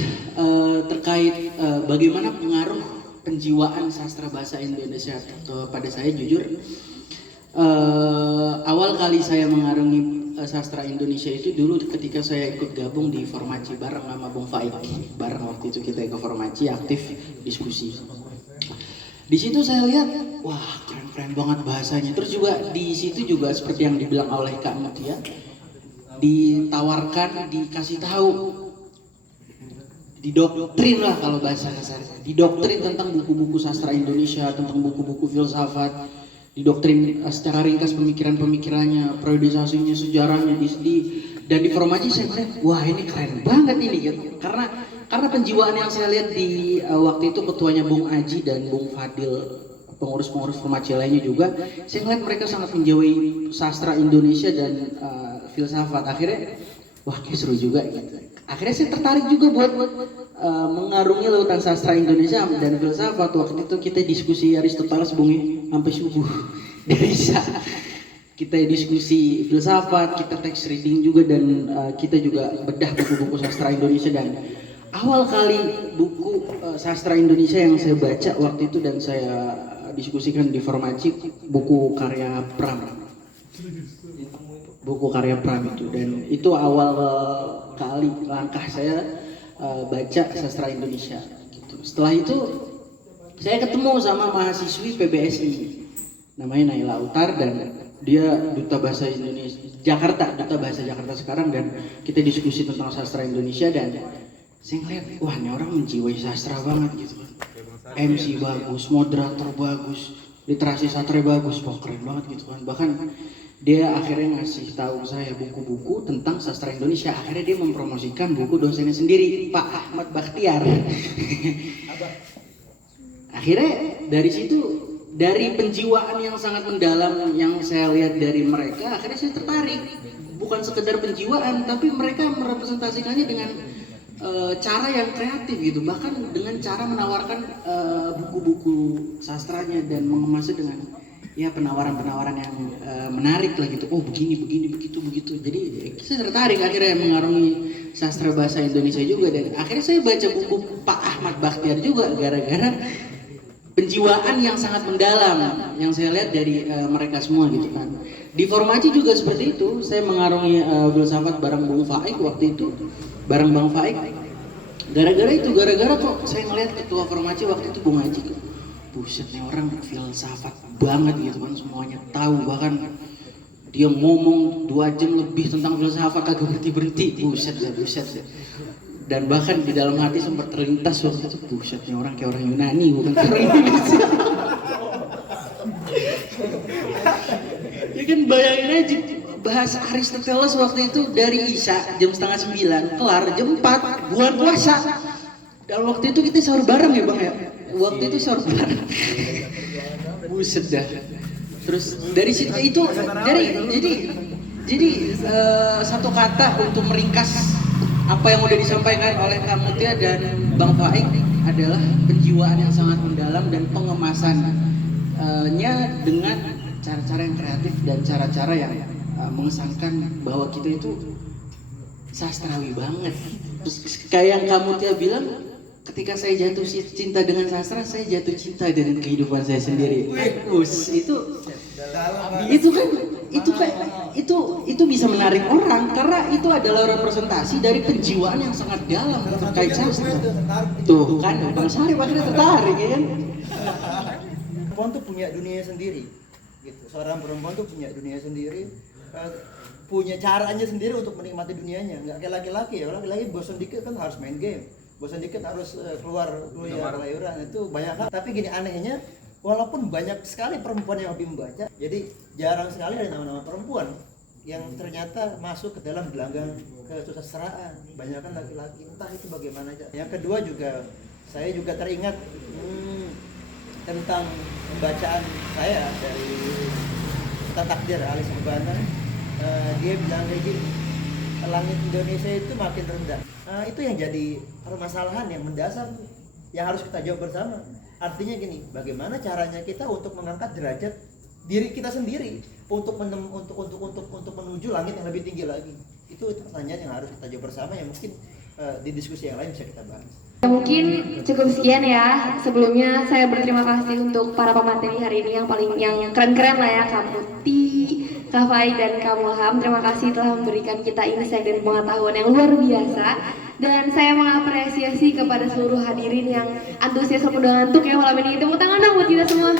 terkait bagaimana pengaruh penjiwaan sastra bahasa Indonesia pada saya, jujur awal kali saya mengarungi sastra Indonesia itu dulu ketika saya ikut gabung di Formaci bareng sama Bung Faik. Bareng waktu itu kita ke Formaci, aktif diskusi. Di situ saya lihat, wah keren banget bahasanya. Terus juga di situ juga seperti yang dibilang oleh Kak Mutia, ditawarkan, dikasih tahu, didoktrin lah kalau bahasa kasarnya, didoktrin tentang buku-buku sastra Indonesia, tentang buku-buku filsafat, didoktrin secara ringkas pemikiran-pemikirannya, periodisasinya, sejarahnya, dan di Formaci saya melihat, wah ini keren banget ini gitu. Karena penjiwaan yang saya lihat di waktu itu ketuanya Bung Aji dan Bung Fadil, pengurus-pengurus Formaci lainnya juga, saya melihat mereka sangat menjauhi sastra Indonesia dan filsafat. Akhirnya, wah kayak seru juga gitu. Akhirnya saya tertarik juga buat mengarungi lautan sastra Indonesia dan filsafat. Waktu itu kita diskusi Aristoteles Bungi sampai subuh dari kita diskusi filsafat, kita text reading juga, dan kita juga bedah buku-buku sastra Indonesia. Dan awal kali buku sastra Indonesia yang saya baca waktu itu dan saya diskusikan di Formaci, buku karya Pram itu, dan itu awal kali langkah saya baca sastra Indonesia gitu. Setelah itu saya ketemu sama mahasiswi PBSI namanya Naila Utar, dan dia duta bahasa Indonesia duta bahasa Jakarta sekarang, dan kita diskusi tentang sastra Indonesia. Dan saya ngeliat, wah ini orang menjiwai sastra banget gitu kan. MC bagus, moderator bagus, literasi sastra bagus, wah keren banget gitu kan. Bahkan dia akhirnya ngasih tahu saya buku-buku tentang sastra Indonesia. Akhirnya dia mempromosikan buku dosennya sendiri, Pak Ahmad Bakhtiar. Akhirnya dari situ, dari penjiwaan yang sangat mendalam yang saya lihat dari mereka, akhirnya saya tertarik. Bukan sekedar penjiwaan, tapi mereka merepresentasikannya dengan cara yang kreatif gitu. Bahkan dengan cara menawarkan buku-buku sastranya dan mengemasnya dengan ya penawaran-penawaran yang menarik lah gitu. Oh begini, begitu. Jadi saya tertarik akhirnya mengarungi sastra bahasa Indonesia juga, dan akhirnya saya baca buku Pak Ahmad Bakhtiar juga gara-gara penjiwaan yang sangat mendalam yang saya lihat dari mereka semua gitu kan. Di Formaci juga seperti itu, saya mengarungi filsafat bareng Bung Faik waktu itu, bareng Bang Faik. Gara-gara kok saya ngelihat ketua Formaci waktu itu Bung Haji. Buset nih orang filsafat banget gitu kan, semuanya tahu, bahkan dia ngomong 2 jam lebih tentang filsafat kagak berhenti. Buset. Dan bahkan di dalam hati sempat terlintas waktu itu, buset nih orang kayak orang Yunani bukan orang Indonesia. Ya kan bayangin aja, bahas Aristoteles waktu itu dari Isya jam 8:30, kelar jam 4 bulan puasa. Dan waktu itu kita sahur bareng ya Bang ya. Waktu itu sahur bareng. Buset dah. Terus dari situ itu jadi satu kata untuk meringkas apa yang udah disampaikan oleh Kak Mutia dan Bang Faik adalah penjiwaan yang sangat mendalam dan pengemasannya dengan cara-cara yang kreatif dan cara-cara yang mengesankan bahwa kita itu sastrawi banget. Terus kayak yang Kak Mutia bilang, ketika saya jatuh cinta dengan sastra, saya jatuh cinta dengan kehidupan saya sendiri. Itu bisa menarik orang karena itu adalah representasi dari penjiwaan yang sangat dalam terkait sastra. Tuh kan, Bang Syarif akhirnya tertarik ya kan. Perempuan tuh punya dunia sendiri, gitu. Seorang perempuan tuh punya dunia sendiri, punya caranya sendiri untuk menikmati dunianya. Nggak kayak laki-laki ya, laki-laki bosan dikit kan harus main game, bosan dikit harus keluar keluyuran, itu banyak hal. Tapi gini anehnya, walaupun banyak sekali perempuan yang hobi membaca, jadi jarang sekali ada nama-nama perempuan yang ternyata masuk ke dalam gelanggang kesusastraan. Banyak kan laki-laki, entah itu bagaimana aja. Yang kedua juga, saya juga teringat tentang pembacaan saya dari Tata Takdir Ali Subhana. Dia bilang kayak gini, langit Indonesia itu makin rendah. Itu yang jadi permasalahan yang mendasar yang harus kita jawab bersama. Artinya gini, bagaimana caranya kita untuk mengangkat derajat diri kita sendiri untuk menuju langit yang lebih tinggi lagi. Itu pertanyaan yang harus kita jawab bersama, yang mungkin di diskusi yang lain bisa kita bahas. Mungkin cukup sekian ya. Sebelumnya saya berterima kasih untuk para pemateri hari ini yang keren-keren lah ya, Kak Putih, Kak Fai dan Kak Mulham. Terima kasih telah memberikan kita insight dan pengetahuan yang luar biasa. Dan saya mengapresiasi kepada seluruh hadirin yang antusias udah ngantuk ya malam ini. Tepuk tangan dong buat kita semua.